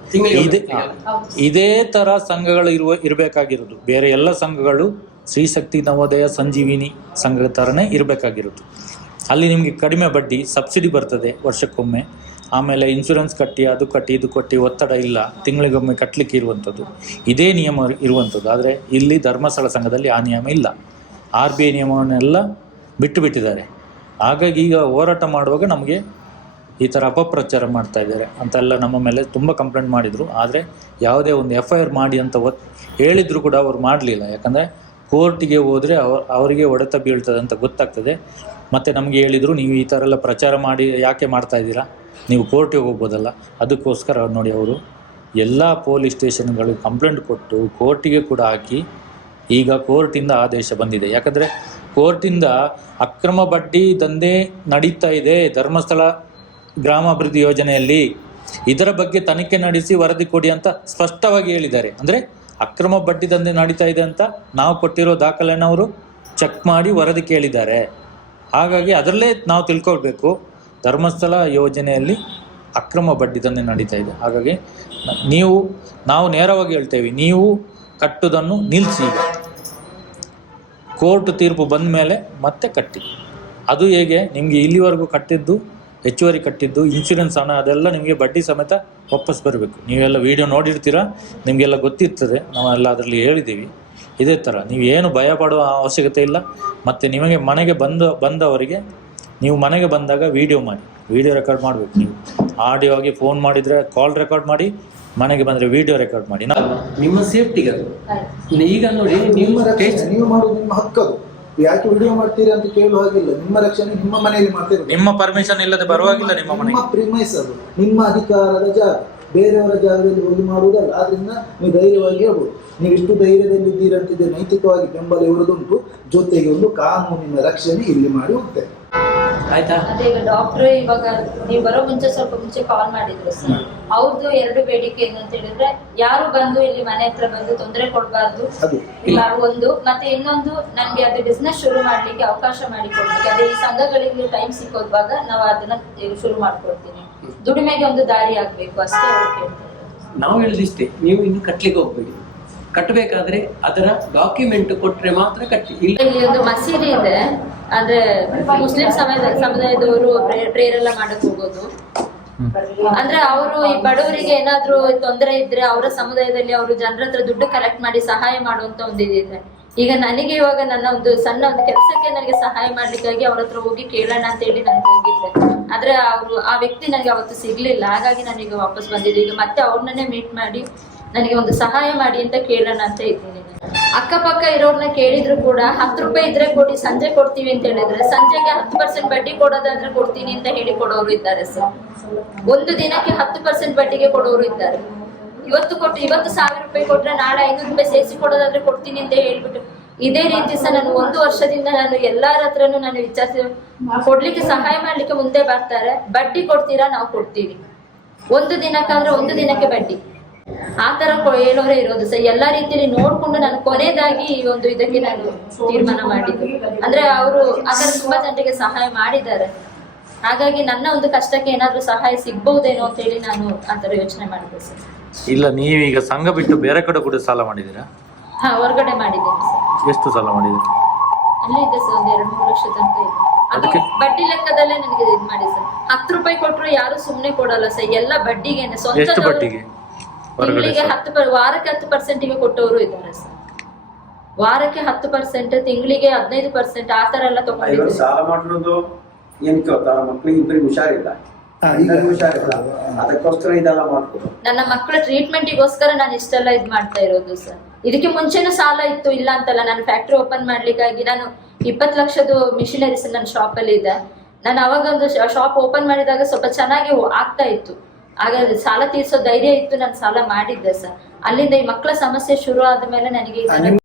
ಇದೇ ಥರ ಸಂಘಗಳು ಇರಬೇಕಾಗಿರೋದು. ಬೇರೆ ಎಲ್ಲ ಸಂಘಗಳು ಸ್ತ್ರೀಶಕ್ತಿ, ನವೋದಯ, ಸಂಜೀವಿನಿ ಸಂಘದ ಥರನೇ ಇರಬೇಕಾಗಿರೋದು. ಅಲ್ಲಿ ನಿಮಗೆ ಕಡಿಮೆ ಬಡ್ಡಿ, ಸಬ್ಸಿಡಿ ಬರ್ತದೆ ವರ್ಷಕ್ಕೊಮ್ಮೆ. ಆಮೇಲೆ ಇನ್ಶೂರೆನ್ಸ್ ಕಟ್ಟಿ, ಅದು ಕಟ್ಟಿ, ಇದು ಕಟ್ಟಿ, ಒತ್ತಡ ಇಲ್ಲ, ತಿಂಗಳಿಗೊಮ್ಮೆ ಕಟ್ಟಲಿಕ್ಕೆ ಇರುವಂಥದ್ದು. ಇದೇ ನಿಯಮ ಇರುವಂಥದ್ದು. ಆದರೆ ಇಲ್ಲಿ ಧರ್ಮಸ್ಥಳ ಸಂಘದಲ್ಲಿ ಆ ನಿಯಮ ಇಲ್ಲ. RBI ನಿಯಮವನ್ನೆಲ್ಲ ಬಿಟ್ಟಿದ್ದಾರೆ. ಹಾಗಾಗಿ ಈಗ ಹೋರಾಟ ಮಾಡುವಾಗ ನಮಗೆ ಈ ಥರ ಅಪಪ್ರಚಾರ ಮಾಡ್ತಾ ಇದ್ದಾರೆ ಅಂತೆಲ್ಲ ನಮ್ಮ ಮೇಲೆ ತುಂಬ ಕಂಪ್ಲೇಂಟ್ ಮಾಡಿದರು. ಆದರೆ ಯಾವುದೇ ಒಂದು FIR ಮಾಡಿ ಅಂತ ಹೇಳಿದ್ರು ಕೂಡ ಅವರು ಮಾಡಲಿಲ್ಲ. ಯಾಕಂದರೆ ಕೋರ್ಟಿಗೆ ಹೋದರೆ ಅವರಿಗೆ ಹೊಡೆತ ಬೀಳ್ತದೆ ಅಂತ ಗೊತ್ತಾಗ್ತದೆ. ಮತ್ತು ನಮಗೆ ಹೇಳಿದರು, ನೀವು ಈ ಥರ ಎಲ್ಲ ಪ್ರಚಾರ ಮಾಡಿ ಯಾಕೆ ಮಾಡ್ತಾ ಇದ್ದೀರಾ, ನೀವು ಕೋರ್ಟಿಗೆ ಹೋಗ್ಬೋದಲ್ಲ. ಅದಕ್ಕೋಸ್ಕರ ನೋಡಿ, ಅವರು ಎಲ್ಲ ಪೊಲೀಸ್ ಸ್ಟೇಷನ್ಗಳಿಗೆ ಕಂಪ್ಲೇಂಟ್ ಕೊಟ್ಟು ಕೋರ್ಟಿಗೆ ಕೂಡ ಹಾಕಿ ಈಗ ಕೋರ್ಟಿಂದ ಆದೇಶ ಬಂದಿದೆ. ಯಾಕಂದರೆ ಕೋರ್ಟಿಂದ ಅಕ್ರಮ ಬಡ್ಡಿ ದಂಧೆ ನಡೀತಾ ಇದೆ ಧರ್ಮಸ್ಥಳ ಗ್ರಾಮಾಭಿವೃದ್ಧಿ ಯೋಜನೆಯಲ್ಲಿ. ಇದರ ಬಗ್ಗೆ ತನಿಖೆ ನಡೆಸಿ ವರದಿ ಕೊಡಿ ಅಂತ ಸ್ಪಷ್ಟವಾಗಿ ಹೇಳಿದ್ದಾರೆ. ಅಂದರೆ ಅಕ್ರಮ ಬಡ್ಡಿ ದಂಧೆ ನಡೀತಾ ಇದೆ ಅಂತ ನಾವು ಕೊಟ್ಟಿರೋ ದಾಖಲೆನವರು ಚೆಕ್ ಮಾಡಿ ವರದಿ ಕೇಳಿದ್ದಾರೆ. ಹಾಗಾಗಿ ಅದರಲ್ಲೇ ನಾವು ತಿಳ್ಕೊಳ್ಬೇಕು, ಧರ್ಮಸ್ಥಳ ಯೋಜನೆಯಲ್ಲಿ ಅಕ್ರಮ ಬಡ್ಡಿ ದಂಧೆ ನಡೀತಾ ಇದೆ. ಹಾಗಾಗಿ ನಾವು ನೇರವಾಗಿ ಹೇಳ್ತೇವೆ, ನೀವು ಕಟ್ಟುವುದನ್ನು ನಿಲ್ಲಿಸಿ. ಈಗ ಕೋರ್ಟ್ ತೀರ್ಪು ಬಂದ ಮೇಲೆ ಮತ್ತೆ ಕಟ್ಟಿ. ಅದು ಹೇಗೆ, ನಿಮಗೆ ಇಲ್ಲಿವರೆಗೂ ಕಟ್ಟಿದ್ದು, ಹೆಚ್ಚುವರಿ ಕಟ್ಟಿದ್ದು, ಇನ್ಶೂರೆನ್ಸ್ ಹಣ, ಅದೆಲ್ಲ ನಿಮಗೆ ಬಡ್ಡಿ ಸಮೇತ ವಾಪಸ್ ಬರಬೇಕು. ನೀವೆಲ್ಲ ವಿಡಿಯೋ ನೋಡಿರ್ತೀರ, ನಿಮಗೆಲ್ಲ ಗೊತ್ತಿರ್ತದೆ, ನಾವೆಲ್ಲ ಅದರಲ್ಲಿ ಹೇಳಿದ್ದೀವಿ. ಇದೇ ಥರ ನೀವು ಏನು ಭಯ ಪಡುವ ಅವಶ್ಯಕತೆ ಇಲ್ಲ. ಮತ್ತು ನಿಮಗೆ ಮನೆಗೆ ಬಂದವರಿಗೆ ನೀವು ಮನೆಗೆ ಬಂದಾಗ ವಿಡಿಯೋ ರೆಕಾರ್ಡ್ ಮಾಡಬೇಕು. ನೀವು ಆಡಿಯೋ ಆಗಿ ಫೋನ್ ಮಾಡಿದರೆ ಕಾಲ್ ರೆಕಾರ್ಡ್ ಮಾಡಿ, ಮನೆಗೆ ಬಂದರೆ ವಿಡಿಯೋ ರೆಕಾರ್ಡ್ ಮಾಡಿ. ನಿಮ್ಮ ಸೇಫ್ಟಿಗೆ ಅದು. ಈಗ ನೋಡಿ, ನಿಮ್ಮ ರಕ್ಷಣೆ ನೀವು ಮಾಡೋದು ನಿಮ್ಮ ಹಕ್ಕದು. ಯಾಕೆ ವಿಡಿಯೋ ಮಾಡ್ತೀರಿ ಅಂತ ಕೇಳುವ ಹಾಗಿಲ್ಲ. ನಿಮ್ಮ ರಕ್ಷಣೆ ನಿಮ್ಮ ಮನೆಯಲ್ಲಿ ಮಾಡ್ತೀರಿ. ನಿಮ್ಮ ಪರ್ಮಿಷನ್ ಇಲ್ಲದೆ ಬರುವಾಗಿಲ್ಲ ನಿಮ್ಮ ಮನೆಗೆ. ನಿಮ್ಮ ಪ್ರಿಮೈಸ್ ಅದು, ನಿಮ್ಮ ಅಧಿಕಾರದ ಜಾಗ. ಬೇರೆಯವರ ಜಾಗದಲ್ಲಿ ಹೋಗಿ ಮಾಡುವುದಲ್ಲ. ಆದ್ರಿಂದ ನೀವು ಧೈರ್ಯವಾಗಿ ಹೇಳ್ಬೋದು, ನೀವು ಇಷ್ಟು ಧೈರ್ಯದಲ್ಲಿ ಇದ್ದೀರಂತಿದೆ, ನೈತಿಕವಾಗಿ ಬೆಂಬಲ ಇವರದುಂಟು, ಜೊತೆಗೆ ಒಂದು ಕಾನೂನಿನ ರಕ್ಷಣೆ ಇಲ್ಲಿ ಮಾಡಿ ಹೋಗ್ತೇವೆ. ಆಯ್ತಾ? ಅದೇ ಈಗ ಡಾಕ್ಟರ್ ಇವಾಗ ನೀವು ಬರೋ ಸ್ವಲ್ಪ ಮುಂಚೆ ಕಾಲ್ ಮಾಡಿದ್ರು ಸರ್. ಅವ್ರದ್ದು 2 ಬೇಡಿಕೆ ಏನು ಅಂತ ಹೇಳಿದ್ರೆ, ಯಾರು ಬಂದು ಇಲ್ಲಿ ಮನೆ ಹತ್ರ ಬಂದು ತೊಂದರೆ ಕೊಡಬಾರ್ದು ಒಂದು, ಮತ್ತೆ ಇನ್ನೊಂದು, ನಮ್ಗೆ ಅದು ಬಿಸ್ನೆಸ್ ಶುರು ಮಾಡ್ಲಿಕ್ಕೆ ಅವಕಾಶ ಮಾಡಿಕೊಡ್ಲಿಕ್ಕೆ, ಅದೇ ಈ ಸಂಘಗಳಿಗೆ ಟೈಮ್ ಸಿಕ್ಕೋದ್ವಾಗ ನಾವು ಅದನ್ನ ಶುರು ಮಾಡ್ಕೊಡ್ತೀನಿ. ದುಡಿಮೆಗೆ ಒಂದು ದಾರಿ ಆಗ್ಬೇಕು ಅಷ್ಟೇ ಅವ್ರು ಕೇಳ್ತಾರೆ. ನಾವು ಹೇಳಿದಿಷ್ಟೇ, ನೀವು ಇನ್ನು ಕಟ್ಲಿಕ್ಕೆ ಹೋಗ್ಬೇಡಿ. ಕಟ್ಟಬೇಕಾದ್ರೆ ಅದರ ಡಾಕ್ಯುಮೆಂಟ್ ಕೊಟ್ರೆ ಮಾತ್ರ ಕಟ್ಟಿ. ಇಲ್ಲಿ ಒಂದು ಮಸೀದಿ ಇದೆ, ಅಂದ್ರೆ ಮುಸ್ಲಿಂ ಸಮುದಾಯದವರು ಪ್ರೇಯರ್ ಎಲ್ಲ ಮಾಡಕ್ ಹೋಗೋದು. ಅಂದ್ರೆ ಅವರು ಈ ಬಡವರಿಗೆ ಏನಾದ್ರು ತೊಂದರೆ ಇದ್ರೆ ಅವರ ಸಮುದಾಯದಲ್ಲಿ ಅವರು ಜನರ ಹತ್ರ ದುಡ್ಡು ಕಲೆಕ್ಟ್ ಮಾಡಿ ಸಹಾಯ ಮಾಡುವಂತ ಒಂದು ಇದಿದೆ. ಈಗ ನನಗೆ ಇವಾಗ ನನ್ನ ಒಂದು ಸಣ್ಣ ಒಂದು ಕೆಲಸಕ್ಕೆ ನನಗೆ ಸಹಾಯ ಮಾಡ್ಲಿಕ್ಕಾಗಿ ಅವ್ರ ಹತ್ರ ಹೋಗಿ ಕೇಳೋಣ ಅಂತ ಹೇಳಿ ನಾನು ಹೋಗಿದ್ದೆ. ಆದ್ರೆ ಆ ವ್ಯಕ್ತಿ ನನಗೆ ಅವತ್ತು ಸಿಗ್ಲಿಲ್ಲ. ಹಾಗಾಗಿ ನಾನೀಗ ವಾಪಸ್ ಬಂದಿದ್ದೆ. ಈಗ ಮತ್ತೆ ಅವ್ರನ್ನೇ ಮೀಟ್ ಮಾಡಿ ನನಗೆ ಒಂದು ಸಹಾಯ ಮಾಡಿ ಅಂತ ಕೇಳೋಣ ಅಂತ ಇದ್ದೀನಿ. ಅಕ್ಕಪಕ್ಕ ಇರೋರ್ನ ಕೇಳಿದ್ರು ಕೂಡ 10 ರೂಪಾಯಿ ಇದ್ರೆ ಕೊಡಿ, ಸಂಜೆ ಕೊಡ್ತೀವಿ ಅಂತ ಹೇಳಿದ್ರೆ ಸಂಜೆಗೆ 10% ಬಡ್ಡಿ ಕೊಡೋದಾದ್ರೆ ಕೊಡ್ತೀನಿ ಅಂತ ಹೇಳಿ ಕೊಡೋರು ಇದ್ದಾರೆ ಸರ್. ಒಂದು ದಿನಕ್ಕೆ 10% ಬಡ್ಡಿಗೆ ಕೊಡೋರು ಇದ್ದಾರೆ. ಇವತ್ತು 1000 ರೂಪಾಯಿ ಕೊಟ್ರೆ ನಾಳೆ 500 ರೂಪಾಯಿ ಸೇರಿಸಿ ಕೊಡೋದಾದ್ರೆ ಕೊಡ್ತೀನಿ ಅಂತ ಹೇಳ್ಬಿಟ್ಟು ಇದೇ ರೀತಿ ಸರ್ ನಾನು 1 ವರ್ಷದಿಂದ ನಾನು ಎಲ್ಲಾರ ಹತ್ರನು ನಾನು ವಿಚಾರಿಸಿ ಕೊಡ್ಲಿಕ್ಕೆ ಸಹಾಯ ಮಾಡ್ಲಿಕ್ಕೆ ಮುಂದೆ ಬರ್ತಾರೆ. ಬಡ್ಡಿ ಕೊಡ್ತೀರಾ, ನಾವು ಕೊಡ್ತೀವಿ. ಒಂದು ದಿನಕ್ಕಾದ್ರೆ ಒಂದು ದಿನಕ್ಕೆ ಬಡ್ಡಿ, ಆ ತರ ಹೇಳೋರೇ ಇರೋದು ಸರ್. ಎಲ್ಲಾ ರೀತಿಯಲ್ಲಿ ನೋಡ್ಕೊಂಡು ನಾನು ಕೊನೆಯದಾಗಿ ಈ ಒಂದು ಇದಕ್ಕೆ ನಾನು ತೀರ್ಮಾನ ಮಾಡಿದ್ದು. ಅಂದ್ರೆ ಅವರು ಅದರ ತುಂಬಾ ಜನರಿಗೆ ಸಹಾಯ ಮಾಡಿದ್ದಾರೆ. ಹಾಗಾಗಿ ನನ್ನ ಒಂದು ಕಷ್ಟಕ್ಕೆ ಏನಾದ್ರೂ ಸಹಾಯ ಸಿಗ್ಬಹುದೇನೋ ಅಂತ ಹೇಳಿ ನಾನು ಆತರ ಯೋಚನೆ ಮಾಡಿದ್ದೆ ಸರ್. ಇಲ್ಲ, ನೀವೀಗ ಸಂಘ ಬಿಟ್ಟು ಬೇರೆ ಕಡೆ ಕೂಡ ಸಾಲ ಮಾಡಿದ್ದೀರಾ? ಹಾ, ಹೊರಗಡೆ ಮಾಡಿದ್ದೇನೆ ಸರ್. ಎಷ್ಟು ಸಾಲ ಮಾಡಿದ್ದೀರಾ? ಅಲ್ಲೇ ಇದೆ ಸರ್, 2-3 ಲಕ್ಷ ತನಕ ಇದೆ. ಅದು ಬಡ್ಡಿ ಲೆಕ್ಕದಲ್ಲೇ ನನಗೆ ಇದು ಮಾಡಿ ಸರ್. 10 ರೂಪಾಯಿ ಕೊಟ್ರು ಯಾರು ಸುಮ್ನೆ ಕೊಡಲ್ಲ ಸರ್, ಎಲ್ಲ ಬಡ್ಡಿಗೆನೆ. ಎಷ್ಟು ಬಡ್ಡಿಗೆ? ತಿಂಗಳಿಗೆ 10%, ವಾರಕ್ಕೆ 10% ಕೊಟ್ಟವರು ಇದ್ದಾರೆ ಸರ್. ವಾರಕ್ಕೆ 10%, ತಿಂಗಳಿಗೆ 15%, ಆ ತರ ಎಲ್ಲ ತಗೊಂಡಿದ್ದಾರೆ. ಸಾಲ ಮಾಡಿರೋದು ಏನಕ್ಕೆ ಗೊತ್ತಾ? ಮಕ್ಕಳಿಗೆ ಇಬ್ಬರಿಗೆ ಹುಷಾರಿಲ್ಲ, ಹುಷಾರಿಲ್ಲ, ಅದಕ್ಕೋಸ್ಕರ ಇದೆಲ್ಲ ಮಾಡ್ಬೋದು. ನನ್ನ ಮಕ್ಕಳ ಟ್ರೀಟ್ಮೆಂಟಿಗೋಸ್ಕರ ನಾನು ಇಷ್ಟೆಲ್ಲ ಇದ್ ಮಾಡ್ತಾ ಇರೋದು ಸರ್. ಇದಕ್ಕೆ ಮುಂಚೆನೂ ಸಾಲ ಇತ್ತು, ಇಲ್ಲ ಅಂತಲ್ಲ. ನಾನು ಫ್ಯಾಕ್ಟ್ರಿ ಓಪನ್ ಮಾಡ್ಲಿಕ್ಕಾಗಿ ನಾನು 20 ಲಕ್ಷದ ಮಿಷಿನರೀಸ್ ನನ್ನ ಶಾಪ್ ಅಲ್ಲಿ ಇದೆ. ನಾನು ಅವಾಗ ಒಂದು ಶಾಪ್ ಓಪನ್ ಮಾಡಿದಾಗ ಸ್ವಲ್ಪ ಚೆನ್ನಾಗಿ ಆಗ್ತಾ ಇತ್ತು. ಆಗ ಸಾಲ ತೀರ್ಸೋ ಧೈರ್ಯ ಇತ್ತು, ನಾನು ಸಾಲ ಮಾಡಿದ್ದೆ ಸರ್. ಅಲ್ಲಿಂದ ಈ ಮಕ್ಕಳ ಸಮಸ್ಯೆ ಶುರು ಆದ ಮೇಲೆ ನನಗೆ ನಿಮ್ಮ